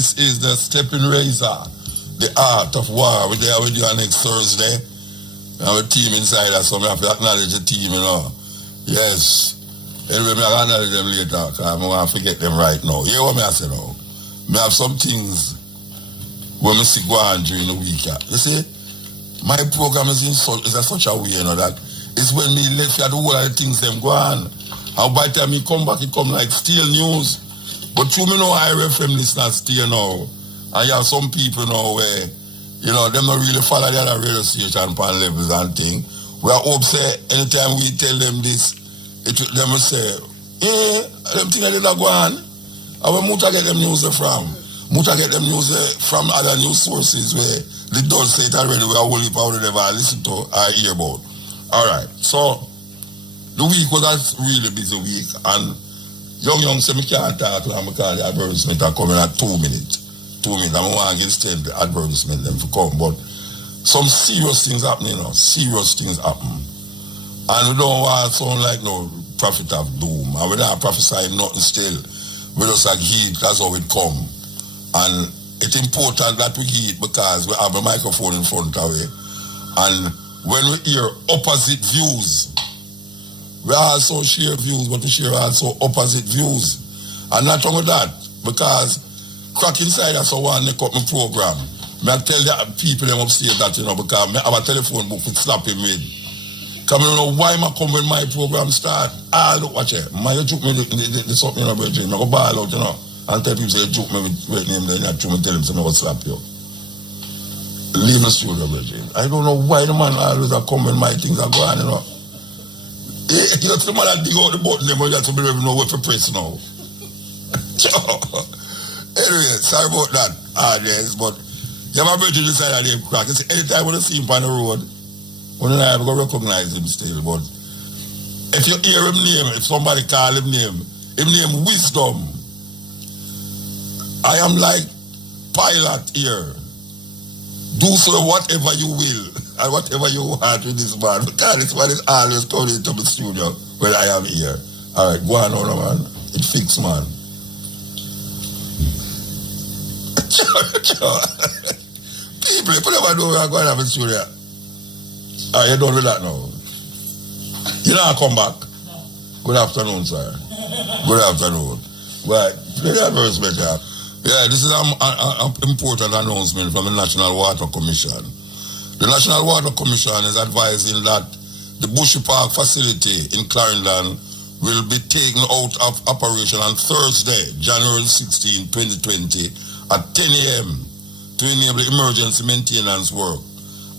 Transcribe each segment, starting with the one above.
This is the Steppin Razor, the art of war. We're there with you next Thursday. We have a team inside us, so we have to acknowledge the team, you know. Yes. Anyway, I acknowledge them later, because I want to forget them right now. You hear what I say now? I have some things when I see go on during the week. You see, my program is in such a way, you know, that it's when me let you do all of the things them go on. And by the time he come back, it come like steel news. But you know, IRFM listeners still now. And you have some people now where, you know, them not really follow the other radio station pan levels and thing. We are upset anytime we tell them this, them will say, them things that go on. And where Muta get them news from? Muta get them news from other news sources where they don't say it already. We are only power to never listen to or hear about. Alright, so the week was a really busy week, and young say me can't talk because the advertisement are coming at 2 minutes. 2 minutes. I want to extend the advertisement them to come, but some serious things happening, you know. Serious things happen. And we don't want to sound like no prophet of doom. And we don't prophesy nothing still. We just like heat, that's how it come. And it's important that we heat because we have a microphone in front of it. And when we hear opposite views, we also share views, but we share also opposite views. And not only that, because crack inside us one make up my program. I tell the people them upstairs that, you know, because I have a telephone book with slapping with. Because I don't know why I come when my program start. Look, watch it. You took me the something, you know, I go ball out, you know, and tell people say you took me with great name, then you tell them so I go slap you. Leave the studio, Bridget. I don't know why the man always come when my things are going, you know. You know, the man that dig out the button, them, you have to be able to know what to press now. Anyway, sorry about that, yes, but you have a Bridget inside of them crack. Anytime when you see him on the road, when you have to recognize him still, but if you hear him name, if somebody call him name Wisdom. I am like Pilot here. Do so whatever you will and whatever you want with this man. Because this man is always coming into the studio when I am here. Alright, go on, man. It fix, man. People, you never know where I'm going to have a studio. Alright, you done with that now? You know I come back? No. Good afternoon, sir. Good afternoon. Right, play the advertisement here. Yeah, this is an important announcement from the National Water Commission. The National Water Commission is advising that the Bushy Park facility in Clarendon will be taken out of operation on Thursday, January 16, 2020 at 10 a.m. to enable emergency maintenance work.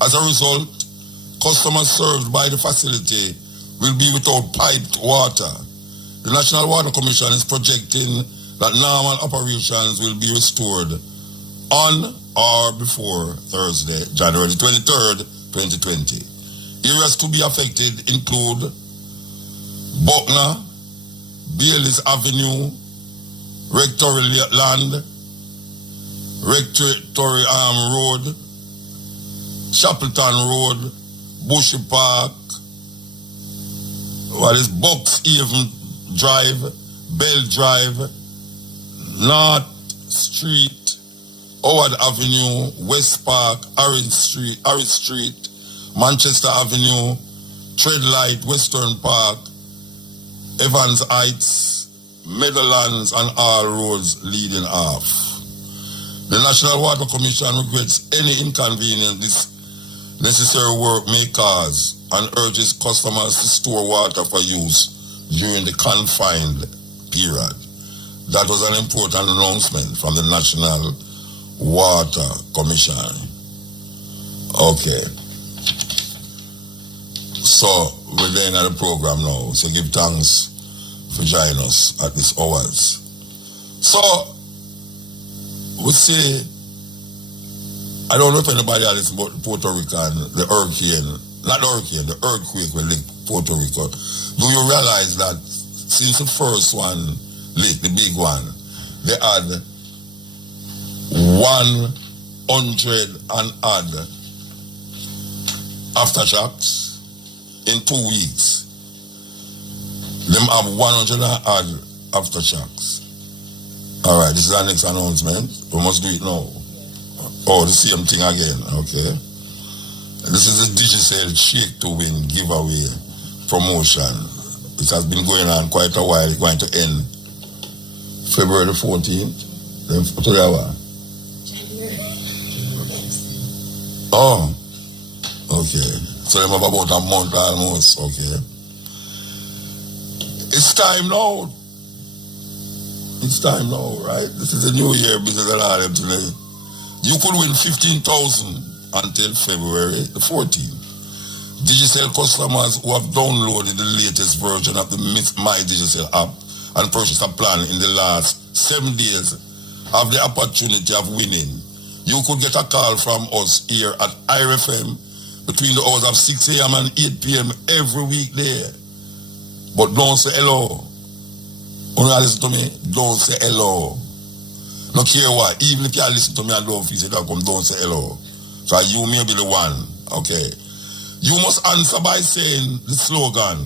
As a result, customers served by the facility will be without piped water. The National Water Commission is projecting that normal operations will be restored on or before Thursday, January 23rd, 2020. Areas to be affected include Buckner, Baylis Avenue, Rectory Land, Rectory Road, Chapelton Road, Bushy Park, Boxhaven Drive, Bell Drive, North Street, Howard Avenue, West Park, Harris Street, Manchester Avenue, Treadlight, Western Park, Evans Heights, Meadowlands, and all roads leading off. The National Water Commission regrets any inconvenience this necessary work may cause and urges customers to store water for use during the confined period. That was an important announcement from the National Water Commission. Okay. So, we're there at the program now. So, give thanks for joining us at these hours. So, we see, I don't know if anybody else about Puerto Rican, the hurricane, not the hurricane, the earthquake will lick Puerto Rico. Do you realize that since the first one lick, the big one, they had 100 and odd aftershocks in 2 weeks. Them have 100 and odd aftershocks. Alright, this is our next announcement. We must do it now. Oh, the same thing again. Okay. This is the Digicel Shake to Win giveaway promotion. It has been going on quite a while. It's going to end February the 14th. Then today what? Oh, okay. So they have about a month almost. Okay. It's time now. It's time now, right? This is a new year because of all them today. You could win 15,000 until February the 14th. Digicel customers who have downloaded the latest version of the My Digicel app and purchased a plan in the last 7 days have the opportunity of winning. You could get a call from us here at IRFM between the hours of 6 a.m. and 8 p.m. every weekday. But don't say hello. When you listen to me, don't say hello. No care what, even if you listen to me and don't feel say that, don't say hello. So you may be the one, okay? You must answer by saying the slogan,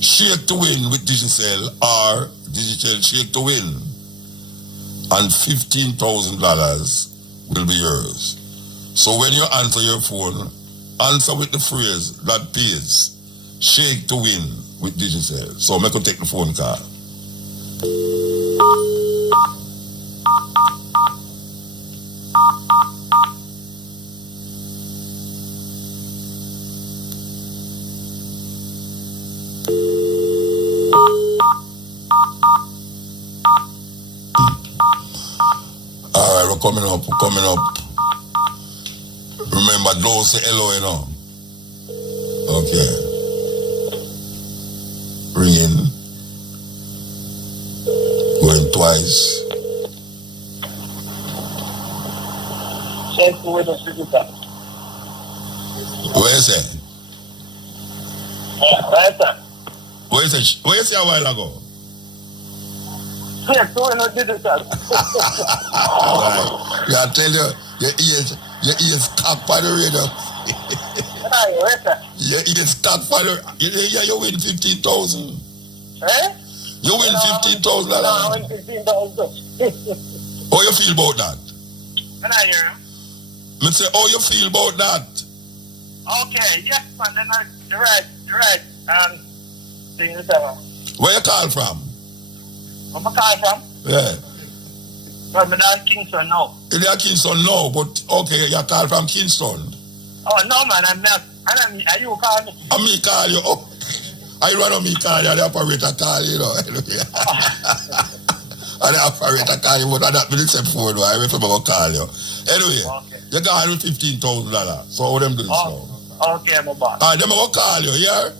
Shake to Win with Digicel or Digicel Shake to Win. And $15,000 will be yours. So when you answer your phone, answer with the phrase that pays, Shake to Win with Digicel. So make you take the phone call. Alright, we're coming up. Remember, don't say hello, you know. Okay. Ringing. Going twice. Where is it? Where is it a while ago? Right. Yeah, I tell you, your ears stuck by the radio. Your ears stuck by the radio. You win 15,000. Eh? You win 15,000. I win 15,000. How you feel about that? Can I hear him? I say, how you feel about that? Okay, yes, man. Then you're right. Thing is, Where you call from? where I call from? Yeah. But I'm in Kingston now. You're Kingston now, but okay, you call from Kingston. Oh, no, man, I'm not. Are you calling me? And me call you up. I run on me call you, the operator call you, know. And the operator call you, but I don't really say phone, I remember to call you. Anyway, okay. You got $15,000. So how them do this now? Okay, my boss. Alright, them will call you, yeah?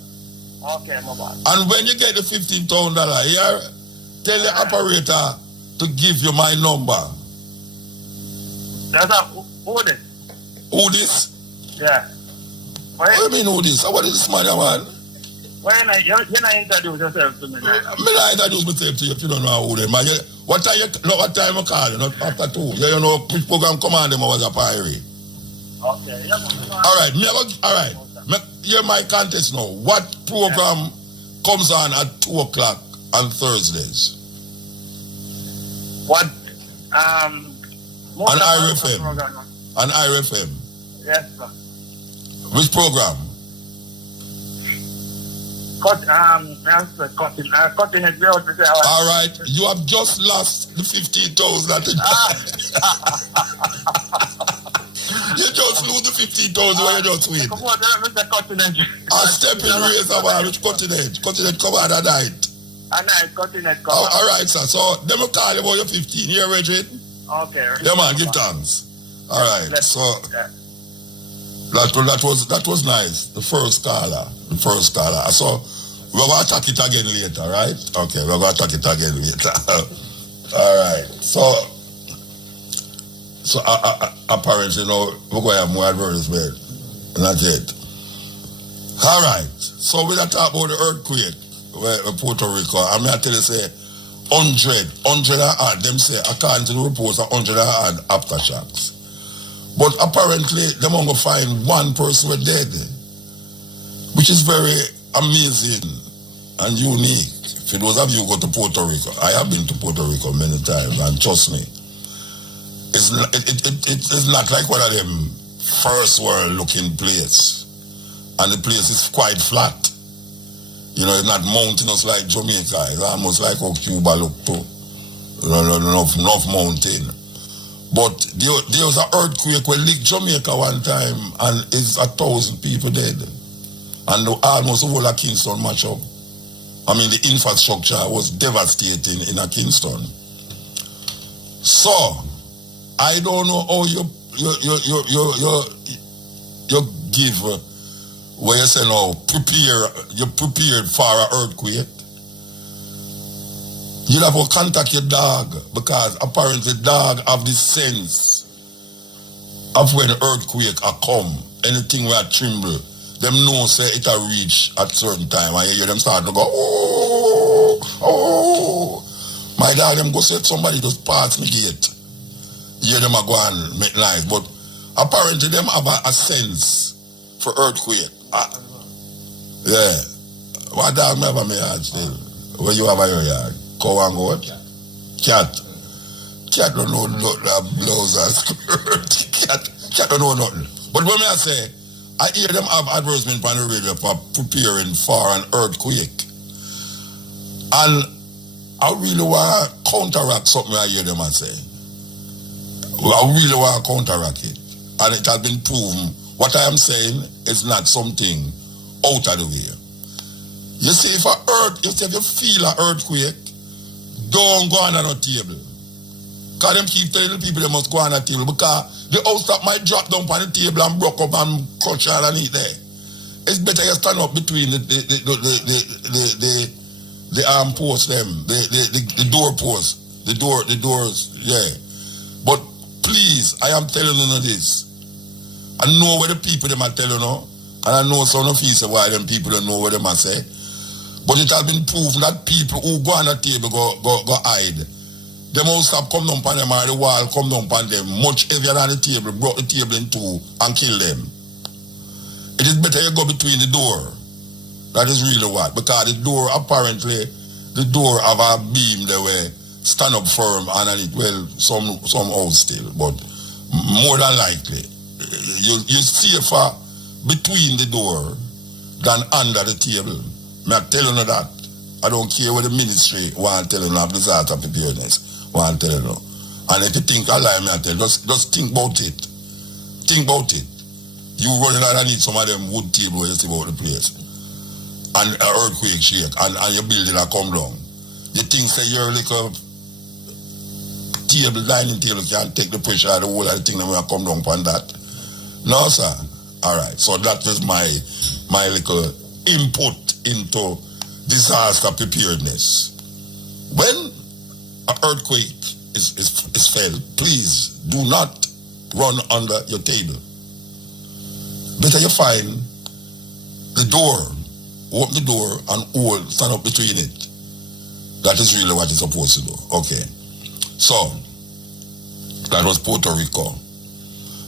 Okay, my boss. And when you get the $15,000, yeah, tell the operator to give you my number. That's who this? Who this? Yeah. What do you mean who this? What is this man, man? Why you're not introduce yourself to me? I'm not introduce myself to you if you don't know who they man. What time you call you? Not after 2. You know which program command them was a pirate. Okay. Alright, alright. Hear my contest now. What program comes on at 2 o'clock on Thursdays? What? On IRFM. On IRFM. Yes, sir. Which program? Cutting it out. Alright, you have just lost the 15,000. You just lose the 15,000 when you just win. Come on, Mr. Continent. Steppin race about which continent? Continent come on at night. At night, Continent come on. Alright, sir. So, them will call you about your 15. Here, Reggie? Okay. Yeah, man, give thanks. Alright, so... That was nice. The first caller. So, we're going to talk it again later, right? Okay, we're going to talk it again later. Alright, so apparently, we're going to have more advertisement. Not yet. Alright, so we're going to talk about the earthquake in Puerto Rico. I'm going to tell you, say, 100 them say, according to the reports, 100 aftershocks. But apparently, they're going to find one person dead, which is very amazing and unique For those of you who go to Puerto Rico, I have been to Puerto Rico many times, and trust me, it's not like one of them first world looking place. And the place is quite flat. You know, it's not mountainous like Jamaica. It's almost like how Cuba look too. Enough mountain. But there was an earthquake where licked Jamaica one time, and it's 1,000 people dead. And almost the whole of Kingston match up. I mean, the infrastructure was devastating in Kingston. So, I don't know how you give where you say now you're prepared for an earthquake. You have to contact your dog, because apparently dog have the sense of when earthquake are come, anything where tremble, them know say it a reach at certain time, and you hear them start to go, oh, oh. My dog them go say somebody just pass me gate. You hear them a go and make noise, but apparently them have a sense for earthquake. Yeah. What dog me have a yard still? Where you have a your yard? Cow and goat? Cat. Cat don't know nothing about blouse and skirt. Cat don't know nothing. But when I say, I hear them have advertisement on the radio for preparing for an earthquake. And I really want to counteract something I hear them and say. I really want to counteract it. And it has been proven what I am saying is not something out of the way. You see, if you feel an earthquake, don't go on a table. Because them keep telling the people they must go on a table, because the house that might drop down on the table and broke up and crunch underneath there. It's better you stand up between the arm posts, the door posts, the doors, yeah. But please, I am telling you this. I know where the people them are telling you, and I know some of you say why them people don't know what them are say. But it has been proven that people who go on the table go hide. Them all stop come down on them, or the wall come down on them much heavier than the table, broke the table in two and kill them. It is better you go between the door. That is really what. Because the door, apparently, the door have a beam that way stand up firm underneath. Well, somehow still, but more than likely, you safer between the door than under the table. I'm telling you that. I don't care what the ministry want to tell you of disaster preparedness. Want to tell you. And if you think I lie, I tell you, just think about it. Think about it. You running out and need some of them wood table you see about the place. And an earthquake shake, and your building will come down. You think say your little table, dining table can take the pressure out of the whole of the thing that will come down upon that? No, sir. Alright, so that was my little input into disaster preparedness. When an earthquake is felt, please do not run under your table. Better you find the door, open the door and stand up between it. That is really what you're supposed to do. Okay. So, that was Puerto Rico.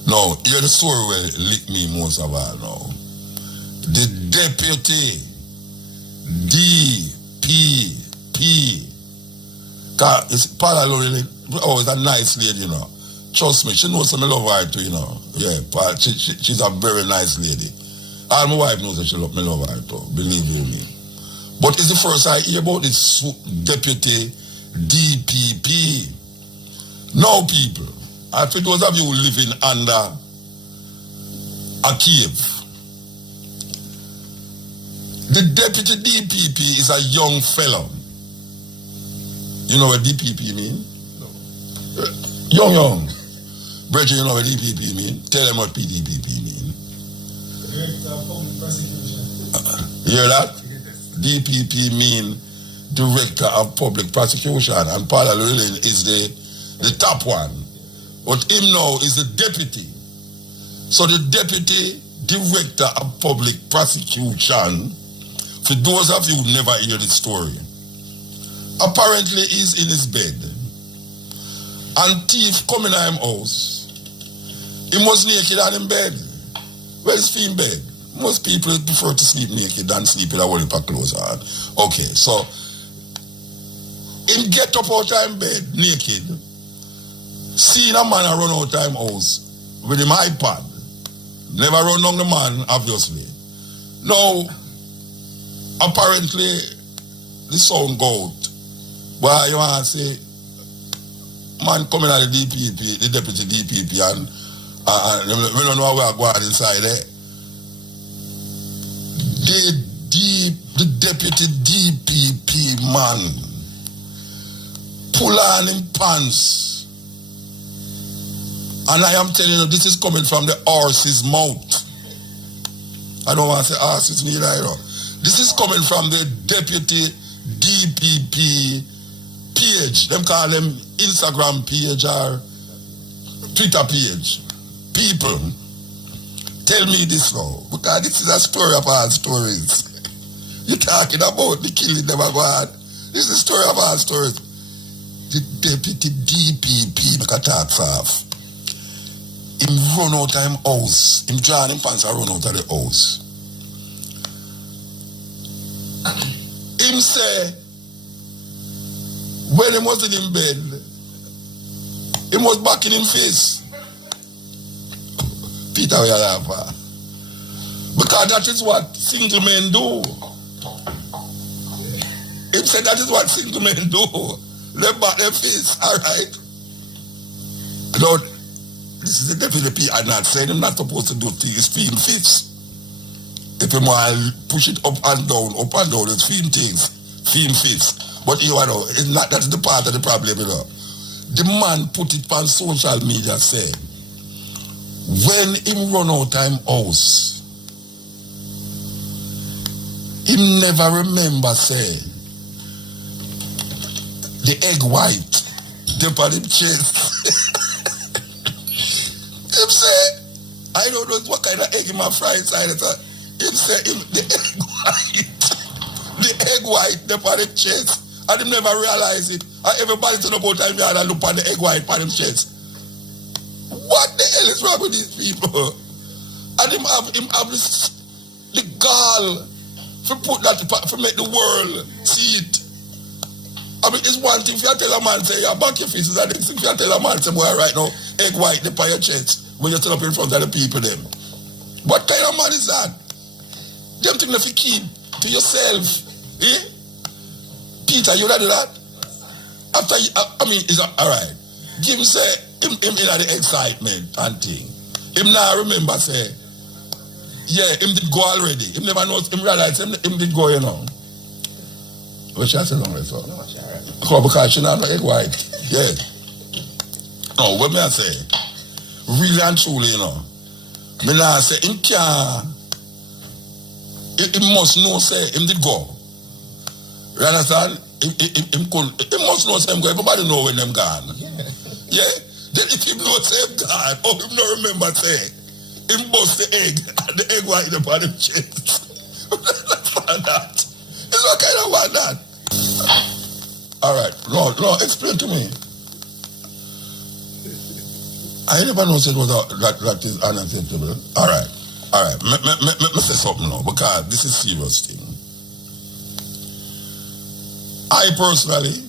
Now, here's the story where it licked me most of all now. The deputy DPP, it's parallel, oh, it's a nice lady, you know. Trust me, she knows some love her too, you know. Yeah, she's a very nice lady. And my wife knows that she love her too, believe you me. But it's the first I hear about this deputy DPP. Now, people, for those of you living under a cave, the deputy DPP is a young fellow. You know what DPP mean? No. Young. Bridget, you know what DPP mean? Tell them what DPP mean. Director of Public Prosecution. You hear that? DPP mean Director of Public Prosecution, and Paula Llewellyn is the top one. But him now is the deputy. So the deputy Director of Public Prosecution, for those of you who never hear the story, apparently he's in his bed. And thief come in his house. He must naked on in bed. Well, he's in bed. Most people prefer to sleep naked than sleep with a whole heap of clothes on. Okay, so Him get up out of bed naked. Seeing a man run out of house with him iPad. Never run down the man, obviously. Now, apparently, the sound go out. But you want to say, man coming at the DPP, the deputy DPP, and we don't know how we are going inside there. The deputy DPP man pull on him pants. And I am telling you, this is coming from the horse's mouth. I don't want to say horse's neither, you know. This is coming from the deputy DPP page. Them call them Instagram page or Twitter page. People, tell me this now, because this is a story of all stories. You're talking about the killing them God. This is a story of all stories. The deputy DPP make a talk off. Him run out of him house. Him draw him pants and run out of the house. Him say, when he was in bed, he was back in him face. Peter, we are laughing. Because that is what single men do. Him said that is what single men do. They back their face, alright. Lord, this is the deputy I'm not saying I'm not supposed to do things, feel fits. If you want to push it up and down, it's feel things, feel fits. But you know, it's not, that's the part of the problem, you know. The man put it on social media saying, when him run out of him house, him never remember say the egg white dip on him chest. Him say, I don't know what kind of egg him a fry inside it. Him say the egg white dip on him chest. And him never realize it. And everybody turn about time yard and look on the egg white on him chest. What the hell is wrong with these people? And him have the gall to put that, to make the world see it. I mean, it's one thing if you tell a man, say, you're back your face, it's another thing if you tell a man, say, boy, right now, egg white, they on your chest, when you stand up in front of the people, them. What kind of man is that? Them thing that you keep to yourself, eh? Peter, you do that? After, I mean, it's all right. Give him, say, him in the excitement and thing. Him now remember, say, yeah, him did go already. Him never knows, him realize him did go, you know. What she say long so? No, she alright. Because she not no egg white. Yeah. No, what me I say? Really and truly, you know. Me now say, him can't, he must know, say, him did go. You understand? He must know, say, him go. Everybody know when them gone. Yeah? Then if him know, say, him gone, or him not remember, say, him bust the egg, and the egg white upon him chest. Understand that? It's what kind of one that? Alright, no, explain to me. I never know that is unacceptable. Alright. Me say something now, because this is serious thing. I personally,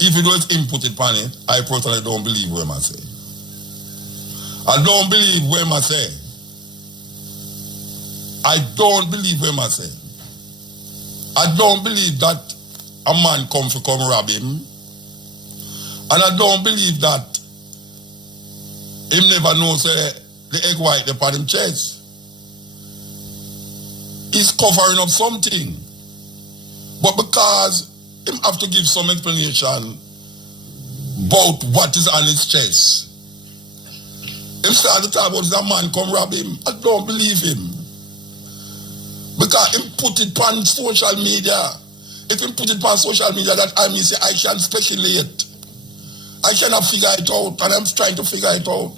if you don't input it on it, I personally don't believe what I say. I don't believe what I say. I don't believe what I say. I don't believe that a man come rob him. And I don't believe that him never knows the egg white upon him chest. He's covering up something. But because him have to give some explanation about what is on his chest. Him start to talk about that man come rob him. I don't believe him. Because him put it on social media. If him put it on social media, that I mean say I can speculate. I cannot figure it out, and I'm trying to figure it out.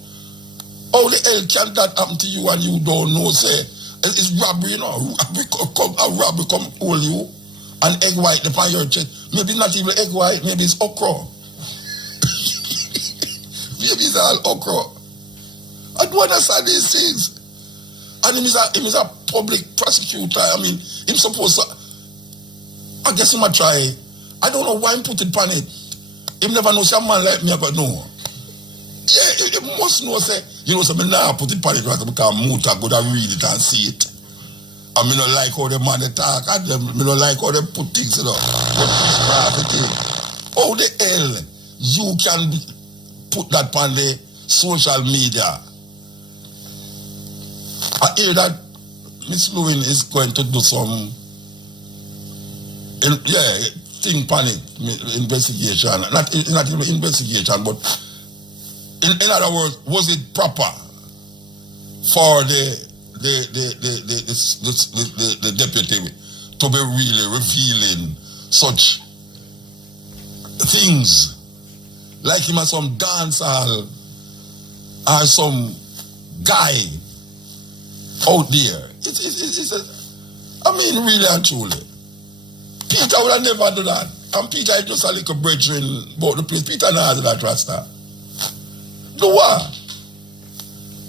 How the hell can that happen to you and you don't know, say, it's robbery, you know, a robbery come hold you, and egg white upon your chest. Maybe not even egg white, maybe it's okra. Maybe it's all okra. I don't understand these things. And him is a public prosecutor. I mean, him supposed to, I guess he might try I don't know why he put it on it. He never know some man like me, but no. Yeah, he must know, say, you know, so me now put it on it because Muta go to read it and see it. And me don't like how the man they talk at them. Me don't like how they put things, you know. How the hell you can put that on the social media? I hear that Miss Lewin is going to do some, thing on it, investigation. Not even investigation, but in other words, was it proper for the deputy to be really revealing such things like him as some dancehall or some guy out there? Really and truly, Peter would have never do that. And Peter is just a little brethren about the place. Peter never did that rasta. Do what?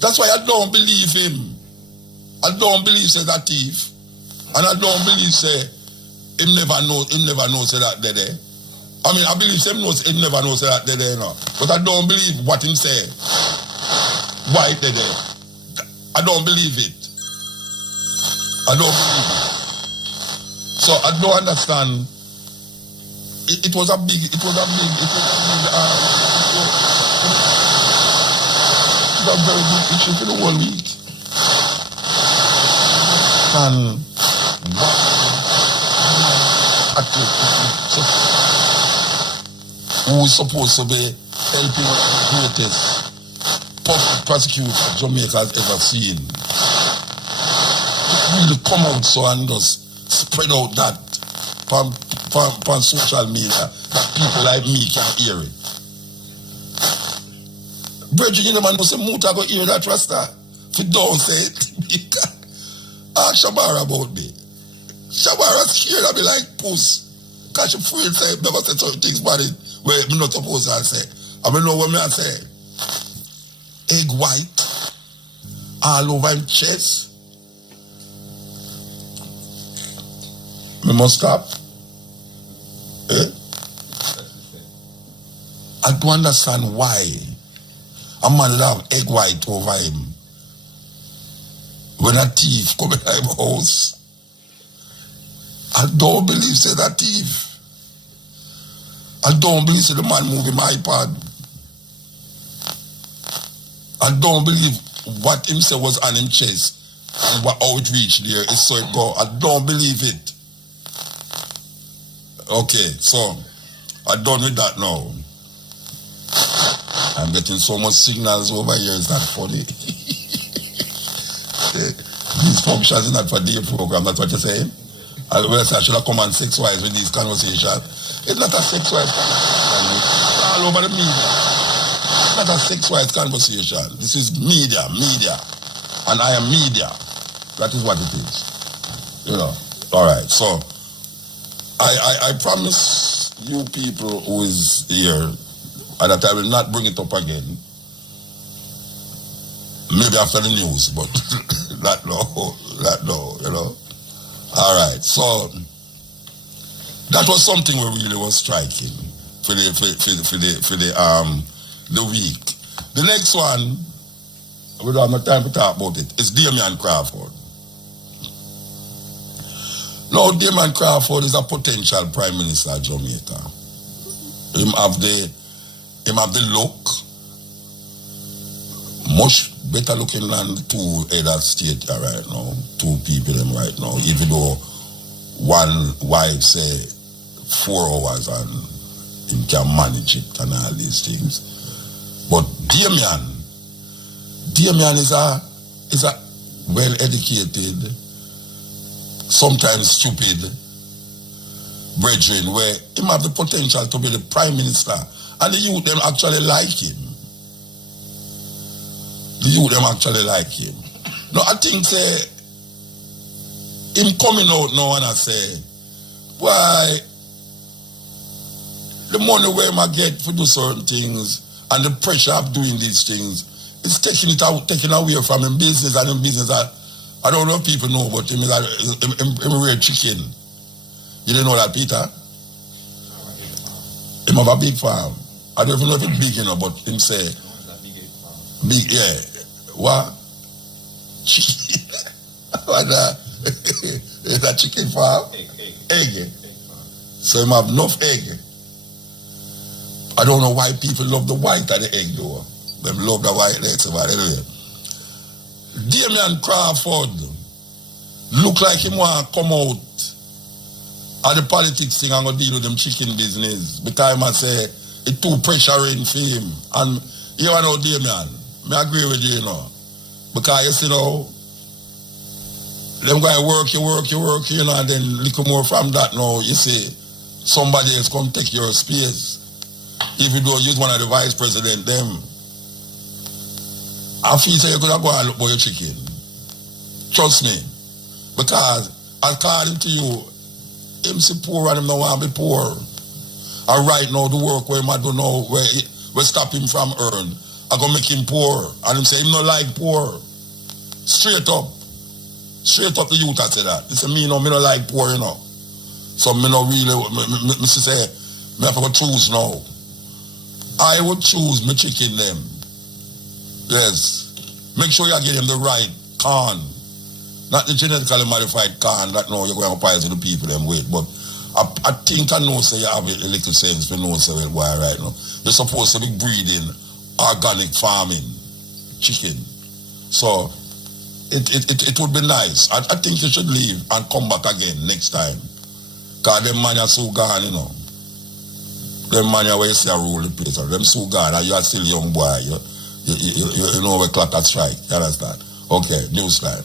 That's why I don't believe him. I don't believe he's a thief. And I don't believe he never knows that they're there. I believe he never knows that they're there, no. But I don't believe what he said. Why they're there. I don't believe it. I don't believe it. So I don't understand. It was a big very big issue for the whole week. And who's supposed to be helping the greatest public prosecutor Jamaica has ever seen? Really come out so and just spread out that on social media that people like me can hear it. Bridget, you know, man, say Muta go hear that rasta. If you don't say it, ask Shabara about me. Shabara scared of me like puss. Because she afraid say never say certain things about it where I'm not supposed to say. I know what I say. Egg white all over his chest. Me must stop. I don't understand why a man will have egg white over him when a thief come in my house. I don't believe say that thief. I don't believe say the man moving my iPad. I don't believe what him say was on him chest and what how it reached there is so it go. I don't believe it. Okay, so I'm done with that now. I'm getting so much signals over here, it's not funny. These functions is not for their program, that's what you're saying? I should have come on sex-wise with these conversations. It's not a sex-wise conversation. It's all over the media. It's not a sex-wise conversation. This is media. And I am media. That is what it is. You know. Alright, so I promise you people who is here and that I will not bring it up again. Maybe after the news, but not now, you know. Alright, so that was something we really was striking for the week. The next one, we don't have time to talk about it, is Damian Crawford. Now, Damian Crawford is a potential Prime Minister of Jamaica. Him have the look, much better looking than the two head of state right now, two people right now, even though one wife say 4 hours and him can manage it and all these things. But Damian is a well-educated, sometimes stupid brethren where him have the potential to be the Prime Minister and the youth them actually like him. No, I think say him coming out now and I say, why the money where him I get for do certain things and the pressure of doing these things is taking away from him business and him business. I don't know if people know, but him is a real chicken. You didn't know that, Peter? Him have a big farm. I don't even know if it's big, but him say, big, yeah. What? What that? Is that chicken farm? Egg. So him have enough egg. I don't know why people love the white of the egg though. They love the white eggs, but anyway. Damian Crawford look like him want to come out of the politics thing and go deal with them chicken business because I say it's too pressuring for him. And you know Damian, I agree with you, because you know them guys work, and then little more from that now, you see somebody else come take your space. If you don't use one of the vice president, them I feel say you could go and look for your chicken. Trust me. Because according to you, him see poor and him don't want to be poor. And right now the work where him I don't know where stop him from earn, I gonna make him poor. And him say him not like poor. Straight up the youth I say that. He say me no like poor, So me no really me say me have to choose now. I would choose my chicken them. Yes. Make sure you get him the right corn. Not the genetically modified corn that now you're going to poison the people them with. But I think I know say you have a little sense for know say why right now. You're supposed to be breeding organic farming chicken. So it would be nice. I think you should leave and come back again next time. Because them man are so gone, Them man are where you see a rule the place. Them so gone and you are still young boy. You know where clock at strike. You understand? Okay, news time.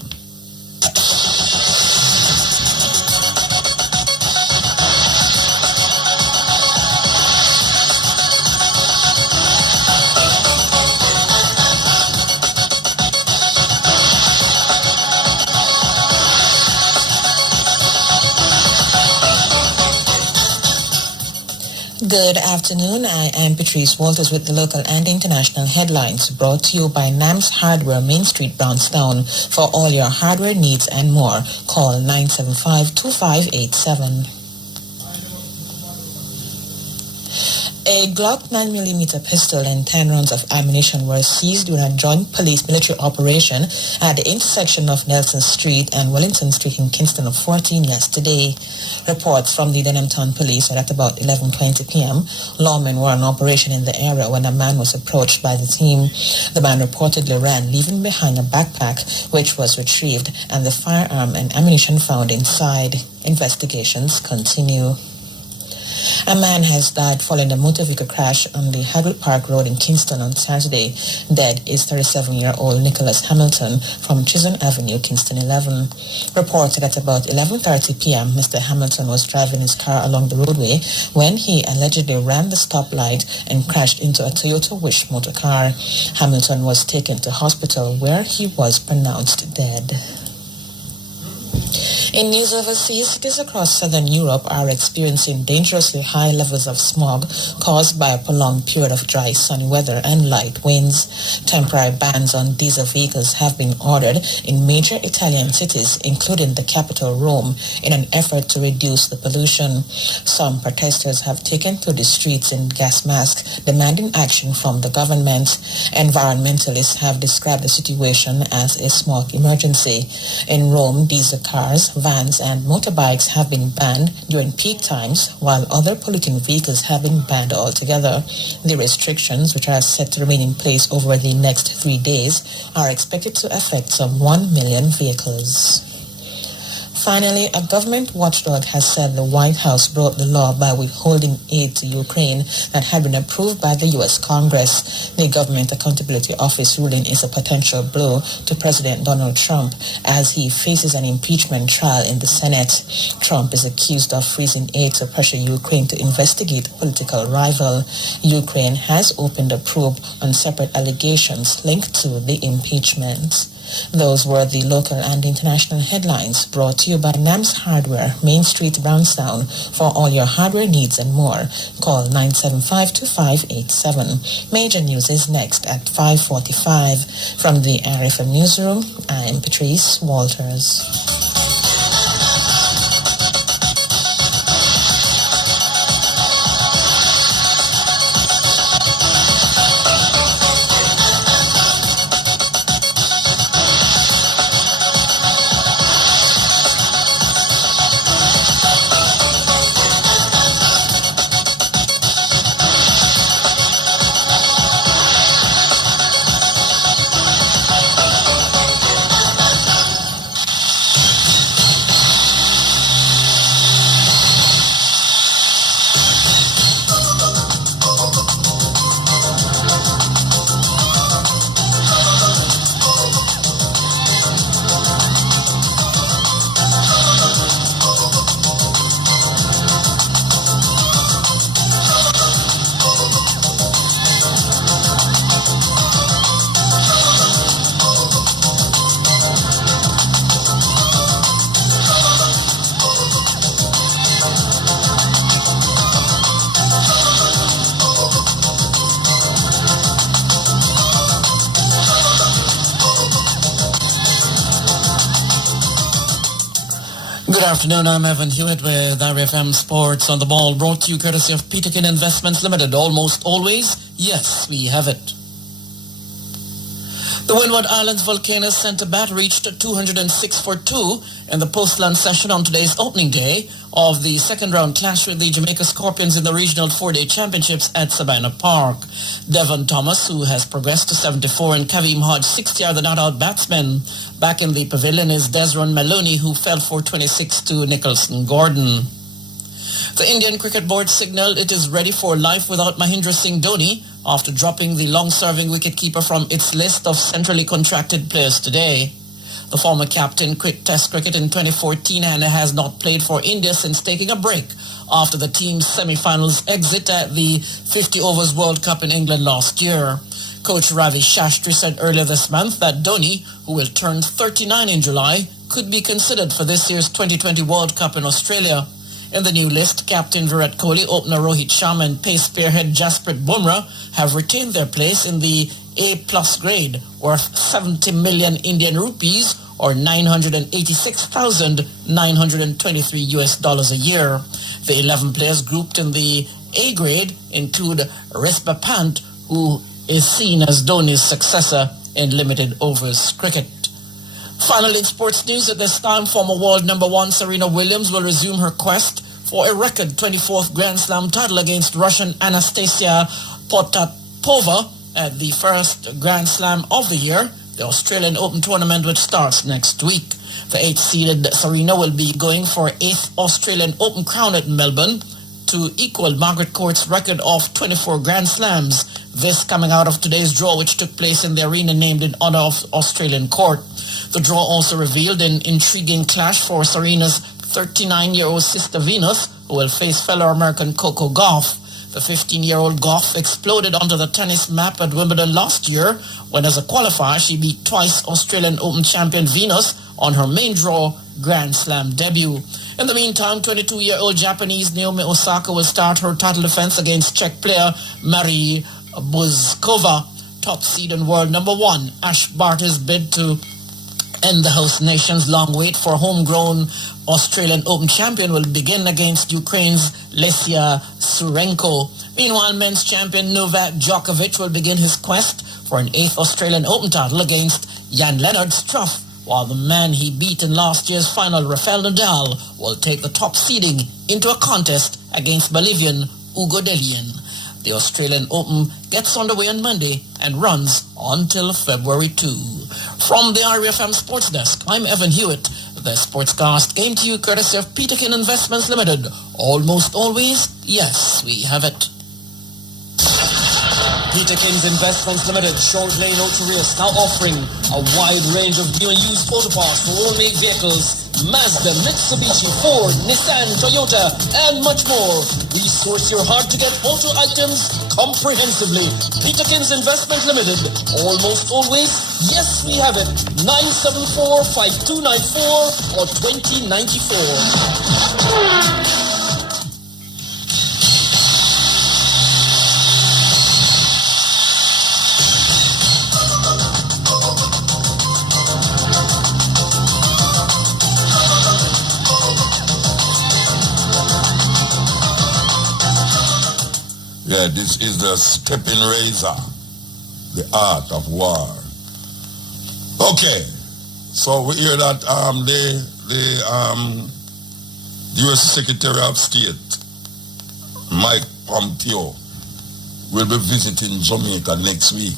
Good afternoon. I am Patrice Walters with the local and international headlines brought to you by NAMS Hardware, Main Street, Brownstown. For all your hardware needs and more, call 975-2587. A Glock 9mm pistol and 10 rounds of ammunition were seized during a joint police-military operation at the intersection of Nelson Street and Wellington Street in Kingston of 14 yesterday. Reports from the Denhamton police said at about 11:20 p.m., lawmen were on operation in the area when a man was approached by the team. The man reportedly ran, leaving behind a backpack, which was retrieved, and the firearm and ammunition found inside. Investigations continue. A man has died following a motor vehicle crash on the Haddle Park Road in Kingston on Saturday. Dead is 37-year-old Nicholas Hamilton from Chisholm Avenue, Kingston 11. Reported at about 11:30 p.m., Mr. Hamilton was driving his car along the roadway when he allegedly ran the stoplight and crashed into a Toyota Wish motor car. Hamilton was taken to hospital where he was pronounced dead. In news overseas, cities across southern Europe are experiencing dangerously high levels of smog caused by a prolonged period of dry, sunny weather and light winds. Temporary bans on diesel vehicles have been ordered in major Italian cities, including the capital Rome, in an effort to reduce the pollution. Some protesters have taken to the streets in gas masks, demanding action from the government. Environmentalists have described the situation as a smog emergency. In Rome, diesel cars, vans and motorbikes have been banned during peak times, while other polluting vehicles have been banned altogether. The restrictions, which are set to remain in place over the next 3 days, are expected to affect some 1 million vehicles. Finally, a government watchdog has said the White House broke the law by withholding aid to Ukraine that had been approved by the U.S. Congress. The Government Accountability Office ruling is a potential blow to President Donald Trump as he faces an impeachment trial in the Senate. Trump is accused of freezing aid to pressure Ukraine to investigate a political rival. Ukraine has opened a probe on separate allegations linked to the impeachment. Those were the local and international headlines brought to you by NAMS Hardware, Main Street, Brownstown. For all your hardware needs and more, call 975-2587. Major news is next at 5:45. From the RFM Newsroom, I'm Patrice Walters. Good afternoon, I'm Evan Hewitt with RFM Sports on the Ball, brought to you courtesy of Peterkin Investments Limited. Almost always, yes, we have it. The Windward Islands Volcanoes Centre bat reached 206 for 2 in the Postland session on today's opening day of the second round clash with the Jamaica Scorpions in the regional 4-day championships at Savannah Park. Devon Thomas, who has progressed to 74, and Kaveem Hodge, 60, are the not-out batsmen. Back in the pavilion is Desron Maloney, who fell for 26 to Nicholson Gordon. The Indian Cricket Board signaled it is ready for life without Mahindra Singh Dhoni after dropping the long-serving wicketkeeper from its list of centrally contracted players today. The former captain quit Test cricket in 2014 and has not played for India since taking a break after the team's semi-finals exit at the 50 Overs World Cup in England last year. Coach Ravi Shastri said earlier this month that Dhoni, who will turn 39 in July, could be considered for this year's 2020 World Cup in Australia. In the new list, captain Virat Kohli, opener Rohit Sharma and pace spearhead Jasprit Bumrah have retained their place in the A+ grade, worth 70 million Indian rupees or $986,923 a year. The 11 players grouped in the A grade include Rishabh Pant, who is seen as Dhoni's successor in limited overs cricket. Finally, in sports news at this time, former world number 1 Serena Williams will resume her quest for a record 24th Grand Slam title against Russian Anastasia Potapova at the first Grand Slam of the year, the Australian Open tournament, which starts next week. The 8th-seeded Serena will be going for 8th Australian Open crown at Melbourne to equal Margaret Court's record of 24 Grand Slams, this coming out of today's draw, which took place in the arena named in honor of Australian Court. The draw also revealed an intriguing clash for Serena's 39-year-old sister Venus, who will face fellow American Coco Gauff. The 15-year-old Gauff exploded onto the tennis map at Wimbledon last year when, as a qualifier, she beat twice Australian Open champion Venus on her main draw Grand Slam debut. In the meantime, 22-year-old Japanese Naomi Osaka will start her title defense against Czech player Marie Buzkova. Top seed and world number 1 Ash Barty's bid to end the host nation's long wait for homegrown Australian Open champion will begin against Ukraine's Lesia Surenko. Meanwhile, men's champion Novak Djokovic will begin his quest for an 8th Australian Open title against Jan-Lennard Struff, while the man he beat in last year's final, Rafael Nadal, will take the top seeding into a contest against Bolivian Hugo Dellien. The Australian Open gets underway on Monday and runs until February 2. From the RFM Sports Desk, I'm Evan Hewitt. The Sportscast came to you courtesy of Peterkin Investments Limited. Almost always, yes, we have it. Peterkin's Investments Limited, Short Lane Auto Race, now offering a wide range of new and used auto parts for all make vehicles. Mazda, Mitsubishi, Ford, Nissan, Toyota, and much more. We source your hard-to-get auto items comprehensively. Peterkin's Investment Limited. Almost always, yes, we have it. 974-5294 or 2094. Yeah, this is the Steppin razor, the art of war. Okay, so we hear that the U.S. Secretary of State, Mike Pompeo, will be visiting Jamaica next week.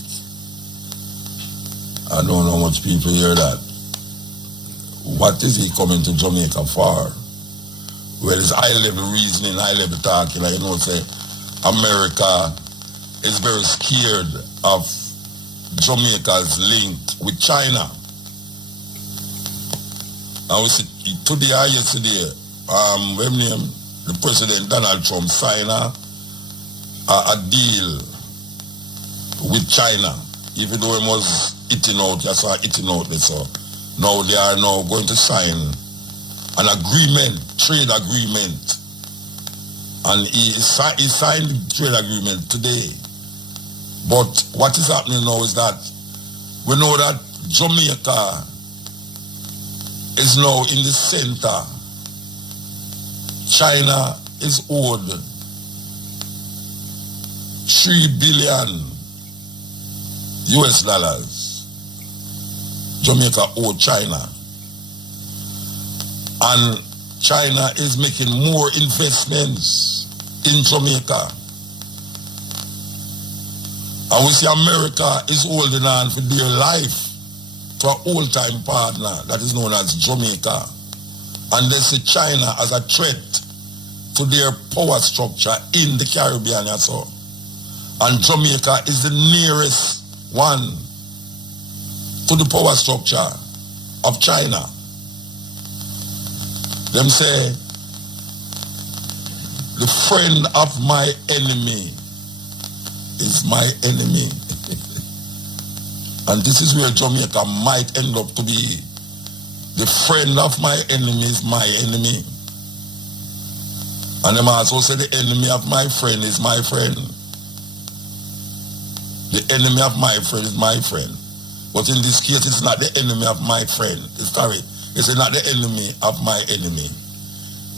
I don't know much people hear that. What is he coming to Jamaica for? Well, it's high-level reasoning, high-level talking, like, you know, say, America is very scared of Jamaica's link with China. And we see today or yesterday, the President Donald Trump signed a deal with China, even though he was eating out, I saw eating out there. So now they are now going to sign an agreement, trade agreement. And he signed the trade agreement today. But what is happening now is that we know that Jamaica is now in the center China is owed 3 billion US dollars. Jamaica owed China. And China is making more investments in Jamaica. And we see America is holding on for dear life to an old-time partner that is known as Jamaica. And they see China as a threat to their power structure in the Caribbean as well. And Jamaica is the nearest one to the power structure of China. Them say, the friend of my enemy is my enemy. And this is where Jamaica might end up to be. The friend of my enemy is my enemy. And them also say the enemy of my friend is my friend. The enemy of my friend is my friend. But in this case, it's not the enemy of my friend. It's correct. It's not the enemy of my enemy.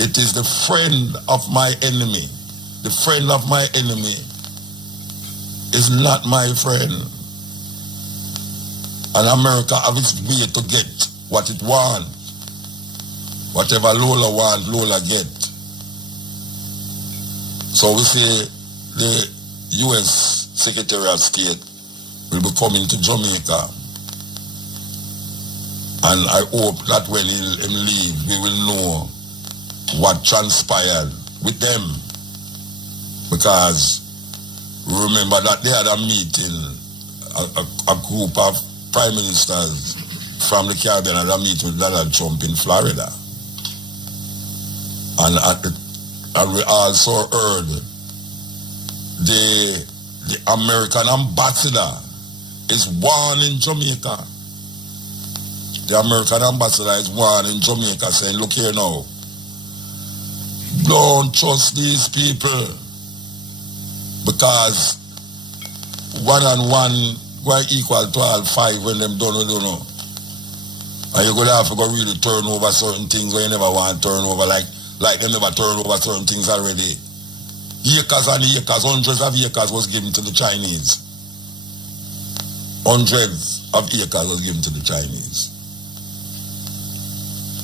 It is the friend of my enemy. The friend of my enemy is not my friend. And America has its way to get what it wants. Whatever Lola wants, Lola get. So we say the U.S. Secretary of State will be coming to Jamaica. And I hope that when he leave, we will know what transpired with them. Because remember that they had a meeting, a group of prime ministers from the Caribbean had a meeting with Donald Trump in Florida. And we also heard the American ambassador is warning Jamaica. The American ambassador is warning Jamaica saying, look here now, don't trust these people because 1 and 1 will equal to all 5 when them don't know. And you're going to have to go really turn over certain things where you never want to turn over, like they never turn over certain things already. Acres and acres, hundreds of acres was given to the Chinese. Hundreds of acres was given to the Chinese.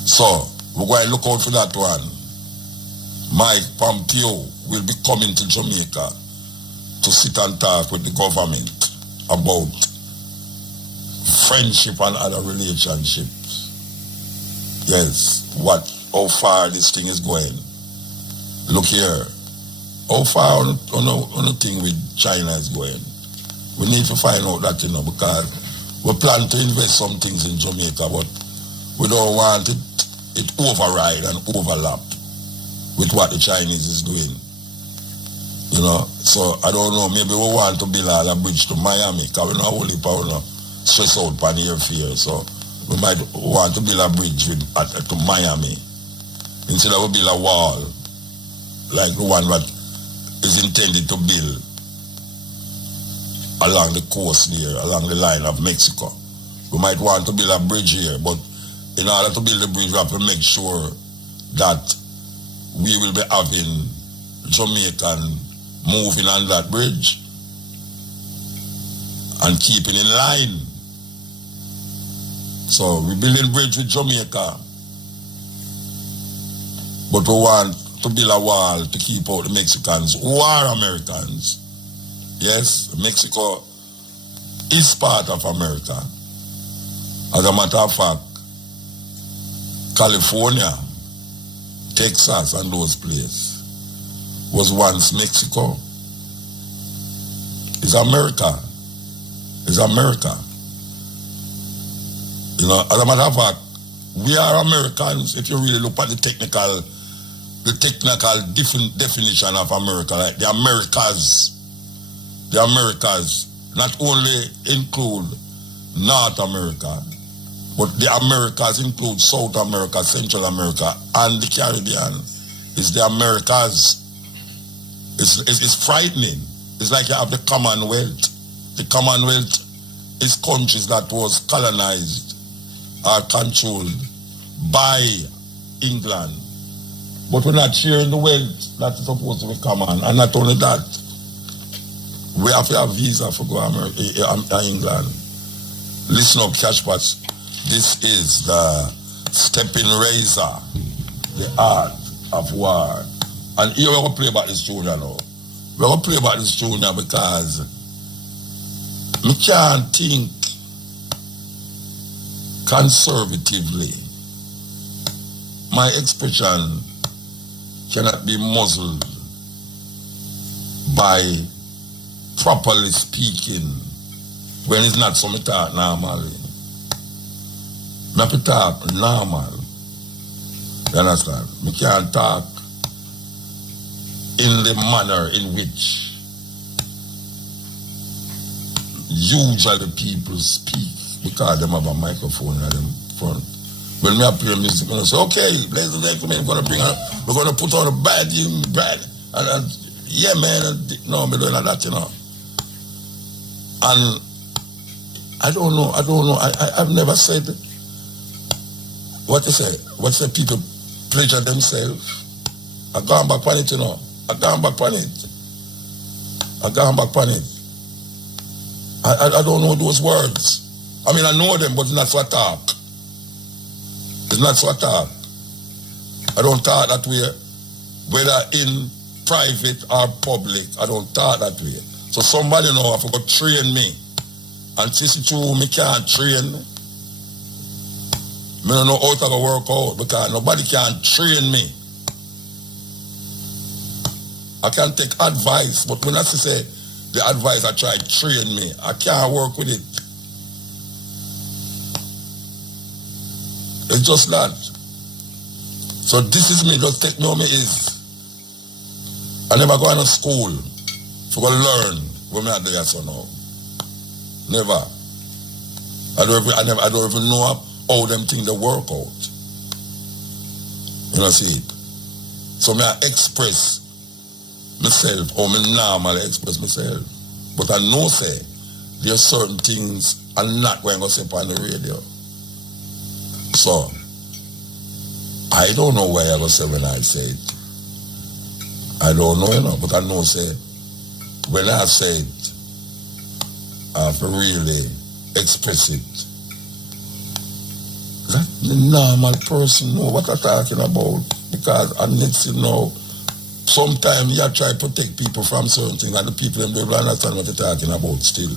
So, we're going to look out for that one. Mike Pompeo will be coming to Jamaica to sit and talk with the government about friendship and other relationships. Yes, how far this thing is going. Look here, how far on the thing with China is going. We need to find out that, because we plan to invest some things in Jamaica, but we don't want it override and overlap with what the Chinese is doing. So I don't know, maybe we want to build a bridge to Miami, because we don't only stress out on airfare, so we might want to build a bridge to Miami instead of build a wall like the one that is intended to build along the coast there, along the line of Mexico. We might want to build a bridge here, but in order to build the bridge, we have to make sure that we will be having Jamaican moving on that bridge and keeping in line. So we're building bridge with Jamaica, but we want to build a wall to keep out the Mexicans who are Americans. Yes, Mexico is part of America. As a matter of fact, California, Texas, and those places was once Mexico. It's America. It's America. As a matter of fact, we are Americans. If you really look at the technical definition of America, like the Americas not only include North America, but the Americas include South America, Central America, and the Caribbean. It's the Americas. It's frightening. It's like you have the Commonwealth. The Commonwealth is countries that was colonized or controlled by England. But we're not sharing the wealth that's supposed to be common. And not only that, we have to have visa for go to England. Listen up, catch patch. This is the Steppin razor, the art of war. And here we're going to play about this tune now. We're going to play about this tune now because we can't think conservatively. My expression cannot be muzzled by properly speaking when it's not something talk normally. I have to talk normal. You understand? We can't talk in the manner in which usually people speak because they have a microphone in them front. When we play music, we say, okay, ladies and gentlemen, we're going to put on a bad, and yeah, man, no, we're doing that, you know. And I don't know, I've never said, what they say, people pleasure themselves. I gone back on it, you know. I gone back on it. I don't know those words. I mean, I know them, but it's not so I talk. It's not so I talk. I don't talk that way, whether in private or public. I don't talk that way. So somebody know I forgot train me. And since me can't train, I don't know how to work out because nobody can train me. I can take advice, but when I say the advice I try to train me, I can't work with it. It's just that. So this is me, just take me how me is. I never go to school for go learn when I do that so now. Never. I don't even know how them things they work out. You know see it? So I express myself or me normally express myself. But I know say there's certain things I'm not going to say on the radio. So I don't know why I go say when I say it. I don't know, you know, but I know say when I say it, I have to really express it. That the normal person know what I'm talking about. Because I need to know sometimes you try to protect people from certain things and the people them don't understand what they're talking about still.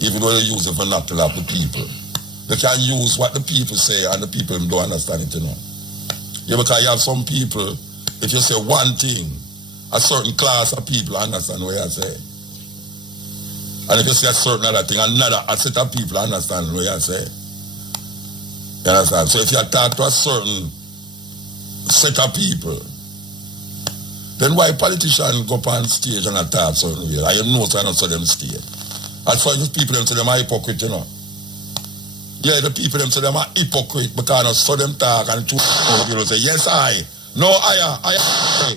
Even though they use the vernacular of the people. They can use what the people say and the people don't understand it, you know. Yeah, because you have some people, if you say one thing, a certain class of people understand what you say. And if you say a certain other thing, another a set of people understand what you say. You understand? So if you talk to a certain set of people, then why politicians go up on stage and attack certain way? I know so I don't saw them stage. As far as people them say them are hypocrite, you know. Yeah, the people them say them are hypocrite because I saw them talk and two people say, yes I. No I.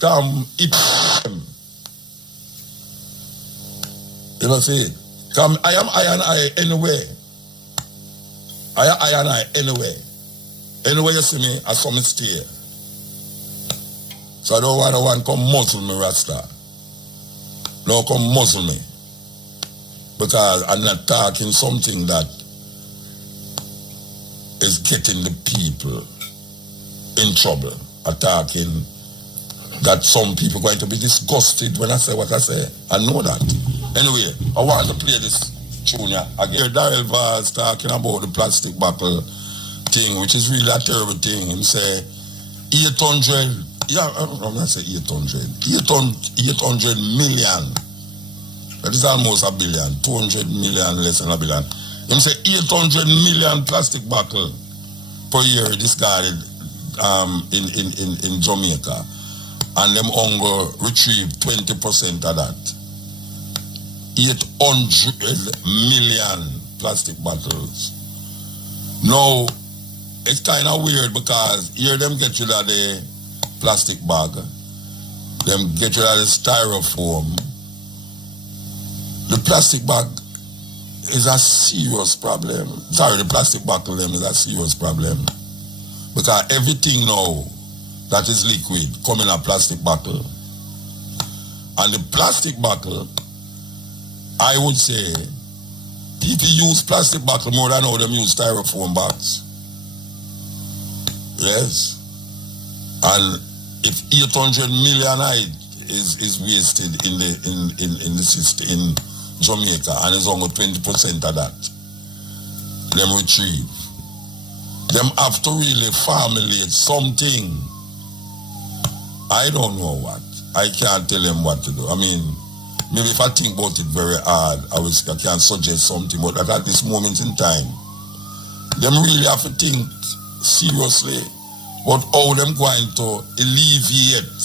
Come hypocrite. You know see? Come I am I and I anyway. I and I anyway. Anyway you see me, I saw me stay. So I don't want one come muzzle me, Rasta. No come muzzle me. Because I'm not talking something that is getting the people in trouble. I'm talking that some people are going to be disgusted when I say what I say. I know that. Anyway, I want to play this tune again. Daryl Vaz talking about the plastic bottle thing, which is really a terrible thing. He say 800, yeah, I'm not say 800 million. That is almost a billion, 200 million less than a billion. He say 800 million plastic bottle per year discarded in Jamaica. And them hunger retrieve 20% of that. 800 million plastic bottles. Now, it's kind of weird because here them get rid of the plastic bag, them get rid of the styrofoam. The plastic bag is a serious problem. Sorry, the plastic bottle them is a serious problem. Because everything now that is liquid come in a plastic bottle. And the plastic bottle, I would say, people use plastic bottle more than how them use styrofoam bags. Yes. And if 800 million is wasted in the system in Jamaica, and it's only 20% of that, them retrieve. Them have to really formulate something. I don't know what. I can't tell them what to do. I mean, maybe if I think about it very hard, I can suggest something, but at this moment in time, them really have to think seriously about how them going to alleviate.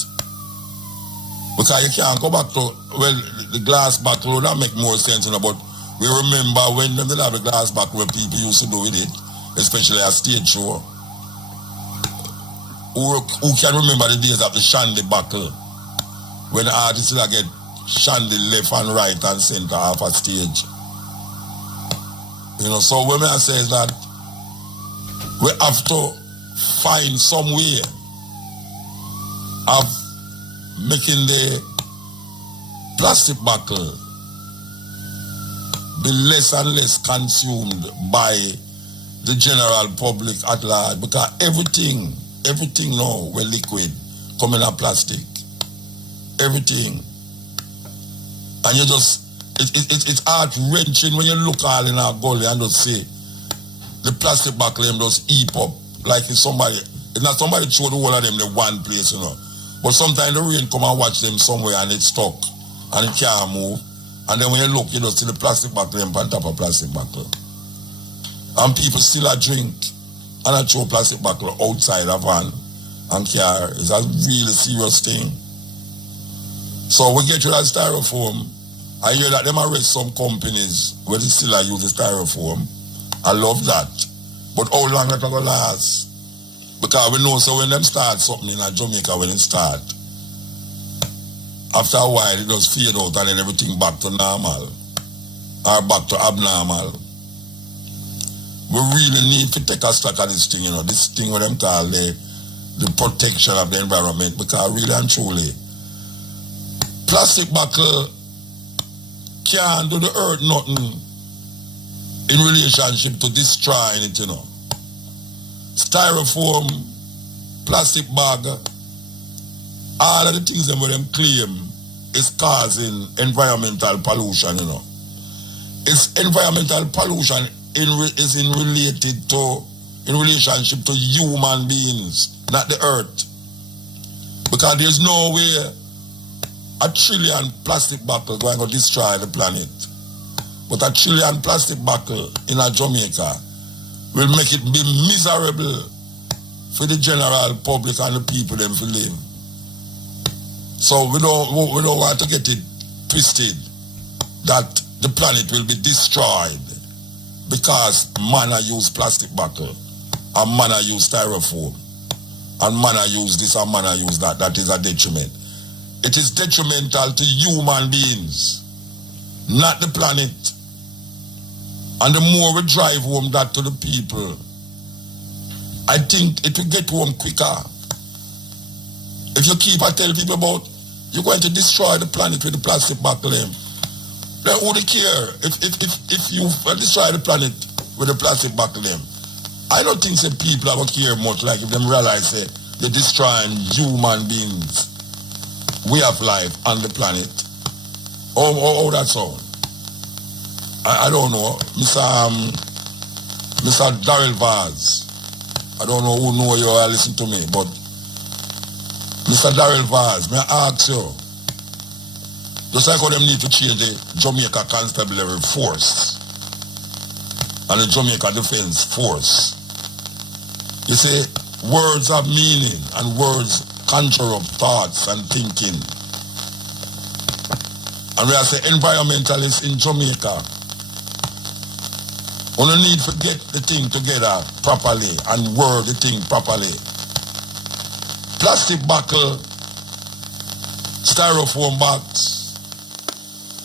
Because you can't go back to, well, the glass bottle, that make more sense, you know, but we remember when them did have the glass bottle where people used to do with it, especially at stage show. Who can remember the days of the shandy bottle, when the artists will get shandy left and right and center off a stage. You know, so when I say that we have to find some way of making the plastic bottle be less and less consumed by the general public at large, because everything now we're liquid come in a plastic. Everything. And you just, it's heart-wrenching when you look all in our gully and just see the plastic bottle them just heap up like it's not somebody throw the whole of them in one place, you know. But sometimes the rain come and watch them somewhere and it's stuck and it can't move. And then when you look, you just see the plastic bottle them on top of plastic bottle. And people still a drink and I throw plastic bottle outside a van and car. It's a really serious thing. So we get rid of styrofoam. I hear that them arrest some companies where they still use the styrofoam. I love that. But how long that going to last? Because we know so when them start something in Jamaica, when it start, after a while it does fade out and then everything back to normal or back to abnormal. We really need to take a stock of this thing, you know, this thing what them call the protection of the environment, because really and truly, plastic bottle can't do the earth nothing in relationship to destroying it, you know. Styrofoam, plastic bag, all of the things that them claim is causing environmental pollution, you know. It's environmental pollution in relationship to human beings, not the earth. Because there's no way a trillion plastic bottles going to destroy the planet. But a trillion plastic bottle in a Jamaica will make it be miserable for the general public and the people them to live. So we don't want to get it twisted that the planet will be destroyed because man use plastic bottle and man use styrofoam and man use this and man use that. That is a detriment. It is detrimental to human beings, not the planet. And the more we drive home that to the people, I think it will get home quicker. If you keep on telling people about you're going to destroy the planet with the plastic bottle, then who they care if you destroy the planet with the plastic bottle? I don't think that people are going to care much, like if them realize that they're destroying human beings' way of life on the planet. Oh, that's all. I don't know. Mr. Darrell Vaz. I don't know who know you or listen to me, but Mr. Darrell Vaz, may I ask you, just like how them need to change the Jamaica Constabulary Force and the Jamaica Defense Force. You see, words have meaning and words conjure up thoughts and thinking. And we are say environmentalists in Jamaica, we don't need to get the thing together properly and word the thing properly. Plastic bottle, styrofoam bags,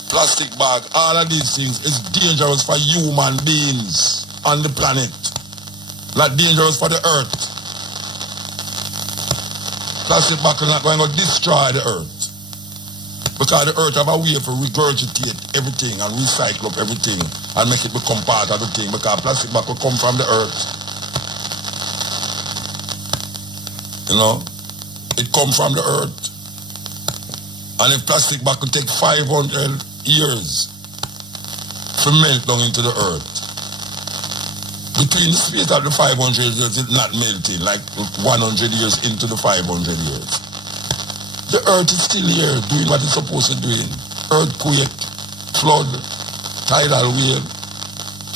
plastic bag, all of these things is dangerous for human beings on the planet, not dangerous for the earth. plastic bag is not going to destroy the earth. Because the earth have a way to regurgitate everything and recycle up everything and make it become part of the thing. Because plastic bag will come from the earth. You know? It come from the earth. And if plastic bag could take 500 years to melt down into the earth, between the space of the 500 years, it's not melting, like 100 years into the 500 years. The earth is still here, doing what it's supposed to do. Earthquake, flood, tidal wave,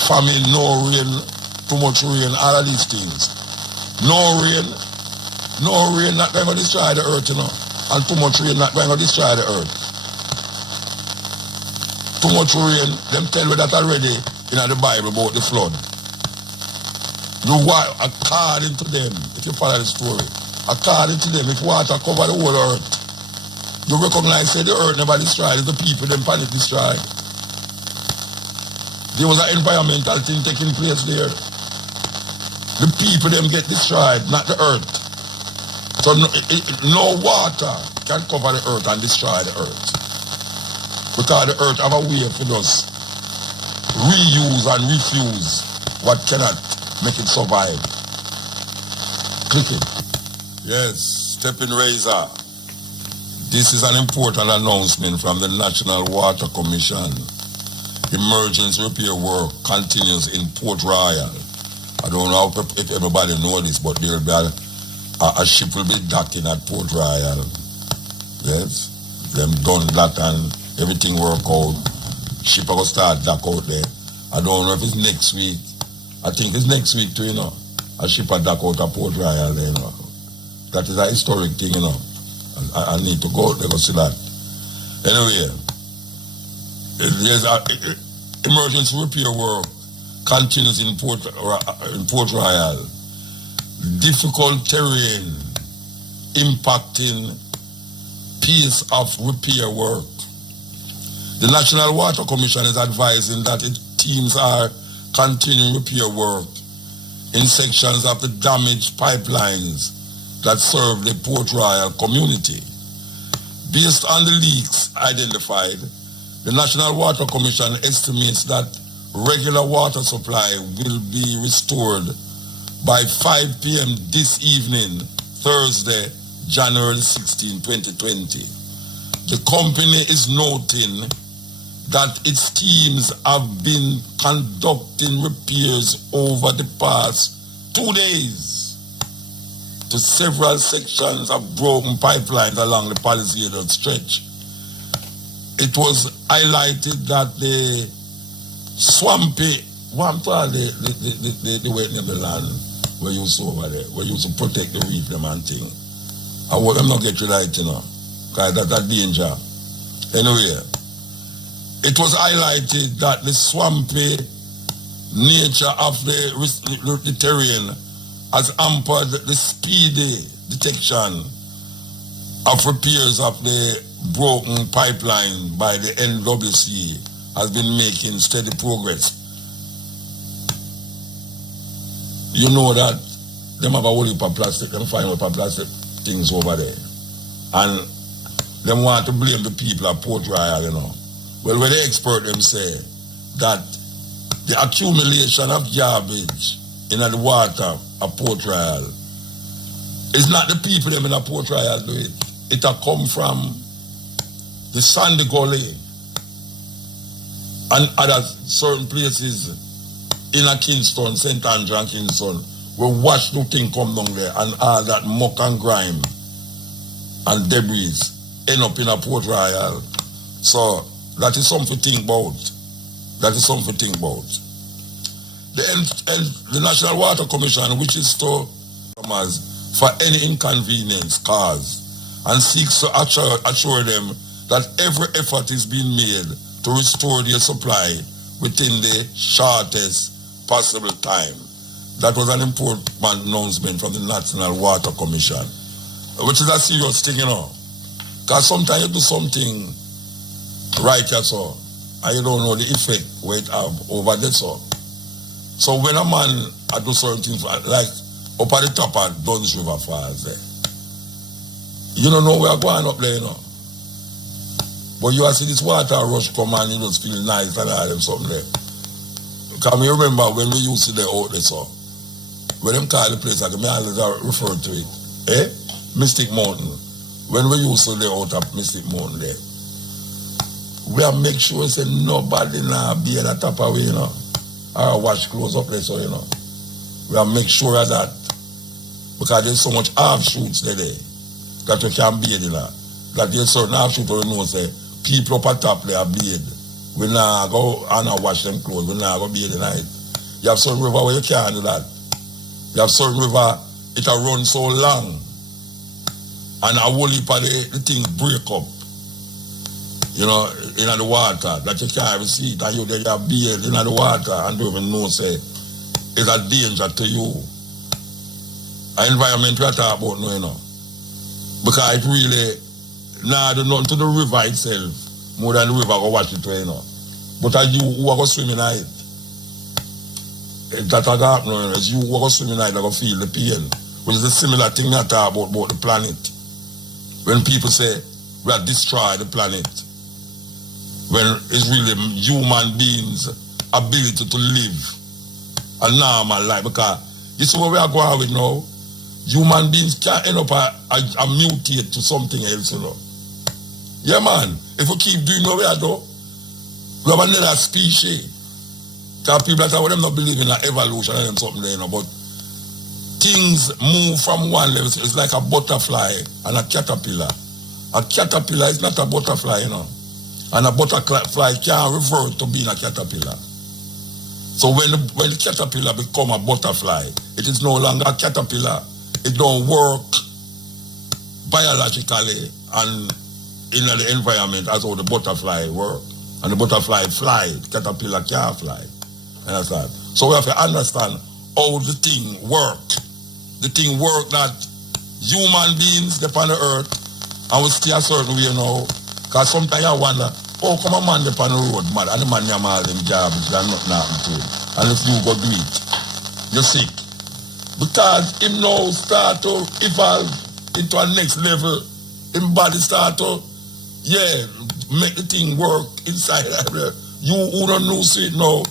famine, no rain, too much rain, all of these things. No rain, not going to destroy the earth, you know. And too much rain not going to destroy the earth. Too much rain, them tell me that already in the Bible about the flood. According to them, if you follow the story, according to them, if water cover the whole earth, you recognize that the earth never destroyed, it's the people them panic destroyed. There was an environmental thing taking place there. The people them get destroyed, not the earth. So no water can cover the earth and destroy the earth. Because the earth have a way for us reuse and refuse what cannot make it survive. Click it. Yes, Steppin Razor. This is an important announcement from the National Water Commission. Emergency repair work continues in Port Royal. I don't know if everybody knows this, but there will be a ship will be docking at Port Royal. Yes, them done that and everything work out. Ship will start dock out there. I don't know if it's next week. I think it's next week too, you know. A ship will dock out at Port Royal there, you know. That is a historic thing, you know. I need to go there to see that. Anyway, there's emergency repair work continues in Port Royal. Difficult terrain impacting pace of repair work. The National Water Commission is advising that its teams are continuing repair work in sections of the damaged pipelines that serve the Port Royal community. Based on the leaks identified, the National Water Commission estimates that regular water supply will be restored by 5 p.m. this evening, Thursday, January 16, 2020. The company is noting that its teams have been conducting repairs over the past 2 days to several sections of broken pipelines along the Palisades stretch. It was highlighted that the swampy, the way in the land where you saw over there, where you used to protect the reef them and thing. I want them not get you right, you know, because that's a danger. Anyway, it was highlighted that the swampy nature of the terrain has hampered the speedy detection of repairs of the broken pipeline by the NWC has been making steady progress. You know that them have a whole heap of plastic, them find out plastic things over there. And them want to blame the people at Port Royal, you know. Well, when the expert them say that the accumulation of garbage in the water of Port Royal is not the people them in Port Royal do it. It has come from the Sandy Gully and other certain places in a Kingston, St. Andrew and Kingston, where wash the thing come down there and all that muck and grime and debris end up in a Port Royal. So that is something to think about. That is something to think about. The National Water Commission wishes to for any inconvenience caused and seeks to assure them that every effort is being made to restore their supply within the shortest possible time. That was an important announcement from the National Water Commission, which is a serious thing, you know. Because sometimes you do something right here, so, and you don't know the effect where it have over there, so. So when a man do certain things, like up at the top of Duns River Falls there, You don't know where I'm going up there, you know. But you see this water rush come and you just feel nice and all them something there. Because me remember when we used to the out there, so when them call the place, like me always refer to it. Mystic Mountain. When we used to the out of Mystic Mountain there. We have make sure say nobody now be at the top of it, you know. Or wash clothes up there, so you know. We have make sure of that. Because there's so much half-shoots there that you can bathe in that. That there's certain half-shoots where you know say people up at top there bathe. We now go and wash them clothes. We now go bathe in it. You have certain river where you can't do that. You have certain river, it will run so long. And a whole heap of the things break up. You know, in the water, that you can't even see it, and you there bathe in the water and don't even know, say, it's a danger to you. An environment we are talking about now, you know. Because it really, nah, do nothing to the river itself, more than the river go watch it, you know. But as you who are going to swim in it, that has happened, you know, as you who are going to swim in it, they go feel the pain. Which is a similar thing that talk about the planet. When people say, we have destroyed the planet, when it's really human beings' ability to live a normal life. Because this is what we are going with now. Human beings can end up a mutate to something else, you know. Yeah, man. If we keep doing what we are doing, we have another species. Because people that are them not believe in evolution and something there, you know. But things move from one level. It's like a butterfly and a caterpillar. A caterpillar is not a butterfly, you know. And a butterfly can't revert to being a caterpillar. So when the caterpillar become a butterfly, it is no longer a caterpillar. It don't work biologically and in the environment as how the butterfly work. And the butterfly fly, the caterpillar can't fly. Understand? So we have to understand how the thing work. The thing work that human beings upon the earth and we stay a certain way now. Because sometimes I wonder, oh, come a man upon the road, man, and the man have all them garbage and nothing happen to him. And if you go do it, you're sick. Because him now start to evolve into a next level. Him body start to, make the thing work inside. You who don't know see it now.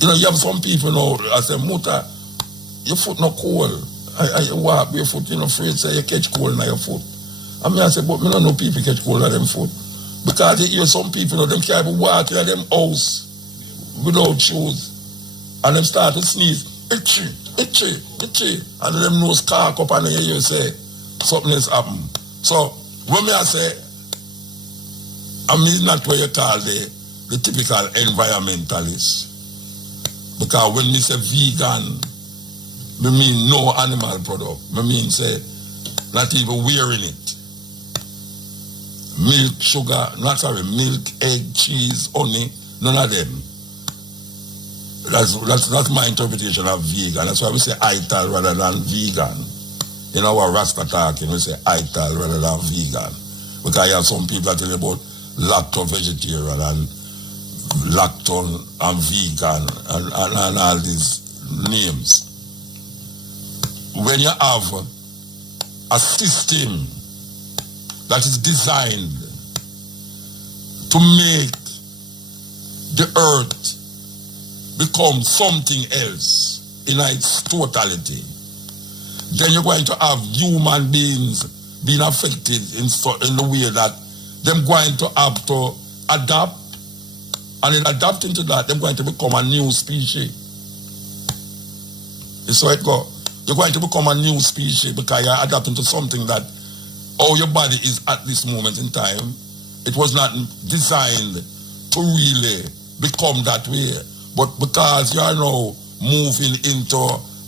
You know, you have some people now, I say, Muta, your foot not cold. You walk with your foot, you know, afraid say you catch cold in your foot. I mean, I say, but me don't know people catch cold in them foot. Because you hear some people, you know, them can't even walk in them house without shoes. And them start to sneeze. Itchy. And them nose cock up and you say, something has happened. So, when I say, I mean not what you call the typical environmentalist. Because when we say vegan, we mean no animal product. We mean say, not even wearing it. Milk, sugar, milk, egg, cheese, honey, none of them. That's my interpretation of vegan. That's why we say ital rather than vegan. In our Rasta talking, we say ital rather than vegan. Because you have some people that tell you about lacto-vegetarian and lactone and vegan and all these names. When you have a system that is designed to make the earth become something else in its totality, then you're going to have human beings being affected in the way that they're going to have to adapt, and in adapting to that, they're going to become a new species. It's how it goes. You're going to become a new species because you're adapting to something that how your body is at this moment in time. It was not designed to really become that way. But because you are now moving into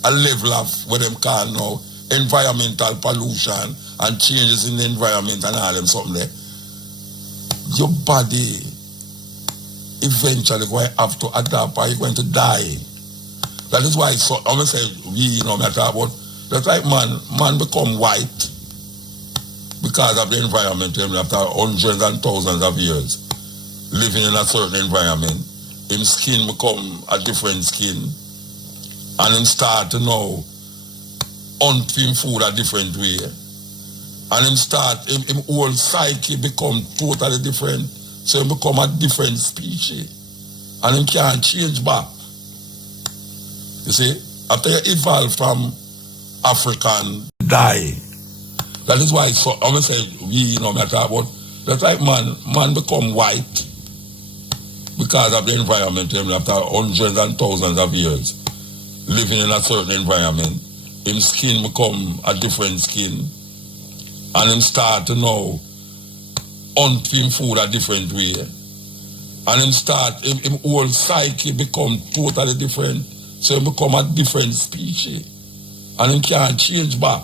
a level of what them call now environmental pollution and changes in the environment and all them something there, your body eventually going to have to adapt or you're going to die. That is why I'm going to say we, you know, I talk about, that's like man become white because of the environment after hundreds and thousands of years living in a certain environment. His skin become a different skin and him start to know hunt him food a different way. And him start, him whole psyche become totally different. So he become a different species. And him can't change back. You see? After you evolve from African, die. That is why, so I'm going to say, we talk about, that's like man become white because of the environment after hundreds and thousands of years living in a certain environment. His skin become a different skin. And him start to know hunt him food a different way. And him start, him whole psyche become totally different. So he become a different species. And him can't change back.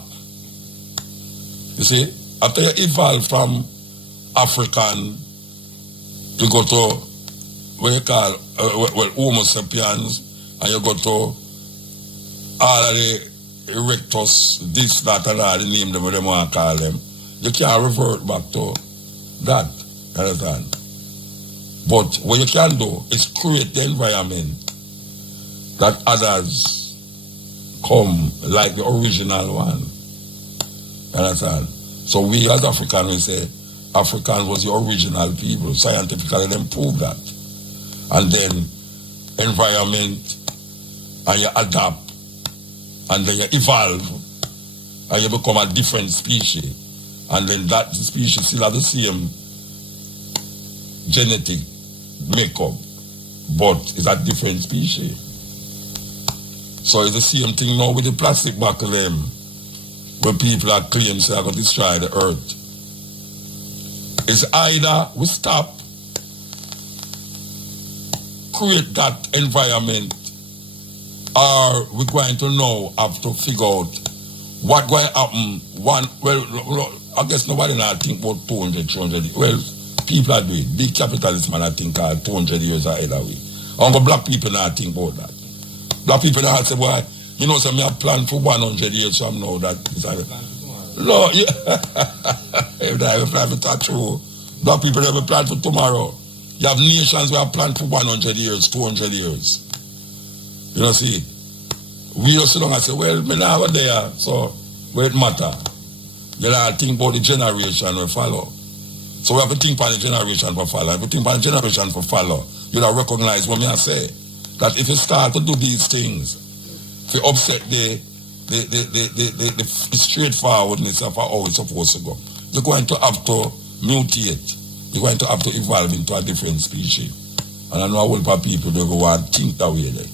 You see? After you evolve from African to go to what you call Homo sapiens, and you go to all of the erectus, this, that, and all the name them, what they want to call them, you can't revert back to that. You understand? But what you can do is create the environment that others come like the original one. You understand? So we as Africans, we say Africans was the original people. Scientifically, them prove that. And then environment, and you adapt, and then you evolve, and you become a different species. And then that species still have the same genetic makeup, but it's a different species. So it's the same thing now with the plastic bottle them, where people are claiming they're going to destroy the earth. It's either we stop, create that environment, or we're going to now have to figure out what going to happen. I guess nobody now think about 200, 300. Well, people are doing big capitalists, man, I think are 200 years ahead of we. Black people now think about that. Black people now say, well, you know, so me have planned for 100 years from now that no, yeah. If I have a plan for that true. Black people have a plan for tomorrow. You have nations who have planned for 100 years, 200 years. You know, see, we just sit down and say, well, me now go there, so where it matter. You know, think about the generation we follow. So we have to think about the generation for follow. If you think about the generation for follow, you have to recognize what I say. That if you start to do these things, if you upset the straightforwardness of how it's supposed to go, you're going to have to mutate. You're going to have to evolve into a different species. And I know a whole lot of people don't go and think that way. Like.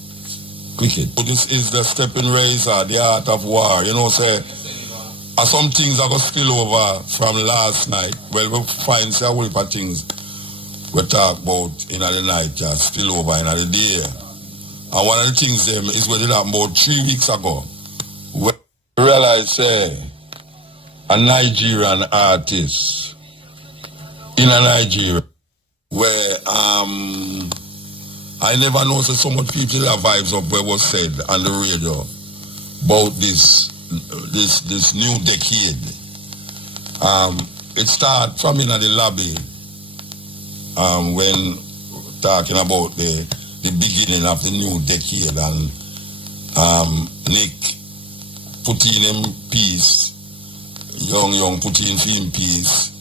Click it. So this is the Steppin razor, the art of war. You know, say, some things are going to spill over from last night. Well, we find a whole lot of things we talk about in the night, just spill over in the day. And one of the things is we did that about 3 weeks ago. We realized, a Nigerian artist in Nigeria where I never noticed so much people have vibes up where was said on the radio about this new decade. It started from in the lobby when talking about the beginning of the new decade, and Nick put in him peace, young put in him peace.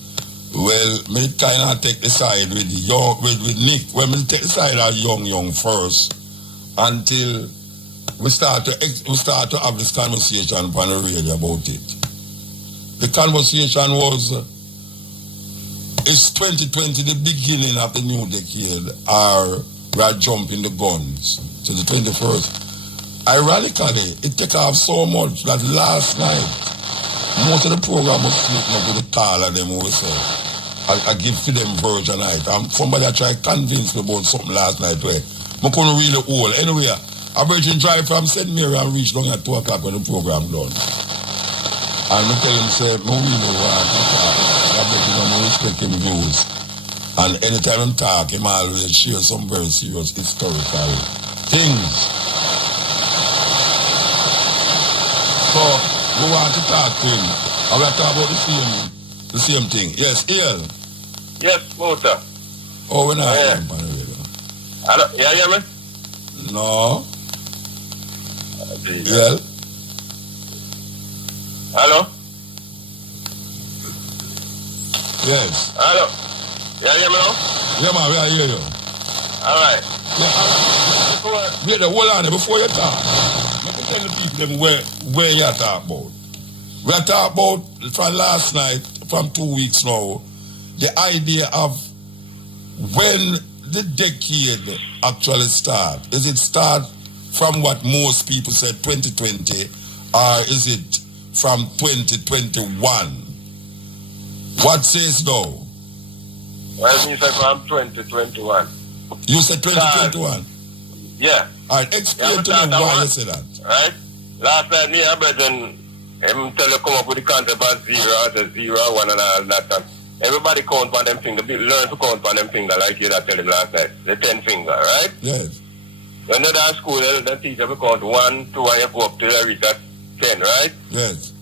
Well, me kind of take the side with Nick. Well, me take the side of young first until we start to have this conversation on the radio about it. The conversation was, is 2020 the beginning of the new decade, or we are jumping the guns to the 21st? Ironically, it took off so much that last night, most of the program was sleeping up with the call of them who say, I give to them virgin night. Somebody tried to convince me about something last night where I couldn't really hold. Anyway, a virgin drive from St. Mary and reached down at 2 o'clock when the program done. And I tell him, say, I really want to talk. I bet you respect him views. And anytime I talk, he always share some very serious historical things. So, we want to talk to him. And we are talking about the same thing. Yes, Ian. Yes, Motor. Oh, we're not yeah. Hello, yeah, hear me? No. Yeah. Hello? Yes. Hello. You hear me now? Yeah, man, we are hear you. All right. Yeah, wait, hold on before you talk. Let me tell the people them where you talk about. We are talking about from last night, from 2 weeks now, the idea of when the decade actually start. Is it start from what most people said 2020, or is it from 2021? What says though? Well, me said from 2021. You said 2021? Yeah. All right, explain to me why you say that. Right? Last night, me and Brethren, him tell you come up with the concept of 0, 1 and all that. And everybody count on them finger. Learn to count on them finger like you that tell him last night. The 10 finger, right? Yes. When they're at school, the teacher will count 1, 2, and you go up till you reach that 10, right? Yes.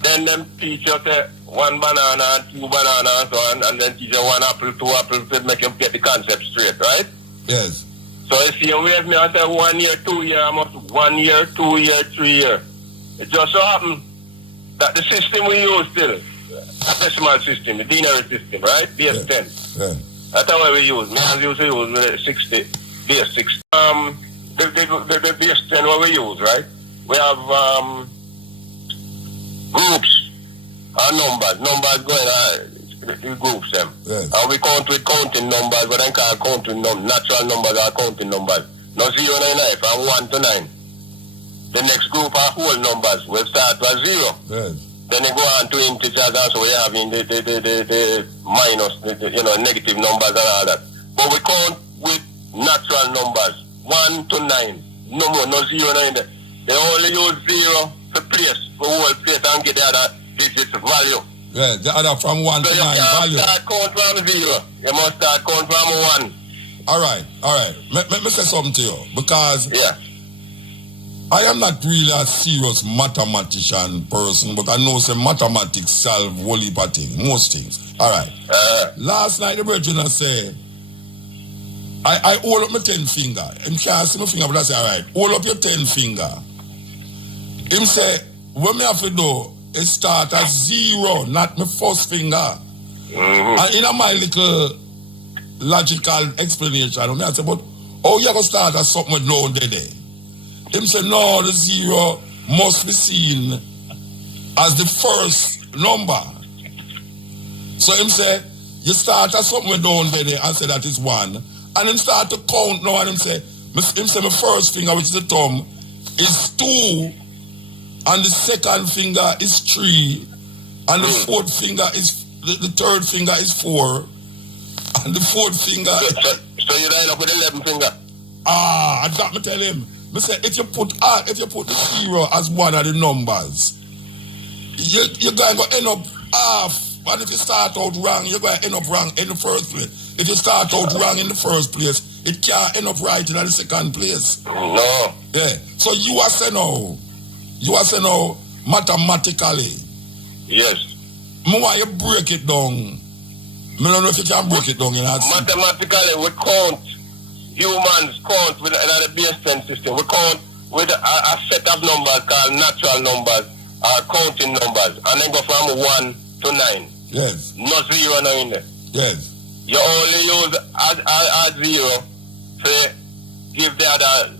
Then them teacher say 1 banana and 2 banana and so on, and then teacher 1 apple, 2 apple to make him get the concept straight, right? Yes. So you see, with me, I say 1 year, 2 year, I must 1 year, 2 year, 3 year. It just so happened that the system we use still, a decimal system, the binary system, right? Base 10. Yeah. That's how we use. Me and used to use 60, base 60. The base 10 what we use, right? We have groups and numbers. Numbers going we groups them. Yes. And we count with counting numbers, but then can't count with natural numbers or counting numbers. No 0, 9, 9, from 1 to 9. The next group are whole numbers. We'll start with 0. Yes. Then they go on to integers, and so we have in the minus, negative numbers and all that. But we count with natural numbers, 1 to 9. No more, no 0, 9 there. They only use 0 for place, for whole place, and get the other digits value. Yeah, the other from 1 so to 9 value. So you can't start count from 0. You must start count from 1. All right. Let me say something to you, because yeah. I am not really a serious mathematician person, but I know some mathematics solve whole heap of things, most things. All right. Last night the brethren say, I hold up my 10 finger. Him can't see my finger, but I say, all right, hold up your 10 finger. Him say, what me have to do is start at 0, not my first finger. Mm-hmm. And in my little logical explanation, I say, but how you going to start at something with no there? Him say, no, the 0 must be seen as the first number. So him say, you start at something down there and say that is 1. And him start to count now and him say my first finger, which is the thumb, is 2. And the second finger is 3. And the fourth finger is, the third finger is 4. And the fourth finger... So you line up with 11 finger? I got me tell him. Me say, if you put the 0 as one of the numbers, you're going to end up half. And if you start out wrong, you're going to end up wrong in the first place. If you start out wrong in the first place, it can't end up right in the second place. No. Yeah. So you are saying now, mathematically. Yes. Me want you break it down. I don't know if you can break it down. Mathematically, we count. Humans count with another base 10 system. We count with a set of numbers called natural numbers or counting numbers, and then go from 1 to 9. Yes. No 0 now in there. Yes. You only use add 0 to give the other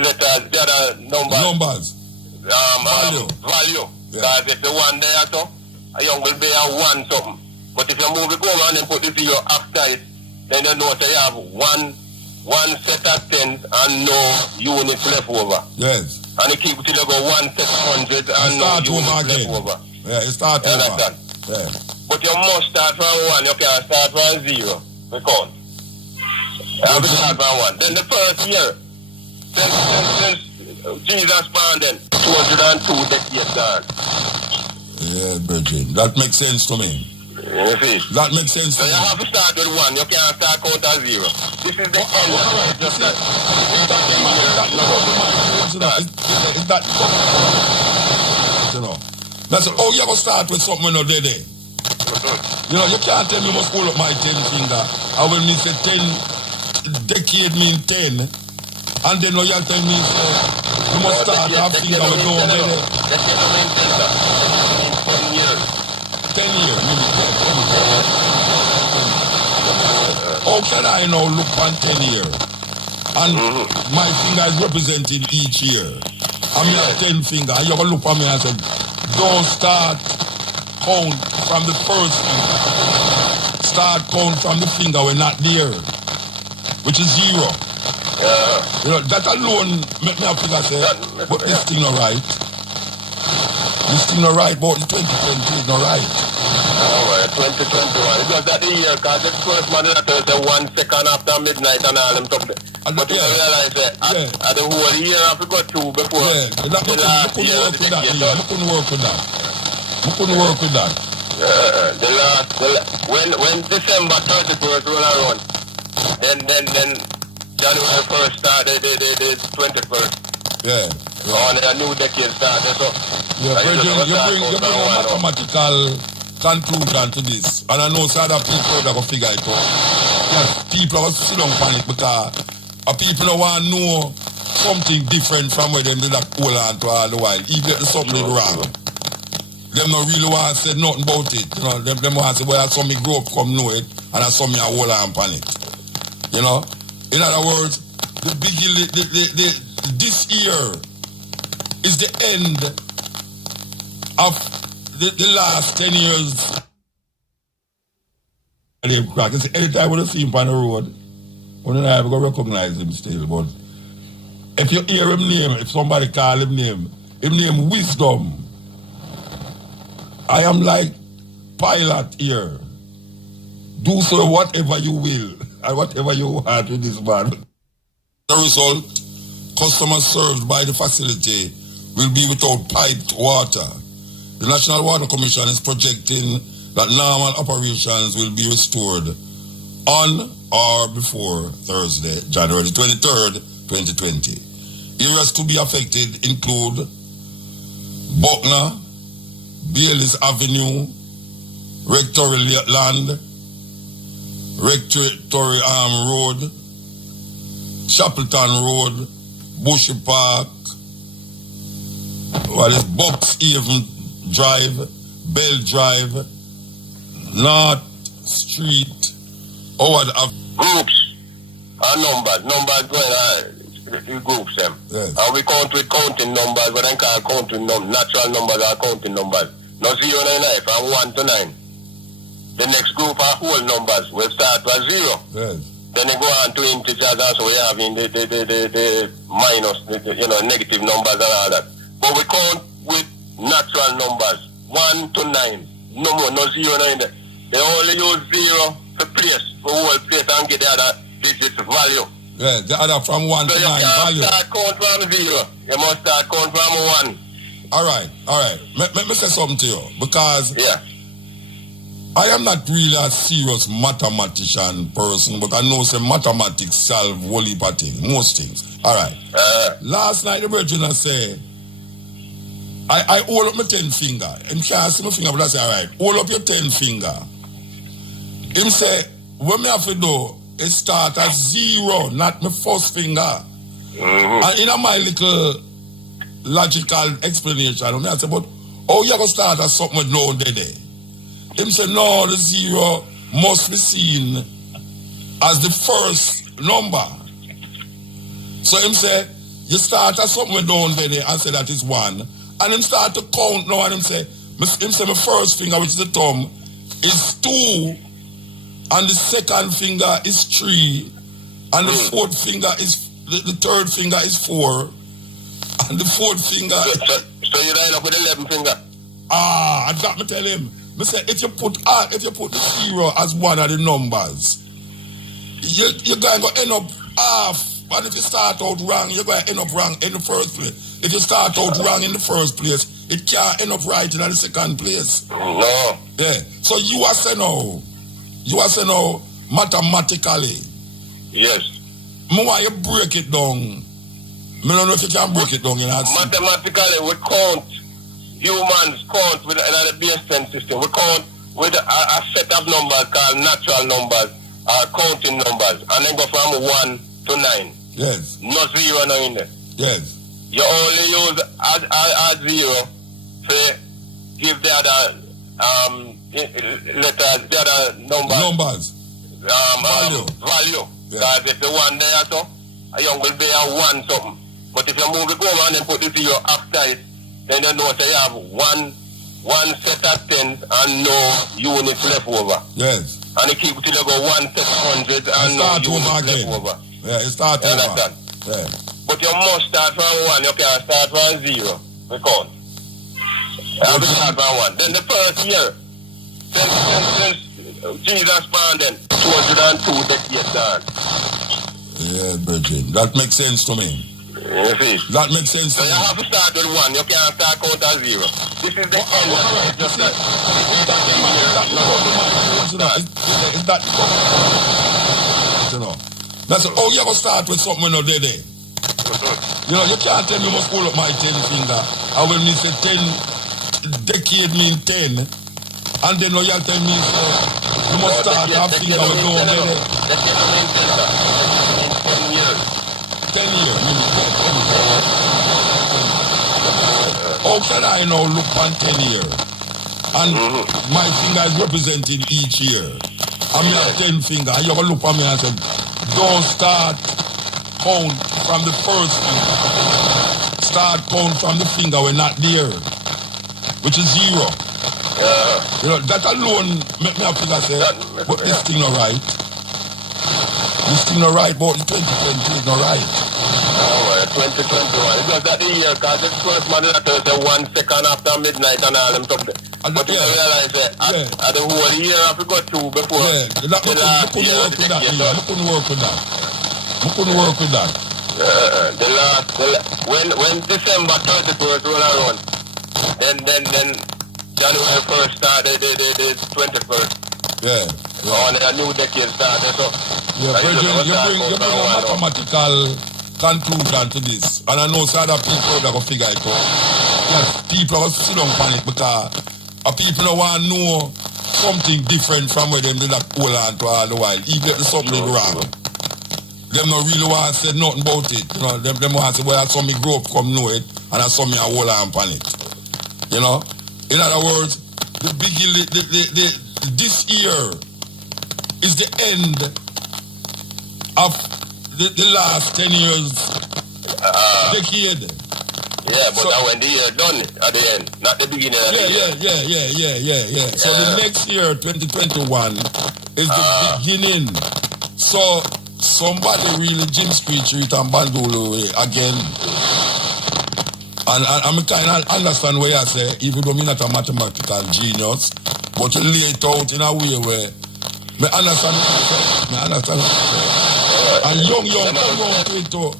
letters, the other numbers. Value. Because if the 1 there, so you will be a 1 something. But if you move it over and then put the 0 after it, then you know that you have one set of tens and no units left over. Yes. And you keep till you go 1 set of hundreds and no units left over. Yeah, it starts over. Yeah. But you must start from 1. You can't start from 0. We count. You have to start from 1. Then the first year, since Jesus born then, 202 decades gone. Yeah, Bridget. That makes sense to me. You see? That makes sense. So you have to start with 1. You can't start count at 0. This is the end. Is that you know? That's oh, you have to start with something when you're there. You know, you can't tell me you must hold up my 10 finger. I will mean say 10 decade mean 10. And then you tell me you must start half finger with no there. 10 years. 10 years, maybe can I now look on 10 years? And my finger is representing each year. I mean, have 10 fingers. And you're going to look at me and say, don't start count from the first finger. Start count from the finger we're not there, which is 0. You know, that alone make me have to say, but this thing not right. This thing not right, but the 2020 is not right. Alright, 2021. It was that the year, because the first man that was 1 second after midnight and all them stuff. But you realize that at the whole year I forgot to before. Yeah, the last year. I couldn't work with that. I couldn't work with that. When December 31st roll around, then January 1st started the 21st. Yeah. On a new decade started. So you bring a mathematical conclusion to this. And I know some other people that will figure it out. Yes, people are sit down on it because people don't want to know something different from where them do that hold on to all the while. Even if something is wrong. Them don't really want to say nothing about it. You know, them want to say, well, that's some me grow up come know it, and that's some me a hold on upon it. You know? In other words, this year is the end of the last 10 years. Anytime when you see him on the road, when I have to recognize him still, but if you hear him name, if somebody call him name Wisdom. I am like Pilate here. Do so whatever you will and whatever you want with this man. The result, customers served by the facility will be without piped water. The National Water Commission is projecting that normal operations will be restored on or before Thursday, January 23rd, 2020. Areas to be affected include Buckner, Baylis Avenue, Rectory Land, Rectory Road, Chapelton Road, Bushy Park, Box Haven Drive, Bell Drive, North Street, Howard Avenue. Groups and numbers going on. The groups them. Yes. And we count with counting numbers, but I can't count with natural numbers or counting numbers. No 099 from 1 to 9. The next group are whole numbers. We'll start with 0. Yes. Then they go on to integers, and so we have in the minus, negative numbers and all that. But we count with natural numbers, 1 to 9. No more, no 0 in there. They only use 0 for place, for whole place, and get the other digits value. Yeah, the other from 1 to 9 value. So you can't start count from 0. You must start count from 1. All right. Let me say something to you, because yeah. I am not really a serious mathematician person, but I know some mathematics solve whole heap of things, most things. All right. Last night the virgin say, I hold up my 10 finger. Him can't see my finger, but I say, all right, hold up your 10 finger. Him say, what me have to do is start at 0, not my first finger. And in my little logical explanation, I say, but how you going to start at something with no there? Him say, no, the 0 must be seen as the first number. So him say, you start at something with down there and say that is 1. And him start to count now and him say my first finger, which is the thumb, is 2. And the second finger is 3. And the fourth finger is, the third finger is 4. And the fourth finger... So you line up with 11 finger? I got me tell him. I say, if you put the 0 as one of the numbers, you're going to end up half. And if you start out wrong, you're going to end up wrong in the first place. If you start out wrong in the first place, it can't end up right in the second place. No. Yeah. So you are saying now, mathematically. Yes. I want you break it down. I don't know if you can break it down. Mathematically, we count. Humans count with another base 10 system. We count with a set of numbers called natural numbers or counting numbers, and then go from 1 to 9. Yes. No 0 no in there. Yes. You only use add 0 to give the other letters, the other numbers. value. Because if the one there, so a young will be a one something. But if you move the goal and then put the 0 after it, then you know so you have one set of 10 and no units left over. Yes. And you keep till you go 1 set of 100 and no units left over. Yeah, it starts over. Yeah. But you must start from 1. You can't start from 0. Because you have to start from 1. Then the first year, since Jesus born then, 202 decades down. Yeah, Bridget. That makes sense to me. You see? That makes sense to me. So you have to start with 1. You can't start out at 0. This is the end. Just that. Is that you know? That's oh, you have to start with something on the day. You know, you can't tell me you must pull up my 10 finger. And when me say 10 decade mean 10, and then you tell me so you must start half finger with no day. 10 years. How can I now look on 10 years? And my finger is representing each year. And me have 10 fingers. And you can look at me and say, don't start count from the first finger. Start count from the finger we're not there. Which is 0. You know, that alone make me have to say, but this thing not right. This thing not right, but 2020 is not right. 2021. It was that the year, because the first man letter say 1 second after midnight and all them stuff. But you realize that the whole year I forgot to before. Yeah, we couldn't work with that. We couldn't work with that. When December 31st roll around, then January 1st started the 21st. Yeah. On a new decade started. So yeah, you bring a mathematical conclusion to this. And I know some other people that will figure it out. Yes, people will sit down on it because people don't want to know something different from where them do that hold on to all the while. Even if something is wrong. Them don't really want to say nothing about it. You know, them want to say, well, I saw me grow up, come know it, and I saw me a hold on it. You know? In other words, this year is the end of the last 10 years decade. Yeah, but so, when the year done it at the end, not the beginning of the year. Yeah. So the next year, 2021, is the beginning. So somebody really Jim Street and Bandolo again. And I'm kind of understand what you say, even though I'm not a mathematical genius, but you lay it out in a way where I understand what you say. And young come round to it too.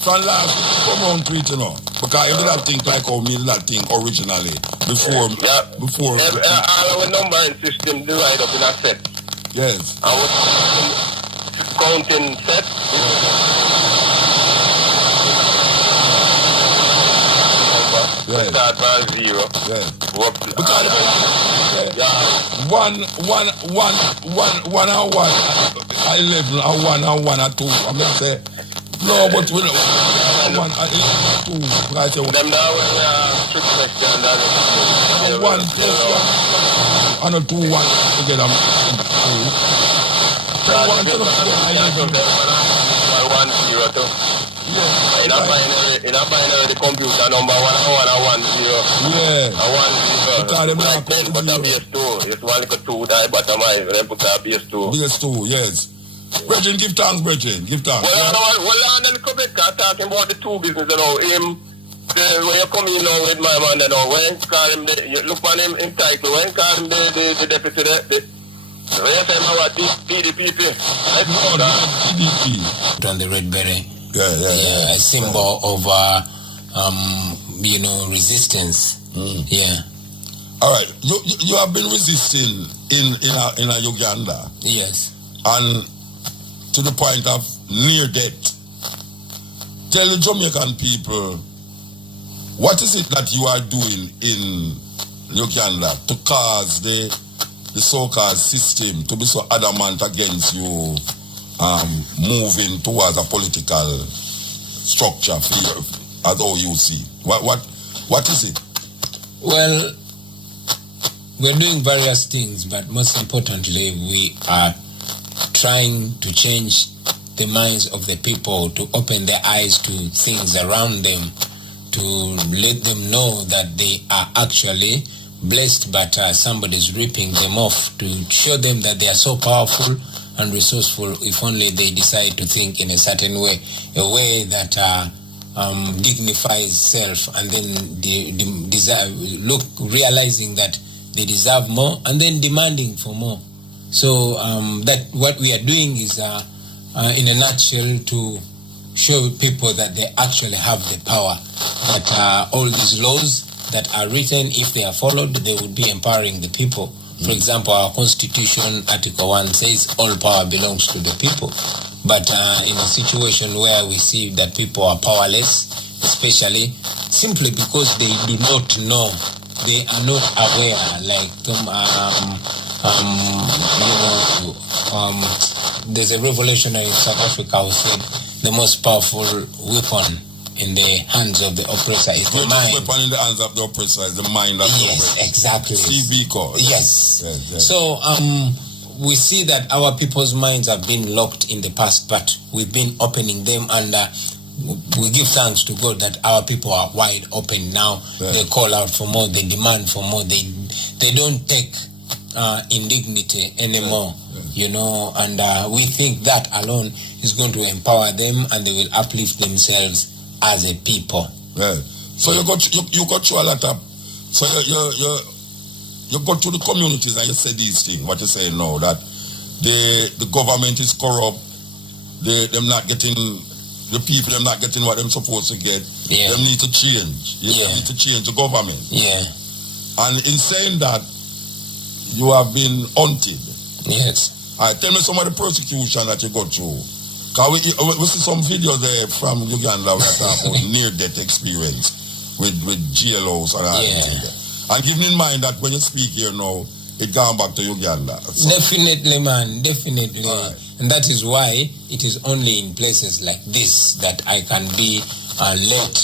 From last come round to it, you know. Because you did that thing like how me did that thing originally. Before our numbering system divided up in a set. Yes. I was counting set. Yes. Start from 0. Yes. One and 1. 11 and 1 and 1 and 2. I'm not saying no, but we don't 1 and 2. Right? Them now trick question and 1 plus 1 and a 2 1 together. 1 0 2. In a binary, the computer number 1 and 1 0. Yeah. And 1 0. But a base 2. It's 1 2 die bottom line. Then put a base 2. Base 2, yes. Brethren, give thanks, brethren. Give thanks. Well, and then Quebec talking about the 2 business, you know. When you come in now with my man, you know, when call him, you look on him in title, when call him the deputy, when you say about PDP. No, PDP. On the red beret. Yeah. A symbol of, resistance. Yeah. All right. You have been resisting in Uganda. Yes. And to the point of near death. Tell the Jamaican people, what is it that you are doing in Uganda to cause the so-called system to be so adamant against you moving towards a political structure as how you see? What is it? Well, we're doing various things, but most importantly, we are trying to change the minds of the people, to open their eyes to things around them, to let them know that they are actually blessed, but somebody's ripping them off, to show them that they are so powerful and resourceful if only they decide to think in a certain way, a way that dignifies self, and then realizing that they deserve more, and then demanding for more. So that what we are doing is, in a nutshell, to show people that they actually have the power, that all these laws that are written, if they are followed, they would be empowering the people. For example, our Constitution, Article 1 says all power belongs to the people. But in a situation where we see that people are powerless, especially simply because they do not know, they are not aware, like there's a revolutionary in South Africa who said the most powerful weapon in the hands of the oppressor is the mind. The weapon in the hands of the oppressor is the mind of the oppressor. Yes, exactly. CB code. Yes. Yes. So we see that our people's minds have been locked in the past, but we've been opening them, and we give thanks to God that our people are wide open now. Yeah. They call out for more, they demand for more, they don't take indignity anymore, you know, and we think that alone is going to empower them, and they will uplift themselves as a people. Yeah. So you go through a lot of, so you go to the communities and you say these things, what you say now, that the government is corrupt, them not getting, the people them not getting what they're supposed to get. Yeah. Them need to change. They need to change the government. Yeah. And in saying that, you have been hunted. Yes. All right, tell me some of the persecution that you go through. Because we see some videos there from Uganda where talk about near-death experience with jailhouse and all that. And keeping in mind that when you speak here now, it gone back to Uganda. So. Definitely, man, definitely. Right. And that is why it is only in places like this that I can be let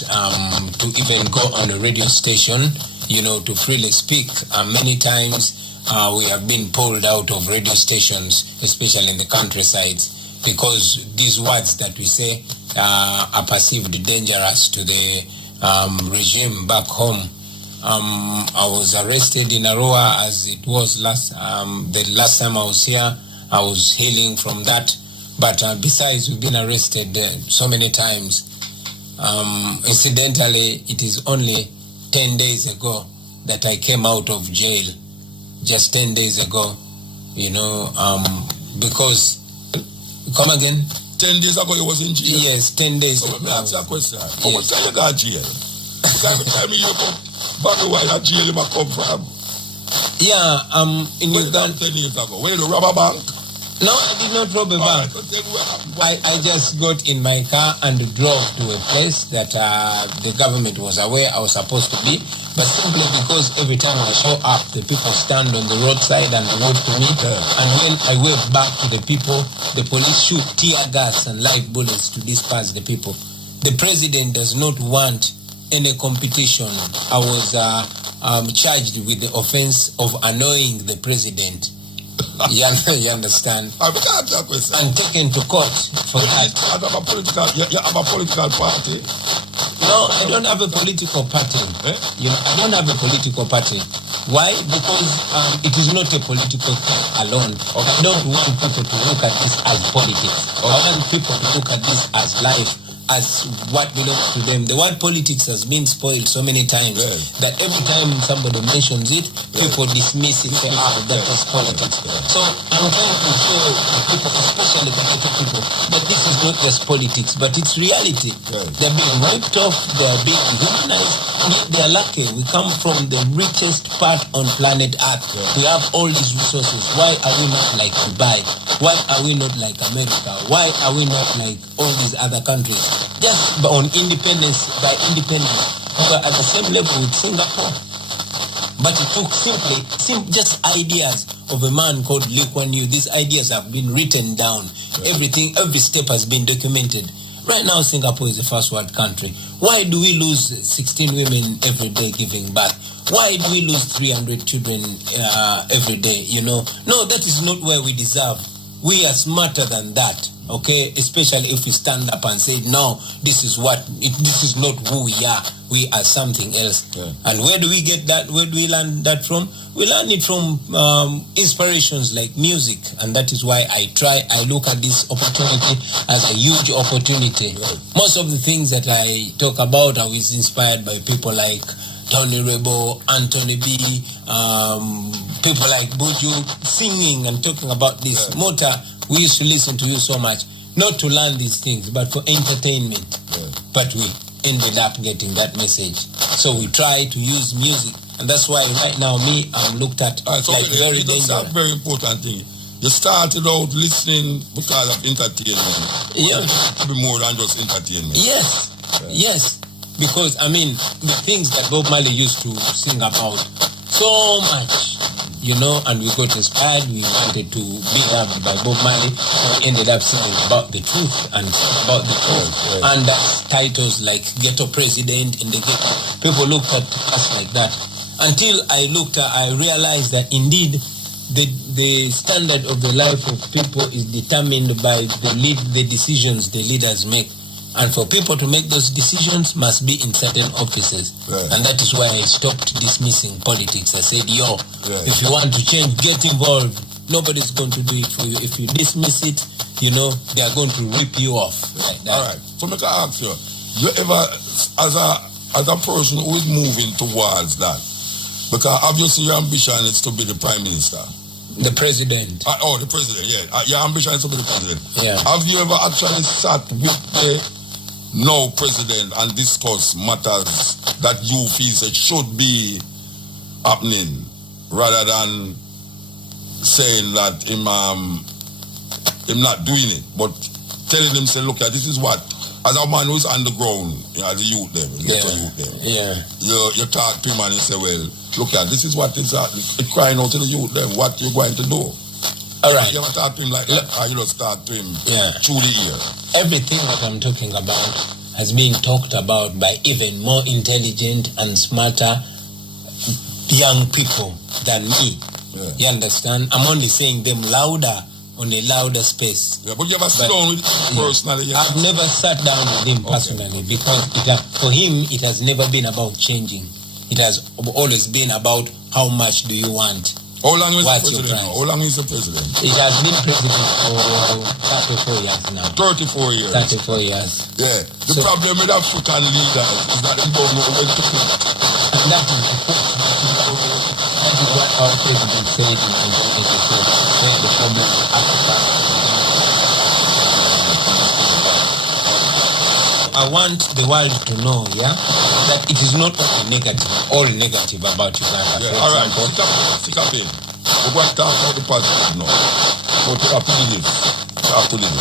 to even go on a radio station, you know, to freely speak. Many times we have been pulled out of radio stations, especially in the countryside, because these words that we say are perceived dangerous to the regime back home. I was arrested in Arua, as it was the last time I was here. I was healing from that. But besides, we've been arrested so many times. Incidentally, it is only 10 days ago that I came out of jail. Just 10 days ago, you know, because... Come again? 10 days ago you was in jail? Yes, 10 days ago. So, let me ask you a question. How much time you got jail? Because every time you come back to where that jail you come from. Yeah, in Uganda. 10 years ago. Where you rob a bank? No, I did not rob a bank. I just got in my car and drove to a place that the government was aware I was supposed to be. But simply because every time I show up, the people stand on the roadside and wave to me. And when I wave back to the people, the police shoot tear gas and live bullets to disperse the people. The president does not want any competition. I was charged with the offense of annoying the president. You understand? And taken to court for that. You have a political party? No, I don't have a political party. You know, I don't have a political party. Why? Because it is not a political thing alone. I don't want people to look at this as politics. I want people to look at this as life, as what belongs to them. The word politics has been spoiled so many times that every time somebody mentions it, people dismiss it, say, that is politics. So I'm trying to show people, especially the little people, that this is not just politics, but it's reality. They're being wiped off, they're being dehumanized, and yet they're lucky. We come from the richest part on planet Earth. We have all these resources. Why are we not like Dubai? Why are we not like America? Why are we not like all these other countries? Just on independence, by independence, we were at the same level with Singapore. But it took simply just ideas of a man called Lee Kuan Yew. These ideas have been written down. Everything, every step has been documented. Right now, Singapore is a first world country. Why do we lose 16 women every day giving birth? Why do we lose 300 children every day? You know, no, that is not where we deserve. we are smarter than that, okay? Especially if we stand up and say, no, this is not who we are. We are something else. Yeah. And where do we get that? Where do we learn that from? We learn it from inspirations like music. And that is why I look at this opportunity as a huge opportunity. Right. Most of the things that I talk about, I was inspired by people like Tony Rebo, Anthony B, people like Buju, singing and talking about this. Yeah. Mota, we used to listen to you so much, not to learn these things, but for entertainment. Yeah. But we ended up getting that message. So we try to use music. And that's why right now I'm looked at So like very that's a dangerous. very important thing. You started out listening because of entertainment. Yeah. To be more than just entertainment. Yes, Yeah. yes. Because, I mean, the things that Bob Marley used to sing about so much, and we got inspired. We wanted to be loved by Bob Marley. So we ended up singing about the truth and about the truth. Yes. And that's titles like Ghetto President in the Ghetto. People looked at us like that. Until I realized that indeed the standard of the life of people is determined by the decisions the leaders make. And for people to make those decisions must be in certain offices. Right. And that is why I stopped dismissing politics. I said, Right. if you want to change, get involved. Nobody's going to do it for you. If you dismiss it, they are going to rip you off. Like that. All right. So I can ask you, you ever, as a person who is moving towards that, because obviously your ambition is to be the Prime Minister. The president. The president, yeah. Your ambition is to be the president. Yeah. Have you ever actually sat with the now president and discuss matters that you feel that should be happening, rather than saying that him not doing it, but telling him, say, look, this is what, as a man who's on the ground, as a youth level, you talk to him and you say, well, look, this is what is crying out to the youth level, what you're going to do. All right. You ever talk to him like that, or you just talk to him through the ear? Everything that I'm talking about has been talked about by even more intelligent and smarter young people than me. Yeah. You understand? I'm only saying them louder on a louder space. Yeah, but you ever sit down with him personally? Yeah. I've never sat down with him personally because for him it has never been about changing. It has always been about how much do you want. How long is What's the your president now? price? How long is the president? It has been president for 34 years now. 34 years. 34 years. Yeah. The problem with African leaders is that they don't know when to quit. And that is what our president said in 1984. Where the problem is Africa. I want the world to know, that it is not all negative about Uganda. Yeah, For all right. example, Stick up in. We're going to talk about the positive now. Go to after this. After this.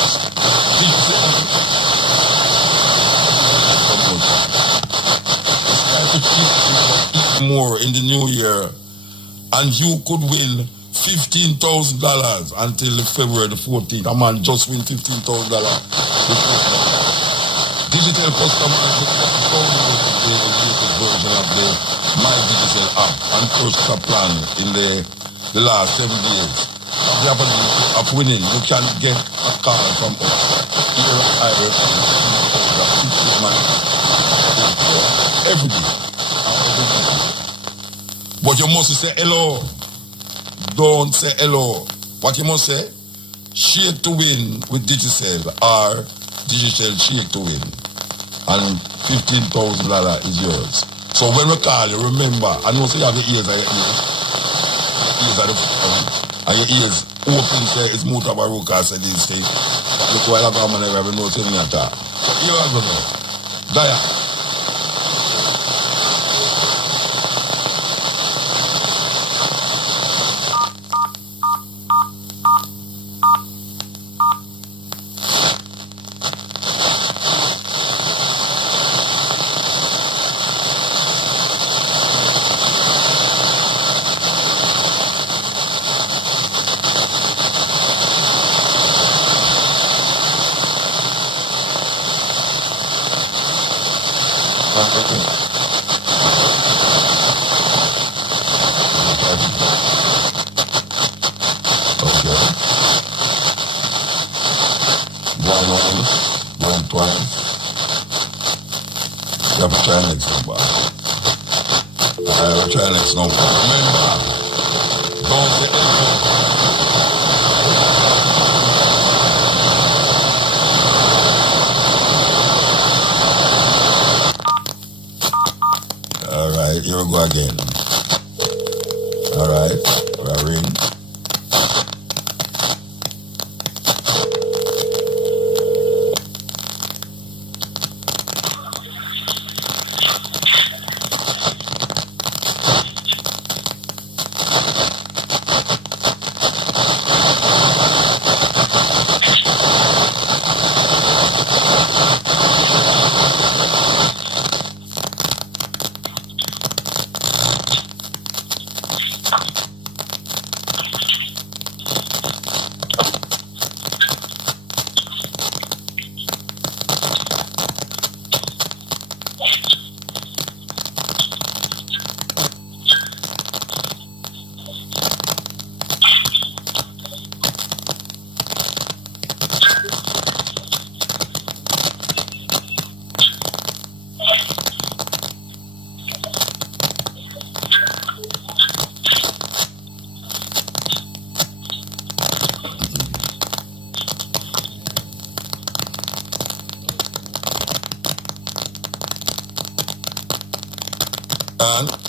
More in the new year, and you could win $15,000 until February the 14th. A man just win $15,000. Digital customers version of the My Digital app and purchase a plan in the last 7 days. The opportunity of winning, you can get a call from us. Here every day. But you must say hello. Don't say hello. What you must say? Shake to win with Digicel or Digital Shake to win. And $15,000 is yours. So when we call you, remember, I know so you have your ears and your ears. Your ears are the phone. And your ears open, say it's Mutabaruka, say this thing. Look while I come and I have no saying at all. So you have to know. Daya. have to try next number. I'll try next number. Remember, don't say Alright, here we go again. Alright, we're ring.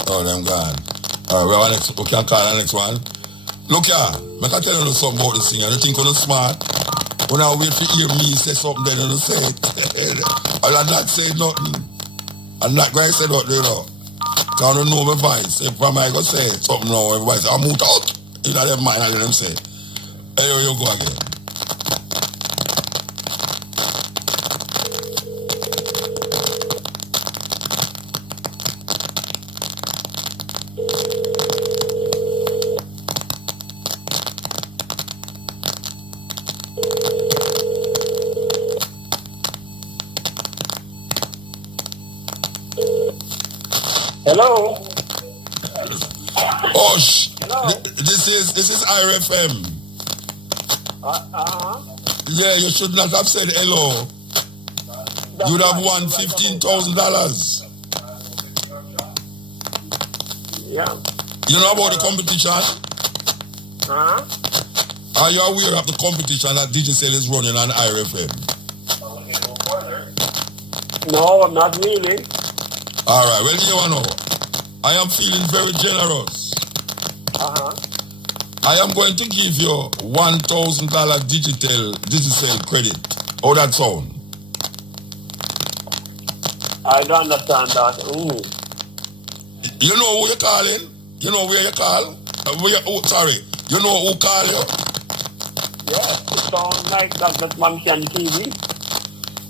Oh, them gone. Alright, we can call the next one. Look here, I can tell you something about this thing. You think you're smart? When I wait to hear me say something, then you say it. I'll not say nothing. I'm not going to say nothing, you know. I don't know my voice. If I'm going to say something now, everybody say, I'm out out. You know, them mind, I let them say. Anyway, you go again. Hello. Osh. Hello. This is IRFM. Yeah, you should not have said hello. You'd have won $15,000. Yeah. You know about the competition? Are you aware of the competition that Digicel is running on IRFM? No, I'm not really. Alright, well, you know, I am feeling very generous. I am going to give you $1,000 Digicel credit. How that sound? I don't understand that. You know who you're calling? You know where you call? Sorry, you know who call you? Yes, it sounds like that man see on TV.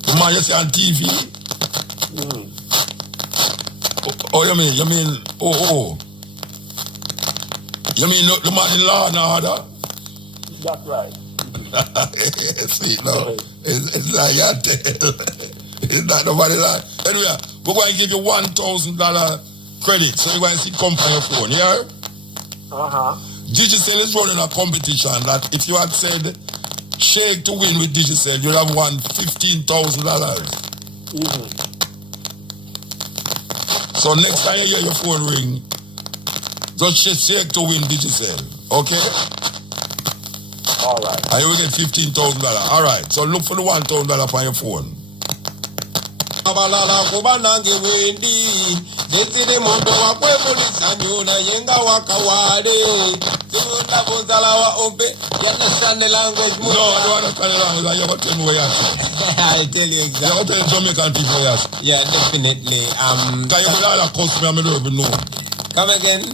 The man you see on TV? Oh, you mean, oh. You mean the man in law and order? That's right. See, no, it's not your tale. It's not nobody like. Anyway, we're going to give you $1,000 credit, so you're going to see come on your phone, yeah? Digicel is running a competition that if you had said shake to win with Digicel, you'd have won $15,000. So next time you hear your phone ring, just shake to win Digicel, okay? All right. And you will get $15,000. All right, so look for the $1,000 on your phone. Abalala kubanange wendi Jeside mondo wakwe mulisanyuna yenga wakawade Simunda bozalawa ompe You understand the language? No, I don't understand the language. You're going to tell me what you're saying. I'll tell you exactly. You're going to tell Jamaican people what you're saying. Yeah, definitely. Can you go down and cuss me? I don't even know. Come again?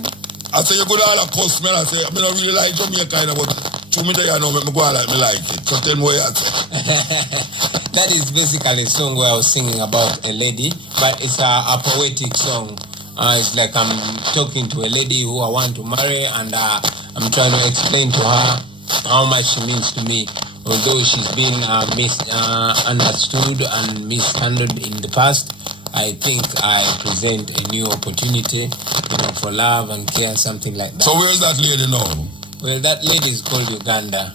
I say you go down and cuss me and I say I don't really like Jamaica, but to me, I know me go like me like it. So tell me what you're saying. That is basically a song where I was singing about a lady, but it's a poetic song. It's like I'm talking to a lady who I want to marry, and I'm trying to explain to her how much she means to me. Although she's been misunderstood and mishandled in the past, I think I present a new opportunity, for love and care, something like that. So where's that lady now? Well, that lady is called Uganda.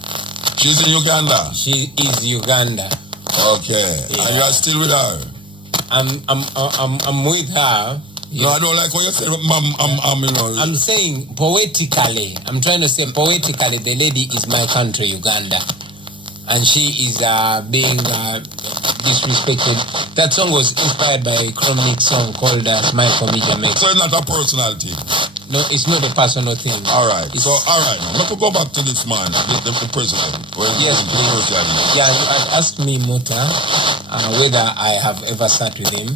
She's in Uganda? She is Uganda. Okay. Yeah. And you are still with her? I'm with her. No, I don't like what you say, ma'am. I'm saying poetically. I'm trying to say poetically, the lady is my country, Uganda, and she is being disrespected. That song was inspired by a Chronic song called "Smile for Me, Jamaica." So it's not a personality. No, it's not a personal thing. All right. So, all right. Let's go back to this man, the president. Yes, please. Yeah, you had asked me, Muta, whether I have ever sat with him.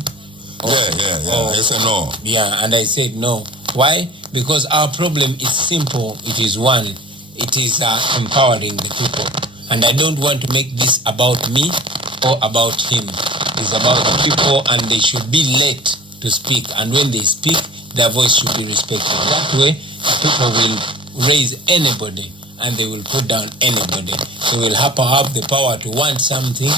Yeah. I said no. Yeah, and I said no. Why? Because our problem is simple. It is one. It is empowering the people. And I don't want to make this about me or about him. It's about the people, and they should be let to speak. And when they speak, their voice should be respected. That way, people will raise anybody and they will put down anybody. They will have the power to want something,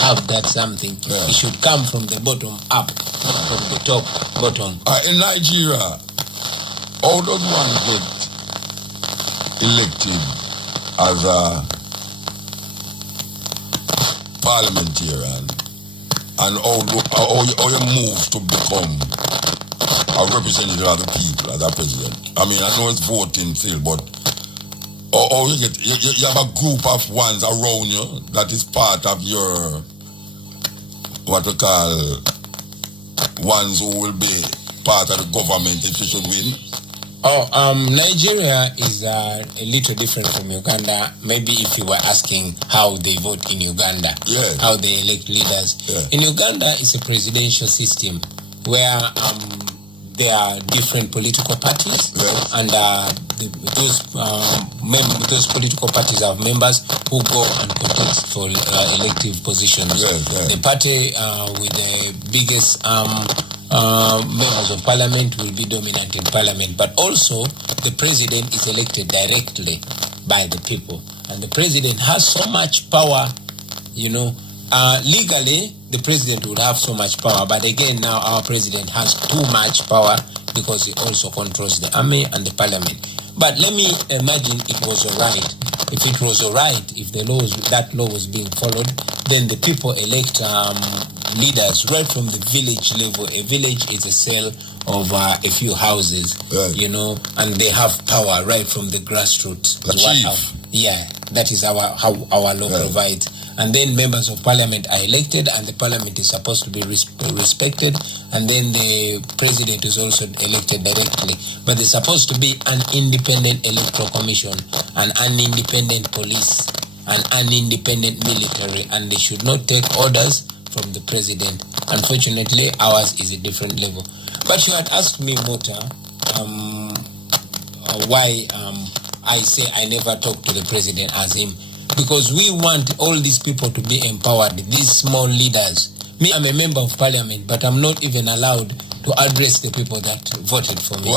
have that something. Yeah. It should come from the bottom up, from the top, bottom. In Nigeria, how does one get elected as a parliamentarian? And how you move to become a representative of the people as a president? I mean, I know it's voting still, but how you get, you have a group of ones around you that is part of your, what we call, ones who will be part of the government if you should win? Nigeria is a little different from Uganda. Maybe if you were asking how they vote in Uganda, how they elect leaders. Yeah. In Uganda, it's a presidential system where there are different political parties, and those political parties have members who go and contest for elective positions. The party with the biggest members of parliament will be dominant in parliament, but also the president is elected directly by the people, and the president has so much power, legally the president would have so much power, but again now our president has too much power because he also controls the army and the parliament. But let me imagine it was alright. If it was alright, if that law was being followed, then the people elect leaders right from the village level. A village is a cell of a few houses, and they have power right from the grassroots. That is how our law provides. And then members of parliament are elected, and the parliament is supposed to be respected, and then the president is also elected directly. But there's supposed to be an independent electoral commission, an independent police, an independent military, and they should not take orders from the president. Unfortunately, ours is a different level. But you had asked me, Mota, why I say I never talk to the president as him. Because we want all these people to be empowered, these small leaders. Me, I'm a member of parliament, but I'm not even allowed to address the people that voted for me.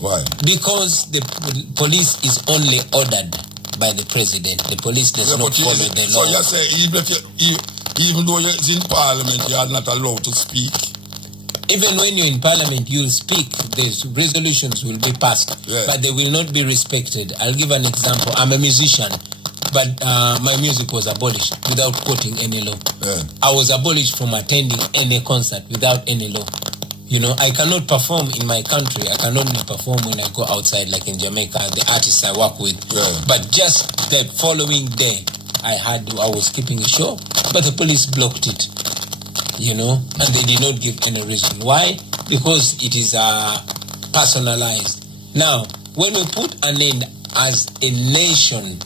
Why? Because the police is only ordered by the president. The police does not follow the law. So you say even though you're in parliament, you are not allowed to speak? Even when you're in parliament, you'll speak. These resolutions will be passed, but they will not be respected. I'll give an example. I'm a musician. But my music was abolished without quoting any law. I was abolished from attending any concert without any law. I cannot perform in my country. I can only perform when I go outside, like in Jamaica, the artists I work with. But just the following day, I was keeping a show, but the police blocked it. And they did not give any reason. Why? Because it is personalized. Now, when we put an end as a nation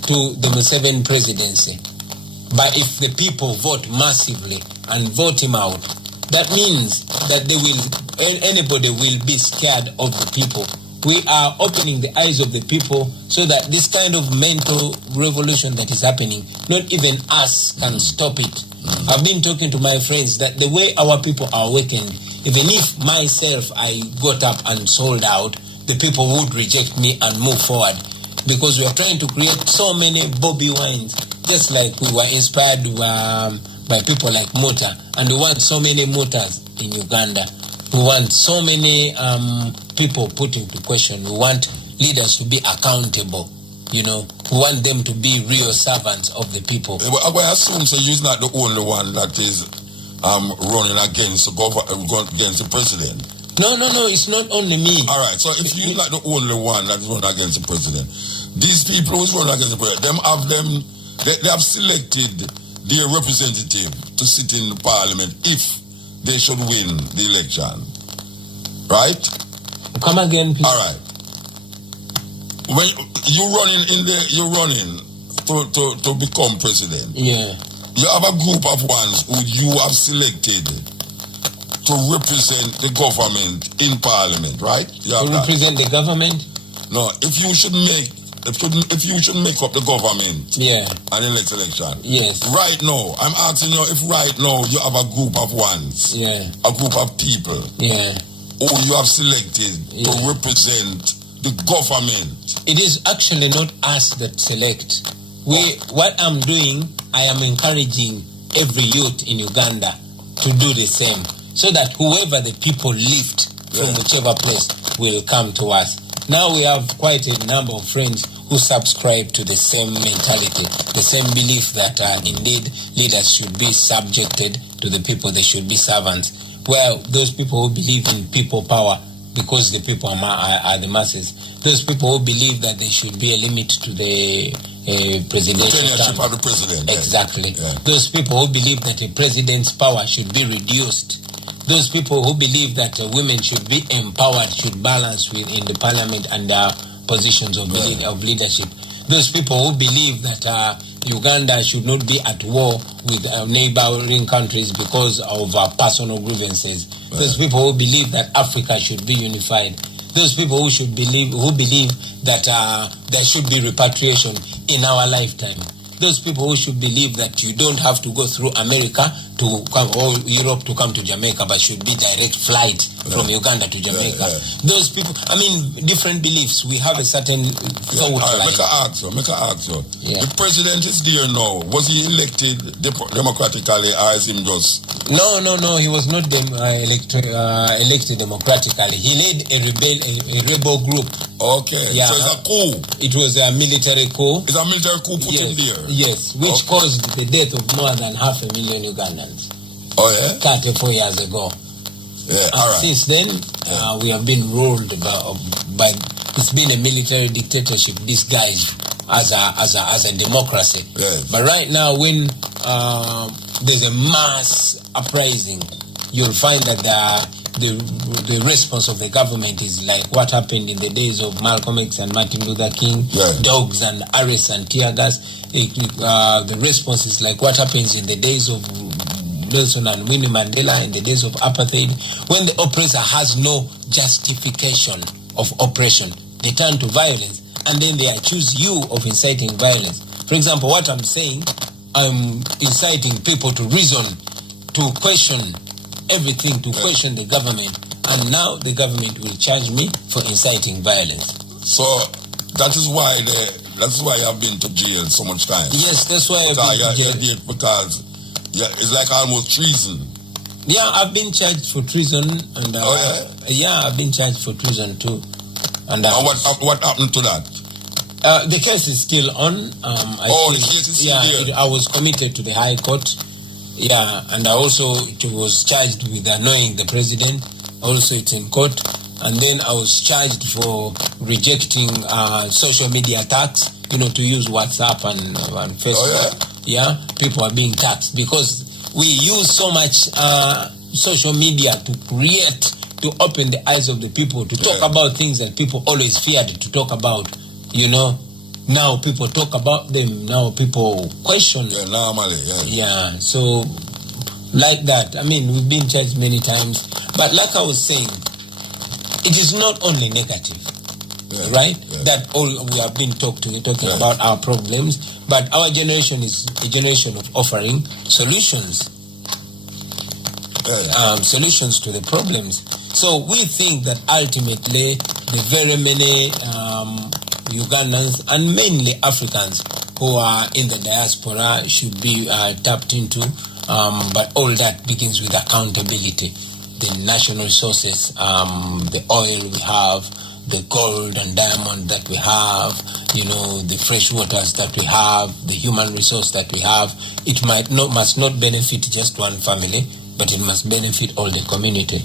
to the Museveni presidency, but if the people vote massively and vote him out, that means that anybody will be scared of the people. We are opening the eyes of the people so that this kind of mental revolution that is happening, not even us can stop it. I've been talking to my friends that the way our people are awakened, even if myself I got up and sold out, the people would reject me and move forward. Because we are trying to create so many Bobby Wines, just like we were inspired by people like Muta, and we want so many Mutas in Uganda. We want so many people put into question. We want leaders to be accountable. We want them to be real servants of the people. I assume so you're not the only one that is running against the president. No, it's not only me. All right, so if you're not the only one that's running against the president, these people who's running against the president, they have selected their representative to sit in the parliament if they should win the election. Right? Come again, please. All right. When you're running to become president. Yeah. You have a group of ones who you have selected to represent the government in parliament, right? To represent the government? No, if you should make up the government, an next election. Yes. Right now, I'm asking you if right now you have a group of ones, a group of people, who you have selected to represent the government. It is actually not us that select. What I'm doing, I am encouraging every youth in Uganda to do the same, so that whoever the people lift from whichever place will come to us. Now we have quite a number of friends who subscribe to the same mentality, the same belief that indeed leaders should be subjected to the people, they should be servants. Well, those people who believe in people power because the people are the masses, those people who believe that there should be a limit to the presidential term. Of the president. Exactly. Yeah. Those people who believe that a president's power should be reduced. Those people who believe that women should be empowered, should balance in the parliament and their positions of leadership. Those people who believe that Uganda should not be at war with neighboring countries because of personal grievances. Those people who believe that Africa should be unified. Those people who believe that there should be repatriation in our lifetime. Those people who should believe that you don't have to go through America to come or Europe to come to Jamaica, but should be direct flight from Uganda to Jamaica. Those people, I mean, different beliefs. We have a certain thought line. Make I ask you. The president is there now. Was he elected democratically, or is him just? No. He was not elected democratically. He led a rebel group. Okay. Yeah. So it's a coup. It was a military coup. It's a military coup put in there. Yes, which caused the death of more than 500,000 Ugandans. Oh yeah. 34 years ago. Yeah. All right. Since then, we have been ruled by. It's been a military dictatorship disguised as a democracy. Yes. But right now, when there's a mass uprising, you'll find that the response of the government is like what happened in the days of Malcolm X and Martin Luther King, dogs and arrests and tear gas. The response is like what happens in the days of Nelson and Winnie Mandela, in the days of apartheid, when the oppressor has no justification of oppression. They turn to violence, and then they accuse you of inciting violence. For example, what I'm saying, I'm inciting people to reason, to question everything, to question the government, and now the government will charge me for inciting violence. So that is why you have been to jail so much time. Yes, that's why I've been to jail. Because it's like almost treason. Yeah, I've been charged for treason, and I've been charged for treason too. And what happened to that? The case is still on. The case is still there. I was committed to the High Court. Yeah, and I also was charged with annoying the president. Also, it's in court. And then I was charged for rejecting social media tax. To use WhatsApp and Facebook. People are being taxed because we use so much social media to open the eyes of the people, to talk about things that people always feared to talk about. Now people talk about them. Now people question. Yeah, normally. Yeah. So like that. I mean, we've been charged many times, but like I was saying, it is not only negative. Right? That all we have been talking about our problems, but our generation is a generation of offering solutions. Solutions to the problems. So we think that ultimately the very many Ugandans and mainly Africans who are in the diaspora should be tapped into, but all that begins with accountability. The national resources, the oil we have, the gold and diamond that we have, the fresh waters that we have, the human resource that we have, it must not benefit just one family. but it must benefit all the community.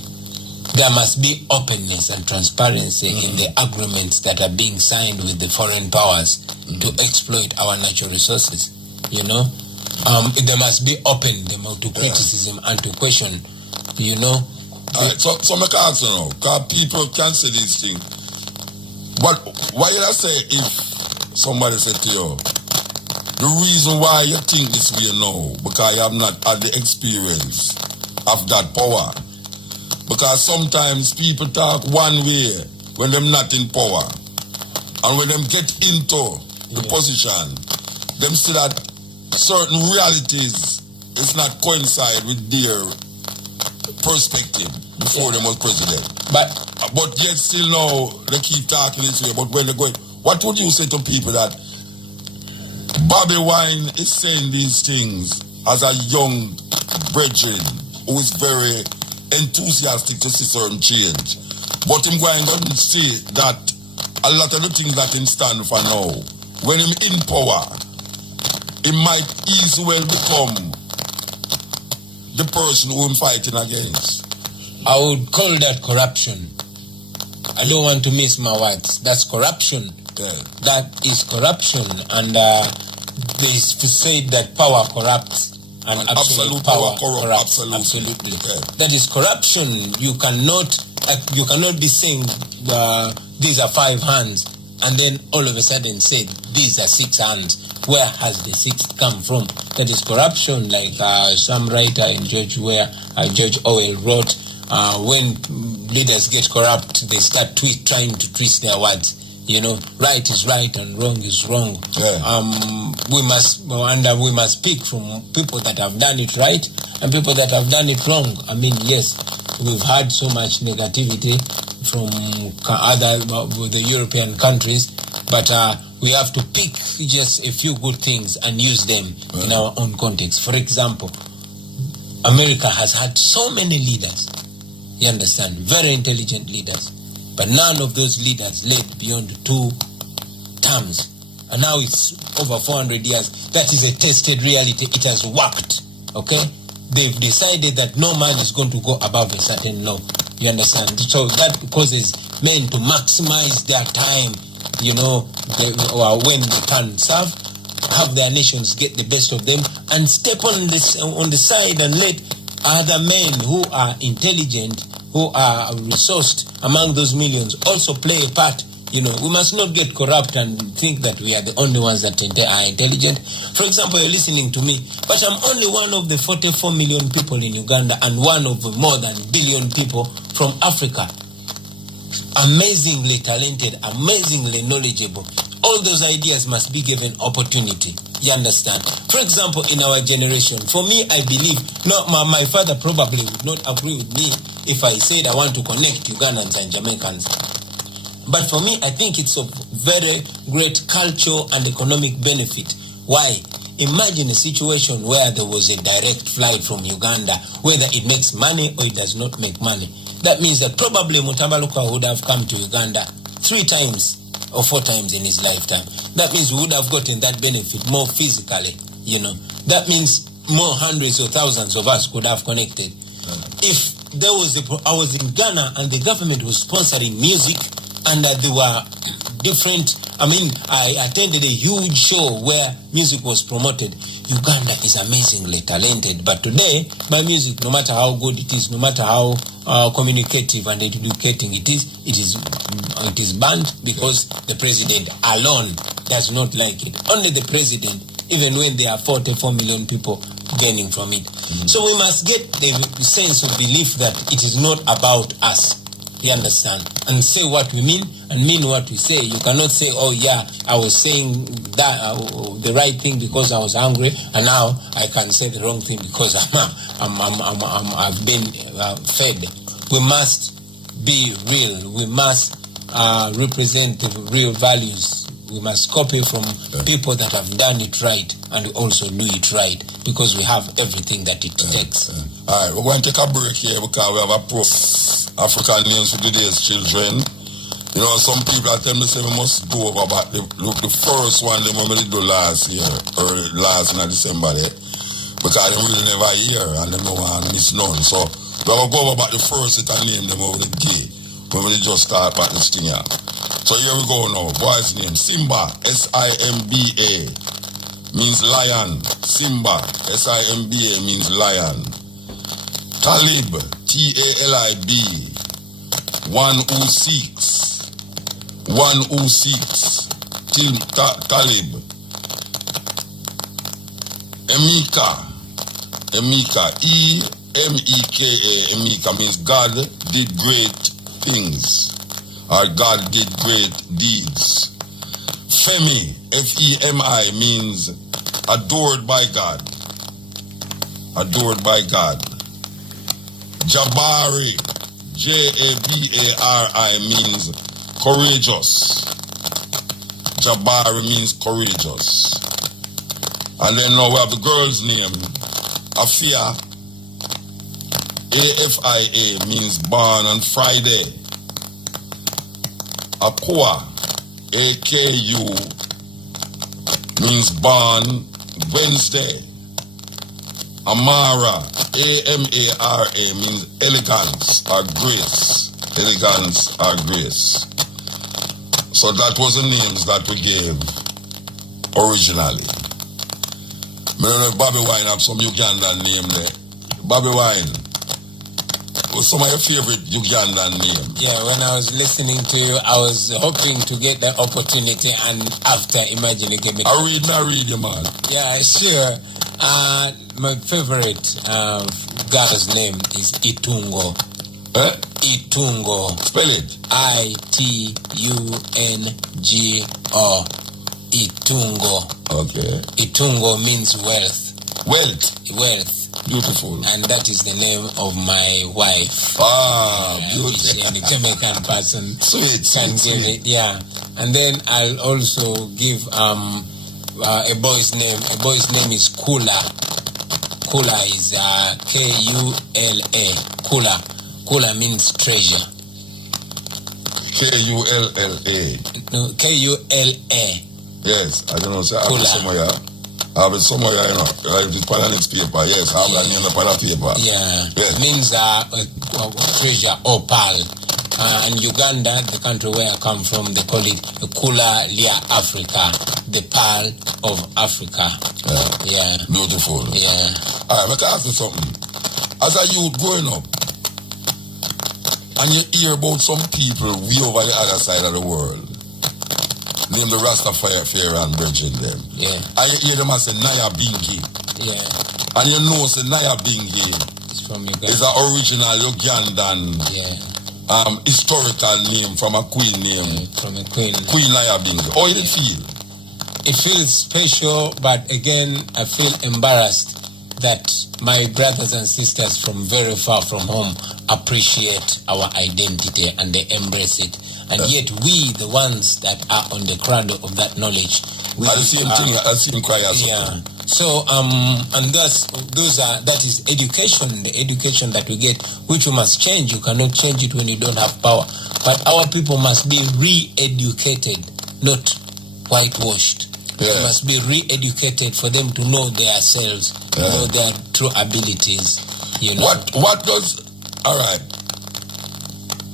There must be openness and transparency in the agreements that are being signed with the foreign powers to exploit our natural resources. You know, there must be open to criticism and to question. You know. So I can ask you now, because people can say these things. But why did I say if somebody said to you, the reason why you think this way now, because you have not had the experience of that power. Because sometimes people talk one way when they're not in power. And when them get into the position, them see that certain realities is not coincide with their perspective before they was president. But yet still now they keep talking this way. But when they go, what would you say to people that Bobby Wine is saying these things as a young brethren who is very enthusiastic to see certain change, but him going to see that a lot of the things that him stand for now, when him in power, he might easily become the person who I'm fighting against. I would call that corruption. I don't want to miss my words. That's corruption. Yeah. That is corruption, and they said that power corrupts. And absolute power corrupts. Absolutely. Yeah. That is corruption. You cannot be saying these are 5 hands and then all of a sudden say these are 6 hands. Where has the 6th come from? That is corruption. Like some writer in George Orwell wrote, when leaders get corrupt, they start trying to twist their words. You know, right is right and wrong is wrong. Yeah. We must speak from people that have done it right and people that have done it wrong. I mean, yes, we've had so much negativity from the European countries, but we have to pick just a few good things and use them in our own context. For example, America has had so many leaders, you understand, very intelligent leaders. But none of those leaders led beyond 2 terms. And now it's over 400 years. That is a tested reality. It has worked. Okay? They've decided that no man is going to go above a certain law. You understand? So that causes men to maximize their time, you know, when they can serve, have their nations get the best of them, and step on the side and let other men who are intelligent, who are resourced among those millions also play a part. You know, we must not get corrupt and think that we are the only ones that are intelligent. For example, you're listening to me, but I'm only one of the 44 million people in Uganda and one of the more than billion people from Africa. Amazingly talented, amazingly knowledgeable. All those ideas must be given opportunity. You understand? For example, in our generation, for me, I believe, my father probably would not agree with me if I said I want to connect Ugandans and Jamaicans. But for me, I think it's of very great cultural and economic benefit. Why? Imagine a situation where there was a direct flight from Uganda, whether it makes money or it does not make money. That means that probably Mutabaruka would have come to Uganda 3 times or 4 times in his lifetime. That means we would have gotten that benefit more physically, you know. That means more hundreds or thousands of us could have connected. If there was I was in Ghana and the government was sponsoring music, and there were different, I attended a huge show where music was promoted. Uganda is amazingly talented, but today, my music, no matter how good it is, no matter how communicative and educating it is banned because the president alone does not like it. Only the president, even when there are 44 million people gaining from it. So we must get the sense of belief that it is not about us. You understand? And say what we mean and mean what we say. You cannot say, oh yeah, I was saying that the right thing because I was hungry, and now I can say the wrong thing because I've been fed. We must be real. We must represent the real values. We must copy from people that have done it right and also do it right because we have everything that it takes. All right, we're going to take a break here because we have a African names for today's children. You know, some people are telling me say we must go over about the first one they normally do last year or last in December there. because they really never hear and they don't want to miss none. So we will go over about the first set and name them over the gay when we just start back this thing here. So here we go now. Boy's name Simba, S-I-M-B-A, means lion. Simba, S-I-M-B-A, means lion. Talib, T-A-L-I-B, 106. 106. Talib. Emeka, E-M-E-K-A, Emeka means God did great things, or God did great deeds. Femi, F-E-M-I, means adored by God. Adored by God. Jabari, J-A-B-A-R-I, means courageous. Jabari means courageous. And then now we have the girl's name, Afia. A-F-I-A means born on Friday. Akua, A-K-U, means born Wednesday. Amara, A-M-A-R-A, means elegance or grace. Elegance or grace. So that was the names that we gave originally. I don't know if Bobby Wine have some Ugandan name there. Bobby Wine, what's some of your favorite Ugandan name? Yeah, when I was listening to you, I was hoping to get the opportunity, and after, imagine you gave me... I read you, man. Yeah, sure. My favorite girl's name is Itungo. Eh? Itungo. Spell it. I-T-U-N-G-O. Itungo. Okay. Itungo means wealth. Wealth. Beautiful. And that is the name of my wife. Beautiful. Which any Jamaican person Sweet. give it. Yeah. And then I'll also give a boy's name. A boy's name is Kula. Kula is K-U-L-A. Kula. Kula means treasure. K-U-L-L-A. No, K-U-L-A. Yes, I don't know. So I have it somewhere. I have it somewhere, you know. It's on the next paper. Yes, I have that name on the paper. Yeah. Yes. It means treasure or pearl. In Uganda, the country where I come from, they call it Kula Lia Africa, the pearl of Africa. Yeah. Beautiful. Yeah. All right, let me ask you something. As a youth growing up, and you hear about some people way over the other side of the world, name the Rastafari and Virgin them. Yeah. And you hear them as say Naya Bingi. Yeah. And you know say Naya Bingi It's from Uganda. is an original Ugandan historical name from a queen name. From a queen. Queen Naya Bingi. How did it feel? It feels special, but again, I feel embarrassed that my brothers and sisters from very far from home appreciate our identity and they embrace it. And yet we, the ones that are on the cradle of that knowledge, we the same thing, I see him cry as yeah. So and that is education, the education that we get, which we must change. You cannot change it when you don't have power. But our people must be re-educated, not whitewashed. Yeah. They must be re-educated for them to know themselves, know their true abilities. You know. What does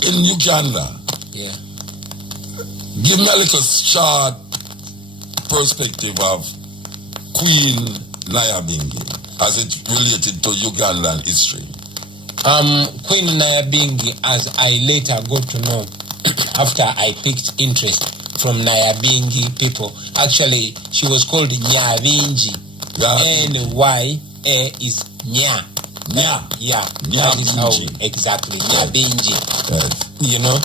in Uganda? Yeah. Give me a little short perspective of Queen Naya Bingi as it related to Ugandan history. Queen Naya Bingi, as I later got to know after I picked interest from Naya Bingi people. Actually, she was called Nyabingi. N-Y-A is Nya. Nya. Yeah. That is how exactly. Nyabingi. Yes. You know?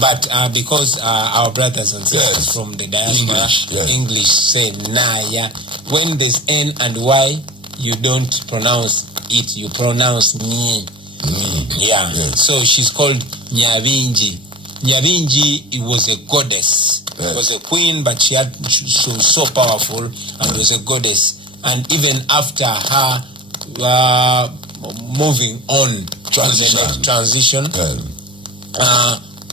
But because our brothers and sisters from the diaspora, English say Naya. When there's N and Y, you don't pronounce it, you pronounce Ni. Yeah. Yes. So she's called Nyabingi. Nyabingi, it was a goddess. Yes. It was a queen, but she was so powerful and was a goddess. And even after her moving on, transition,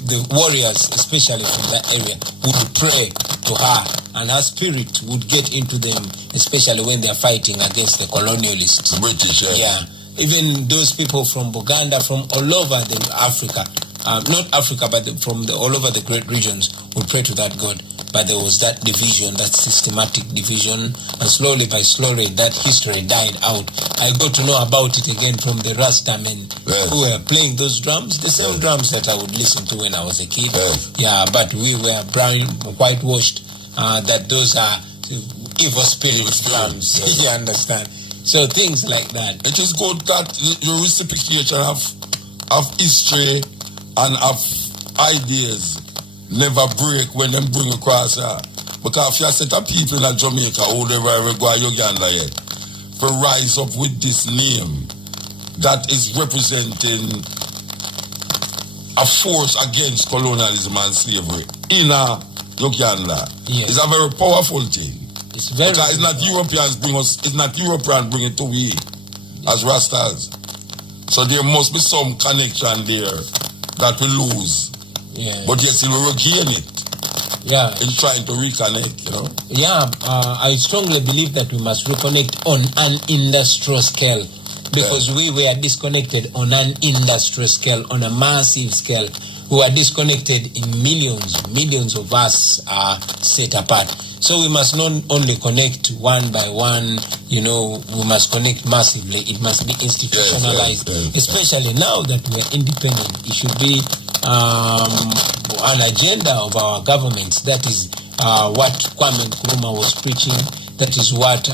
the warriors, especially from that area, would pray to her, and her spirit would get into them, especially when they are fighting against the colonialists. The British, yes. Yeah. Even those people from Buganda, from all over Africa, not Africa, but from all over the great regions, would pray to that God. But there was that division, that systematic division, and slowly by slowly that history died out. I got to know about it again from the Rasta men who were playing those drums, the same drums that I would listen to when I was a kid. Yeah, but we were whitewashed that those are evil spirit drums. You understand? So things like that. It is good that your reciprocation of history and of ideas never break when them bring across her. Because if you set up people in Jamaica who never ever go to Uganda yet, for rise up with this name that is representing a force against colonialism and slavery in Uganda. Yes. It's a very powerful thing. It's very because it's not Europeans bring us, it's not Europeans bring it to we as Rastas. So there must be some connection there that we lose. Yeah. But yes, we will regain it. Yeah. In trying to reconnect, you know. Yeah, I strongly believe that we must reconnect on an industrial scale, because we were disconnected on an industrial scale, on a massive scale. We are disconnected in millions of us are set apart. So we must not only connect one by one, you know, we must connect massively. It must be institutionalized, especially now that we are independent. It should be an agenda of our governments. That is what Kwame Nkrumah was preaching. That is what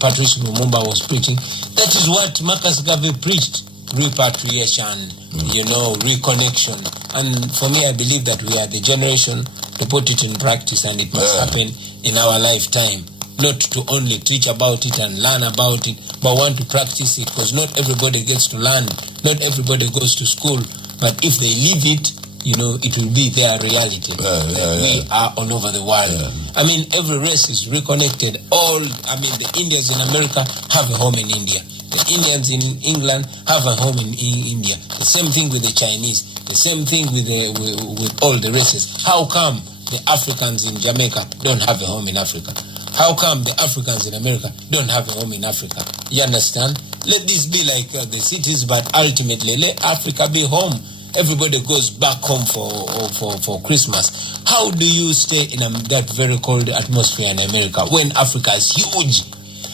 Patrice Lumumba was preaching. That is what Marcus Garvey preached. Repatriation, you know, reconnection. And for me, I believe that we are the generation to put it in practice, and it must happen in our lifetime. Not to only teach about it and learn about it, but want to practice it, because not everybody gets to learn. Not everybody goes to school. But if they live it, you know, it will be their reality. We are all over the world. I mean, every race is reconnected. The Indians in America have a home in India. The Indians in England have a home in India. The same thing with the Chinese. The same thing with all the races. How come the Africans in Jamaica don't have a home in Africa? How come the Africans in America don't have a home in Africa? You understand? Let this be like the cities, but ultimately let Africa be home. Everybody goes back home for Christmas. How do you stay in that very cold atmosphere in America when Africa is huge?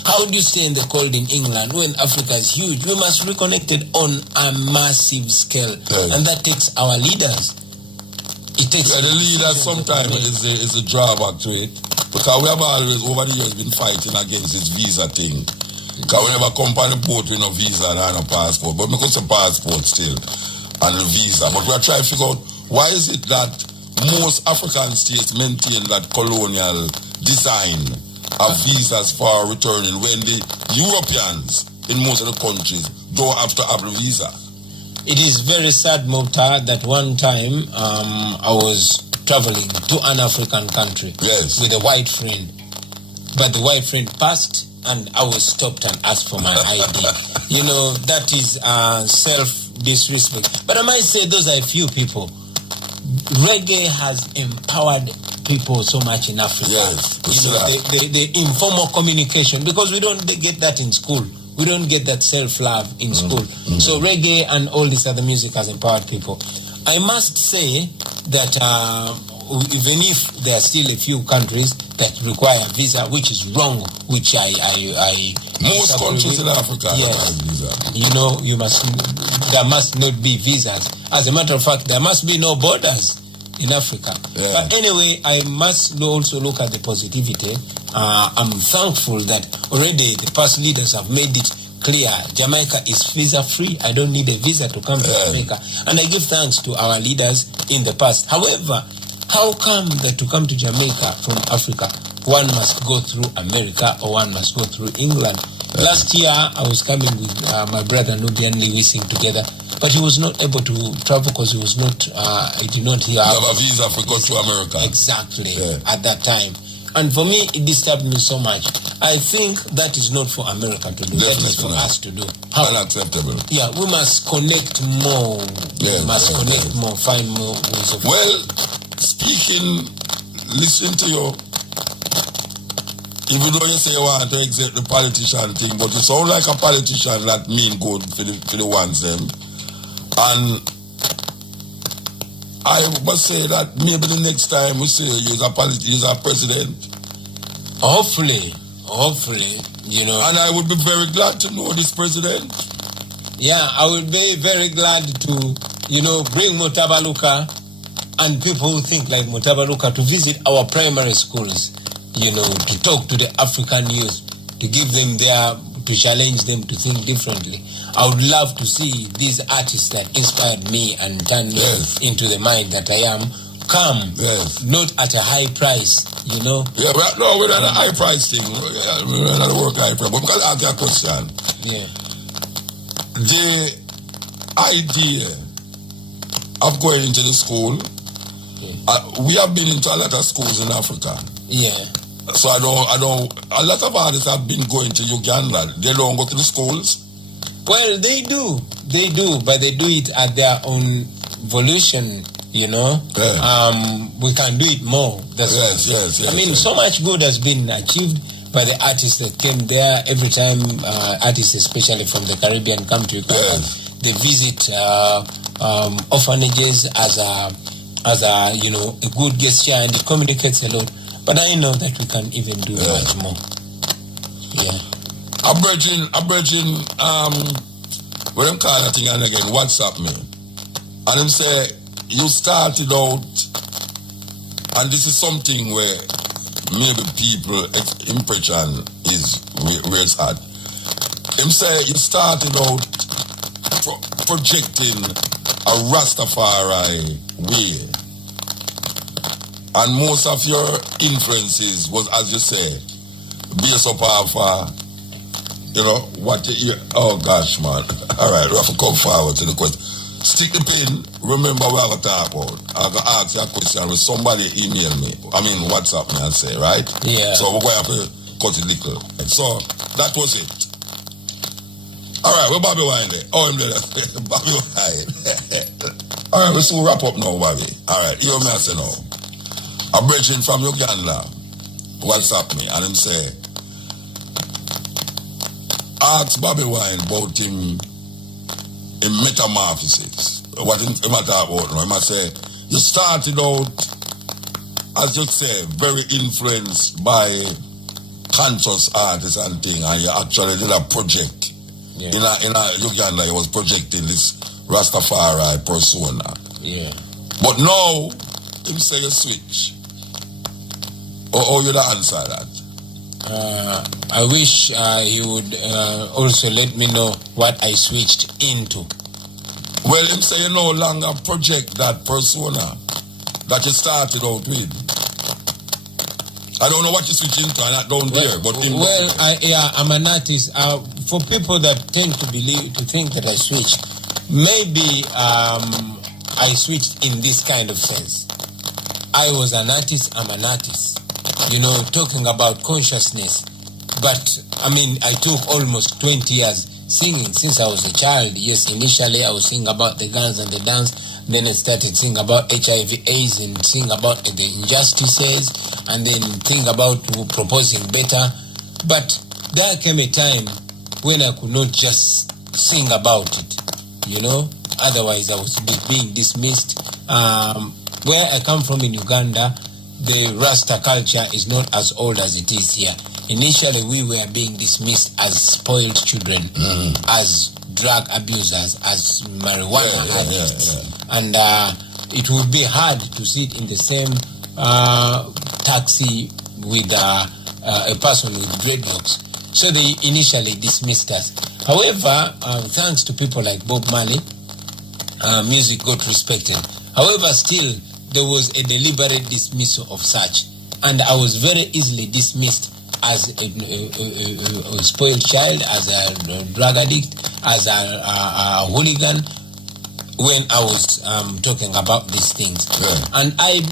How do you stay in the cold in England when Africa is huge? We must reconnect it on a massive scale. And that takes our leaders. It takes the leaders sometimes is a drawback to it. Because we have always over the years been fighting against this visa thing. Because we never come on the boat with no visa and no passport. But because a passport still and a visa. But we are trying to figure out why is it that most African states maintain that colonial design of visas for returning when the Europeans in most of the countries don't have to have a visa. It is very sad, Mota, that one time I was traveling to an African country with a white friend. But the white friend passed and I was stopped and asked for my ID. You know, that is self-disrespect. But I might say those are a few people. Reggae has empowered people so much in Africa. The informal communication, because we don't get that in school. We don't get that self-love in school. So reggae and all this other music has empowered people. I must say that even if there are still a few countries that require a visa, which is wrong, which I most countries in Africa have visa. You know, there must not be visas. As a matter of fact, there must be no borders in Africa. But anyway, I must also look at the positivity. I'm thankful that already the past leaders have made it clear Jamaica is visa free. I don't need a visa to come to Jamaica. And I give thanks to our leaders in the past. However, how come that to come to Jamaica from Africa, one must go through America or one must go through England? Last year, I was coming with my brother Nubian Lee, we sing together. But he was not able to travel because he was not, he did not have a visa for go to America. Exactly, at that time. And for me, it disturbed me so much. I think that is not for America to do. That is for us to do. Unacceptable. Yeah, we must connect more. Yes, we must connect more, find more ways of... Well, speaking, listening to you, even though you say you want to exit the politician thing, but you sound like a politician that mean good for the ones them. And I must say that maybe the next time we see you as a president. Hopefully, And I would be very glad to know this president. Yeah, I would be very glad to, bring Mutabaruka and people who think like Mutabaruka to visit our primary schools, to talk to the African youth, to give them to challenge them to think differently. I would love to see these artists that inspired me and turned me into the mind that I am come, not at a high price, Yeah, we're not a high price thing. We're not a work high price. But because I ask you a question. Yeah. The idea of going into the school, we have been into a lot of schools in Africa. Yeah. So I don't, a lot of artists have been going to Uganda. They don't go to the schools. Well, they do, but they do it at their own volition, Yeah. We can do it more. Yes. I mean, so much good has been achieved by the artists that came there. Every time artists, especially from the Caribbean, come to Uganda, they visit orphanages as a good gesture, and it communicates a lot. But I know that we can even do much more. Yeah. A virgin, what I'm calling that thing again, WhatsApp me. And him say, you started out, and this is something where maybe people impression is where it's at. Him say, you started out projecting a Rastafari way. And most of your influences was, as you say, based up of, what you, oh gosh, man. All right, we have to come forward to the question. Stick the pin, remember what I'm going to talk about. I'm going to ask you a question with somebody email me, WhatsApp me and say, right? Yeah. So we're going to have to cut it little. So, that was it. All right, we're Bobby Wine there. Oh, I'm there. Bobby Wine. All right, we'll soon wrap up now, Bobby. All right, hear me I say now. A brethren from Uganda WhatsApp me and him say, ask Bobby Wine about him in metamorphosis. What him talk about now. He must say, you started out, as you say, very influenced by conscious artists and things, and you actually did a project. Yeah. In a Uganda, you was projecting this Rastafari persona. Yeah. But now, him say you switch. Or you don't answer that? I wish you would also let me know what I switched into. Well, him say you no longer project that persona that you started out with. I don't know what you switch into, and I don't care. But I'm an artist. For people that tend to think that I switched, maybe I switched in this kind of sense. I was an artist, I'm an artist. Talking about consciousness. But, I took almost 20 years singing since I was a child. Yes, initially I was singing about the guns and the dance. Then I started singing about HIV/AIDS and sing about the injustices, and then think about proposing better. But there came a time when I could not just sing about it, Otherwise I was being dismissed. Where I come from in Uganda, the Rasta culture is not as old as it is here. Initially, we were being dismissed as spoiled children, as drug abusers, as marijuana addicts. And it would be hard to sit in the same taxi with a person with dreadlocks. So they initially dismissed us. However, thanks to people like Bob Marley, music got respected. However, still, there was a deliberate dismissal of such. And I was very easily dismissed as a spoiled child, as a drug addict, as a hooligan, when I was talking about these things. Yeah. And I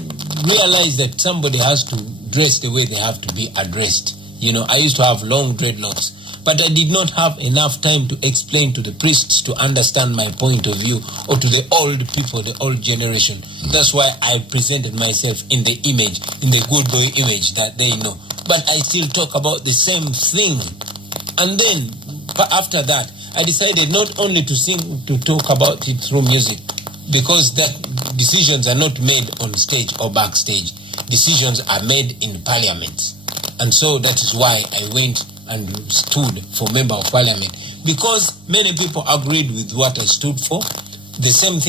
realized that somebody has to dressed the way they have to be addressed. You know, I used to have long dreadlocks, but I did not have enough time to explain to the priests to understand my point of view, or to the old people, the old generation. That's why I presented myself in the image, in the good boy image that they know. But I still talk about the same thing. And then, after that, I decided not only to talk about it through music, because that decisions are not made on stage or backstage. Decisions are made in parliament. And so that is why I went and stood for member of parliament, because many people agreed with what I stood for. The same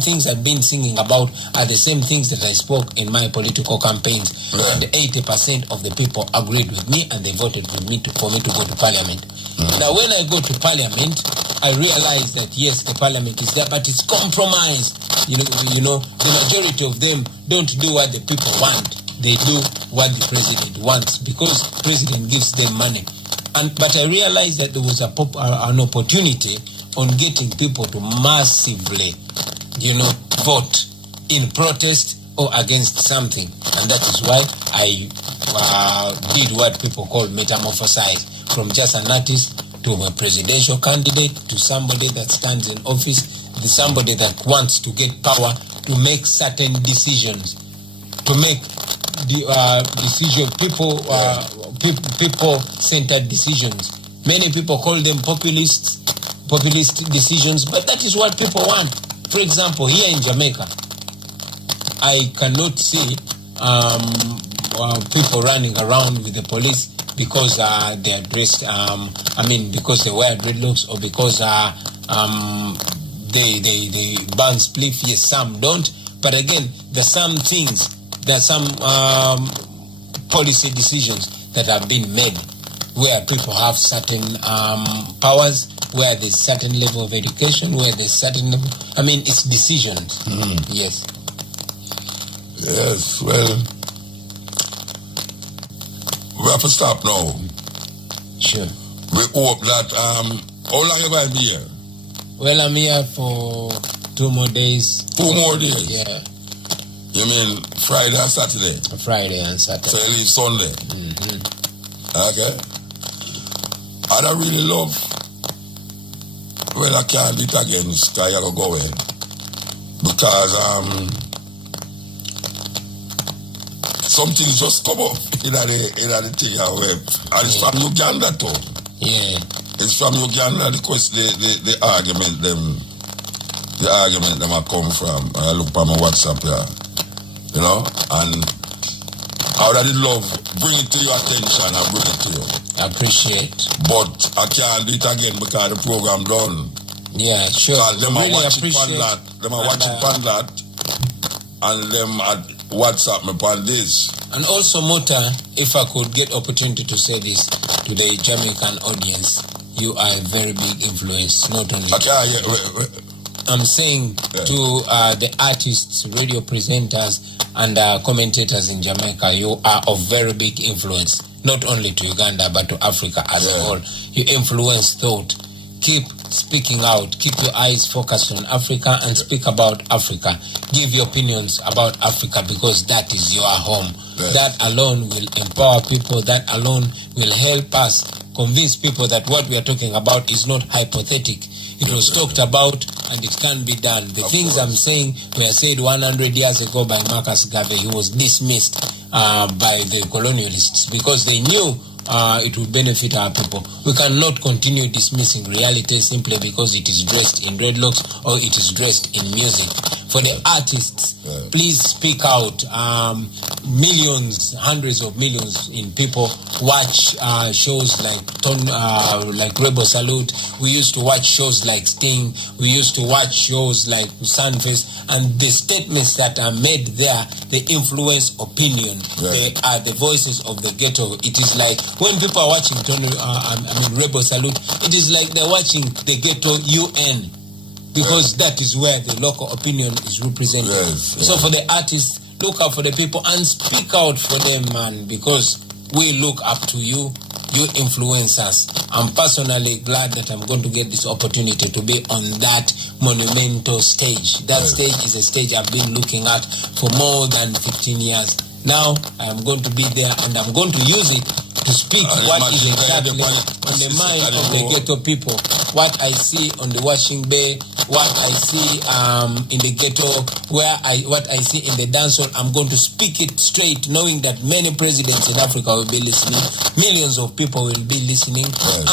things I've been singing about are the same things that I spoke in my political campaigns. And 80% of the people agreed with me, and they voted for me to go to parliament. Now, when I go to parliament, I realize that yes, the parliament is there, but it's compromised. You know, the majority of them don't do what the people want. They do what the president wants, because president gives them money. But I realized that there was an opportunity on getting people to massively, vote in protest or against something. And that is why I did what people call metamorphosize, from just an artist to a presidential candidate, to somebody that stands in office, to somebody that wants to get power to make certain decisions, to make people-centered decisions. Many people call them populist decisions, but that is what people want. For example, here in Jamaica, I cannot see people running around with the police because they are dressed, because they wear dreadlocks, or because they burn spliff. Yes, some don't. But again, there are some policy decisions that have been made where people have certain powers, where there's certain level of education, where there's certain level, it's decisions. Yes. Yes, well, we have to stop now. Sure. We hope that, how long have I been here? Well, I'm here for 2 more days. 2 more days? Yeah. You mean Friday and Saturday? Friday and Saturday. So you leave Sunday? Mm-hmm. Okay. I don't really love, well, I can't do it again, because I gotta go away. Because some things just come up in the thing, and it's from Uganda too. Yeah. It's from Uganda, the argument them I come from. I look at my WhatsApp here. And I would have love bring it to your attention and bring it to you. I appreciate. But I can't do it again because the program done. Yeah, sure. Them really watch appreciate it on that. Them watch it on that. And them at WhatsApp me on this. And also, Mota, if I could get opportunity to say this to the Jamaican audience, you are a very big influence, not only. I'm saying to the artists, radio presenters, and commentators in Jamaica, you are of very big influence, not only to Uganda, but to Africa as a whole. You influence thought. Keep speaking out. Keep your eyes focused on Africa and speak about Africa. Give your opinions about Africa, because that is your home. Yes. That alone will empower people. That alone will help us convince people that what we are talking about is not hypothetical. It was talked about and it can be done. The things I'm saying were said 100 years ago by Marcus Garvey. He was dismissed by the colonialists because they knew it would benefit our people. We cannot continue dismissing reality simply because it is dressed in dreadlocks or it is dressed in music. For the artists, please speak out. Millions, hundreds of millions in people watch shows like Rebel Salute. We used to watch shows like Sting. We used to watch shows like Sunface. And the statements that are made there, they influence opinion. They are the voices of the ghetto. It is like when people are watching Rebel Salute, it is like they're watching the ghetto UN, because that is where the local opinion is represented. So for the artists, look out for the people and speak out for them, man, because we look up to you. You influence us. I'm personally glad that I'm going to get this opportunity to be on that monumental stage. That stage is a stage I've been looking at for more than 15 years. Now I am going to be there and I'm going to use it to speak what is exactly on the mind of the ghetto people. What I see on the washing bay, what I see in the ghetto, what I see in the dancehall, I'm going to speak it straight, knowing that many presidents in Africa will be listening, millions of people will be listening,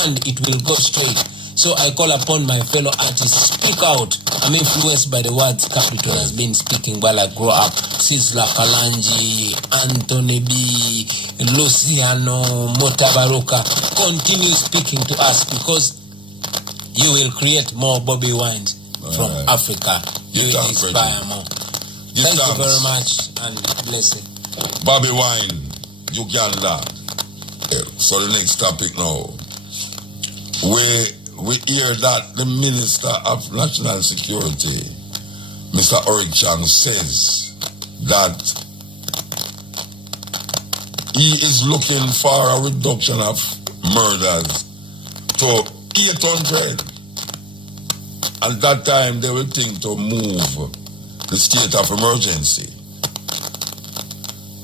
and it will go straight. So I call upon my fellow artists, speak out. I'm influenced by the words Capital has been speaking while I grow up. Sizzla Kalanji, Anthony B, Luciano, Mutabaruka. Continue speaking to us because you will create more Bobby Wines from Africa. You will inspire more. Thank you very much and bless it. Bobby Wine, Uganda. So the next topic now. We hear that the Minister of National Security, Mr. Orichan, says that he is looking for a reduction of murders to 800. At that time, they will think to move the state of emergency.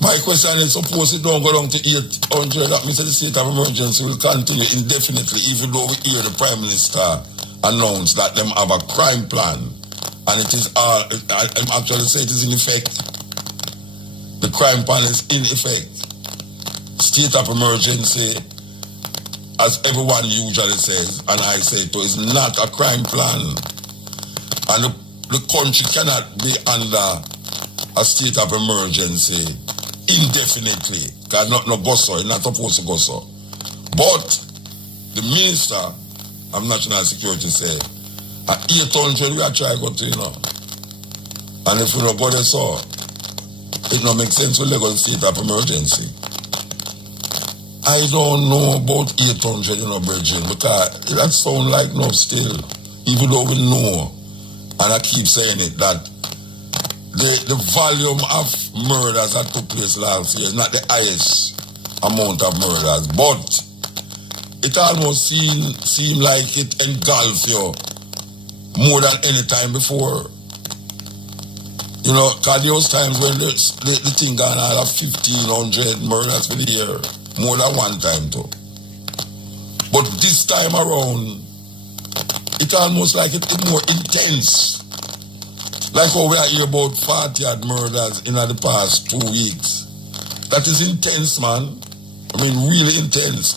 My question is, suppose it don't go down to 800, that means the state of emergency will continue indefinitely, even though we hear the Prime Minister announce that them have a crime plan, and it is I'm actually say it is in effect. The crime plan is in effect. State of emergency, as everyone usually says, and I say too, is not a crime plan. And the country cannot be under a state of emergency indefinitely, because not go so, it's not supposed to go so. But the Minister of National Security said, at 800 we are trying to go to, And if we don't go there so, it don't make sense to let go to state of emergency. I don't know about 800, Bridget, because that sounds like no still, even though we know, and I keep saying it, that the volume of murders that took place last year is not the highest amount of murders, but it almost seemed like it engulfed you more than any time before. Because there was times when the thing gone out of 1,500 murders for the year, more than one time too. But this time around, it almost like it's more intense. Like how we are here about 40 murders in the past 2 weeks. That is intense, man. I mean, really intense.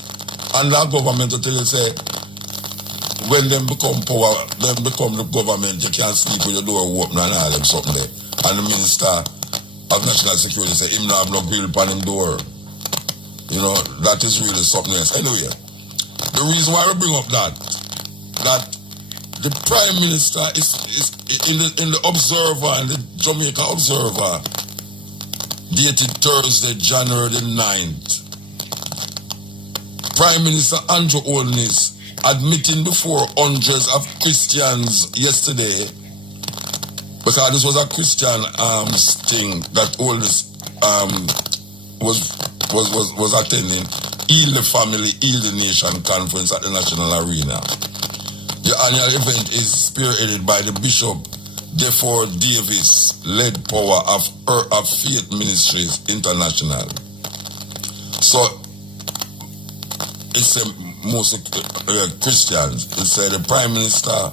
And that government will tell you, say, when them become power, them become the government, you can't sleep with your door open and all them something there. And the Minister of National Security say, him not have no grill upon him door. That is really something else. Anyway, the reason why we bring up that the Prime Minister is in the Observer, in the Jamaica Observer, dated Thursday, January the 9th. Prime Minister Andrew Holness admitting before hundreds of Christians yesterday, because this was a Christian thing that Holness was attending, Heal the Family, Heal the Nation conference at the National Arena. The annual event is spearheaded by the Bishop Deford Davis, led power of Faith Ministries International. So, it's most Christians. It said the Prime Minister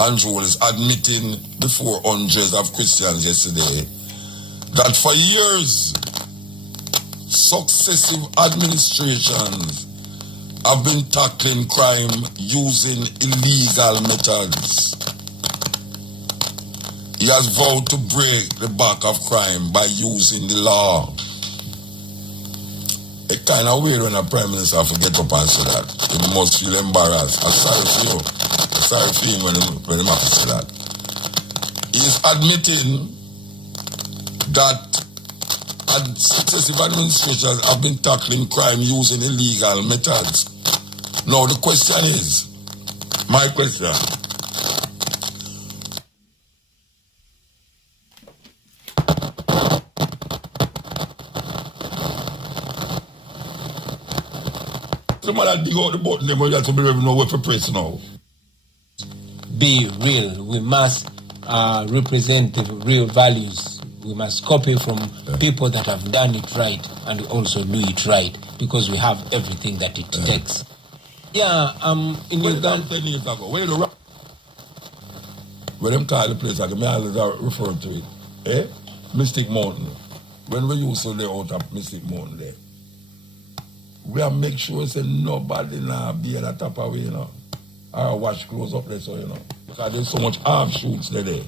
Andrew is admitting before hundreds of Christians yesterday that for years, successive administrations have been tackling crime using illegal methods. He has vowed to break the back of crime by using the law. It's kind of weird when a Prime Minister forget up and say that. He must feel embarrassed. I'm sorry for you. I'm sorry for him when he have to say that. He is admitting that successive administrations have been tackling crime using illegal methods. Now the question is, my question, somebody dig out the button, them, but you have to be able to know where to press now. Be real. We must represent the real values. We must copy from people that have done it right and also do it right, because we have everything that it takes. Yeah, in Uganda. 10 years ago, when them call the place, I always refer to it. Mystic Mountain. When we used to lay out of Mystic Mountain there, we have make sure say nobody now be at the top of it, you know. Or wash clothes up there, so you know. Because there's so much half shoots there.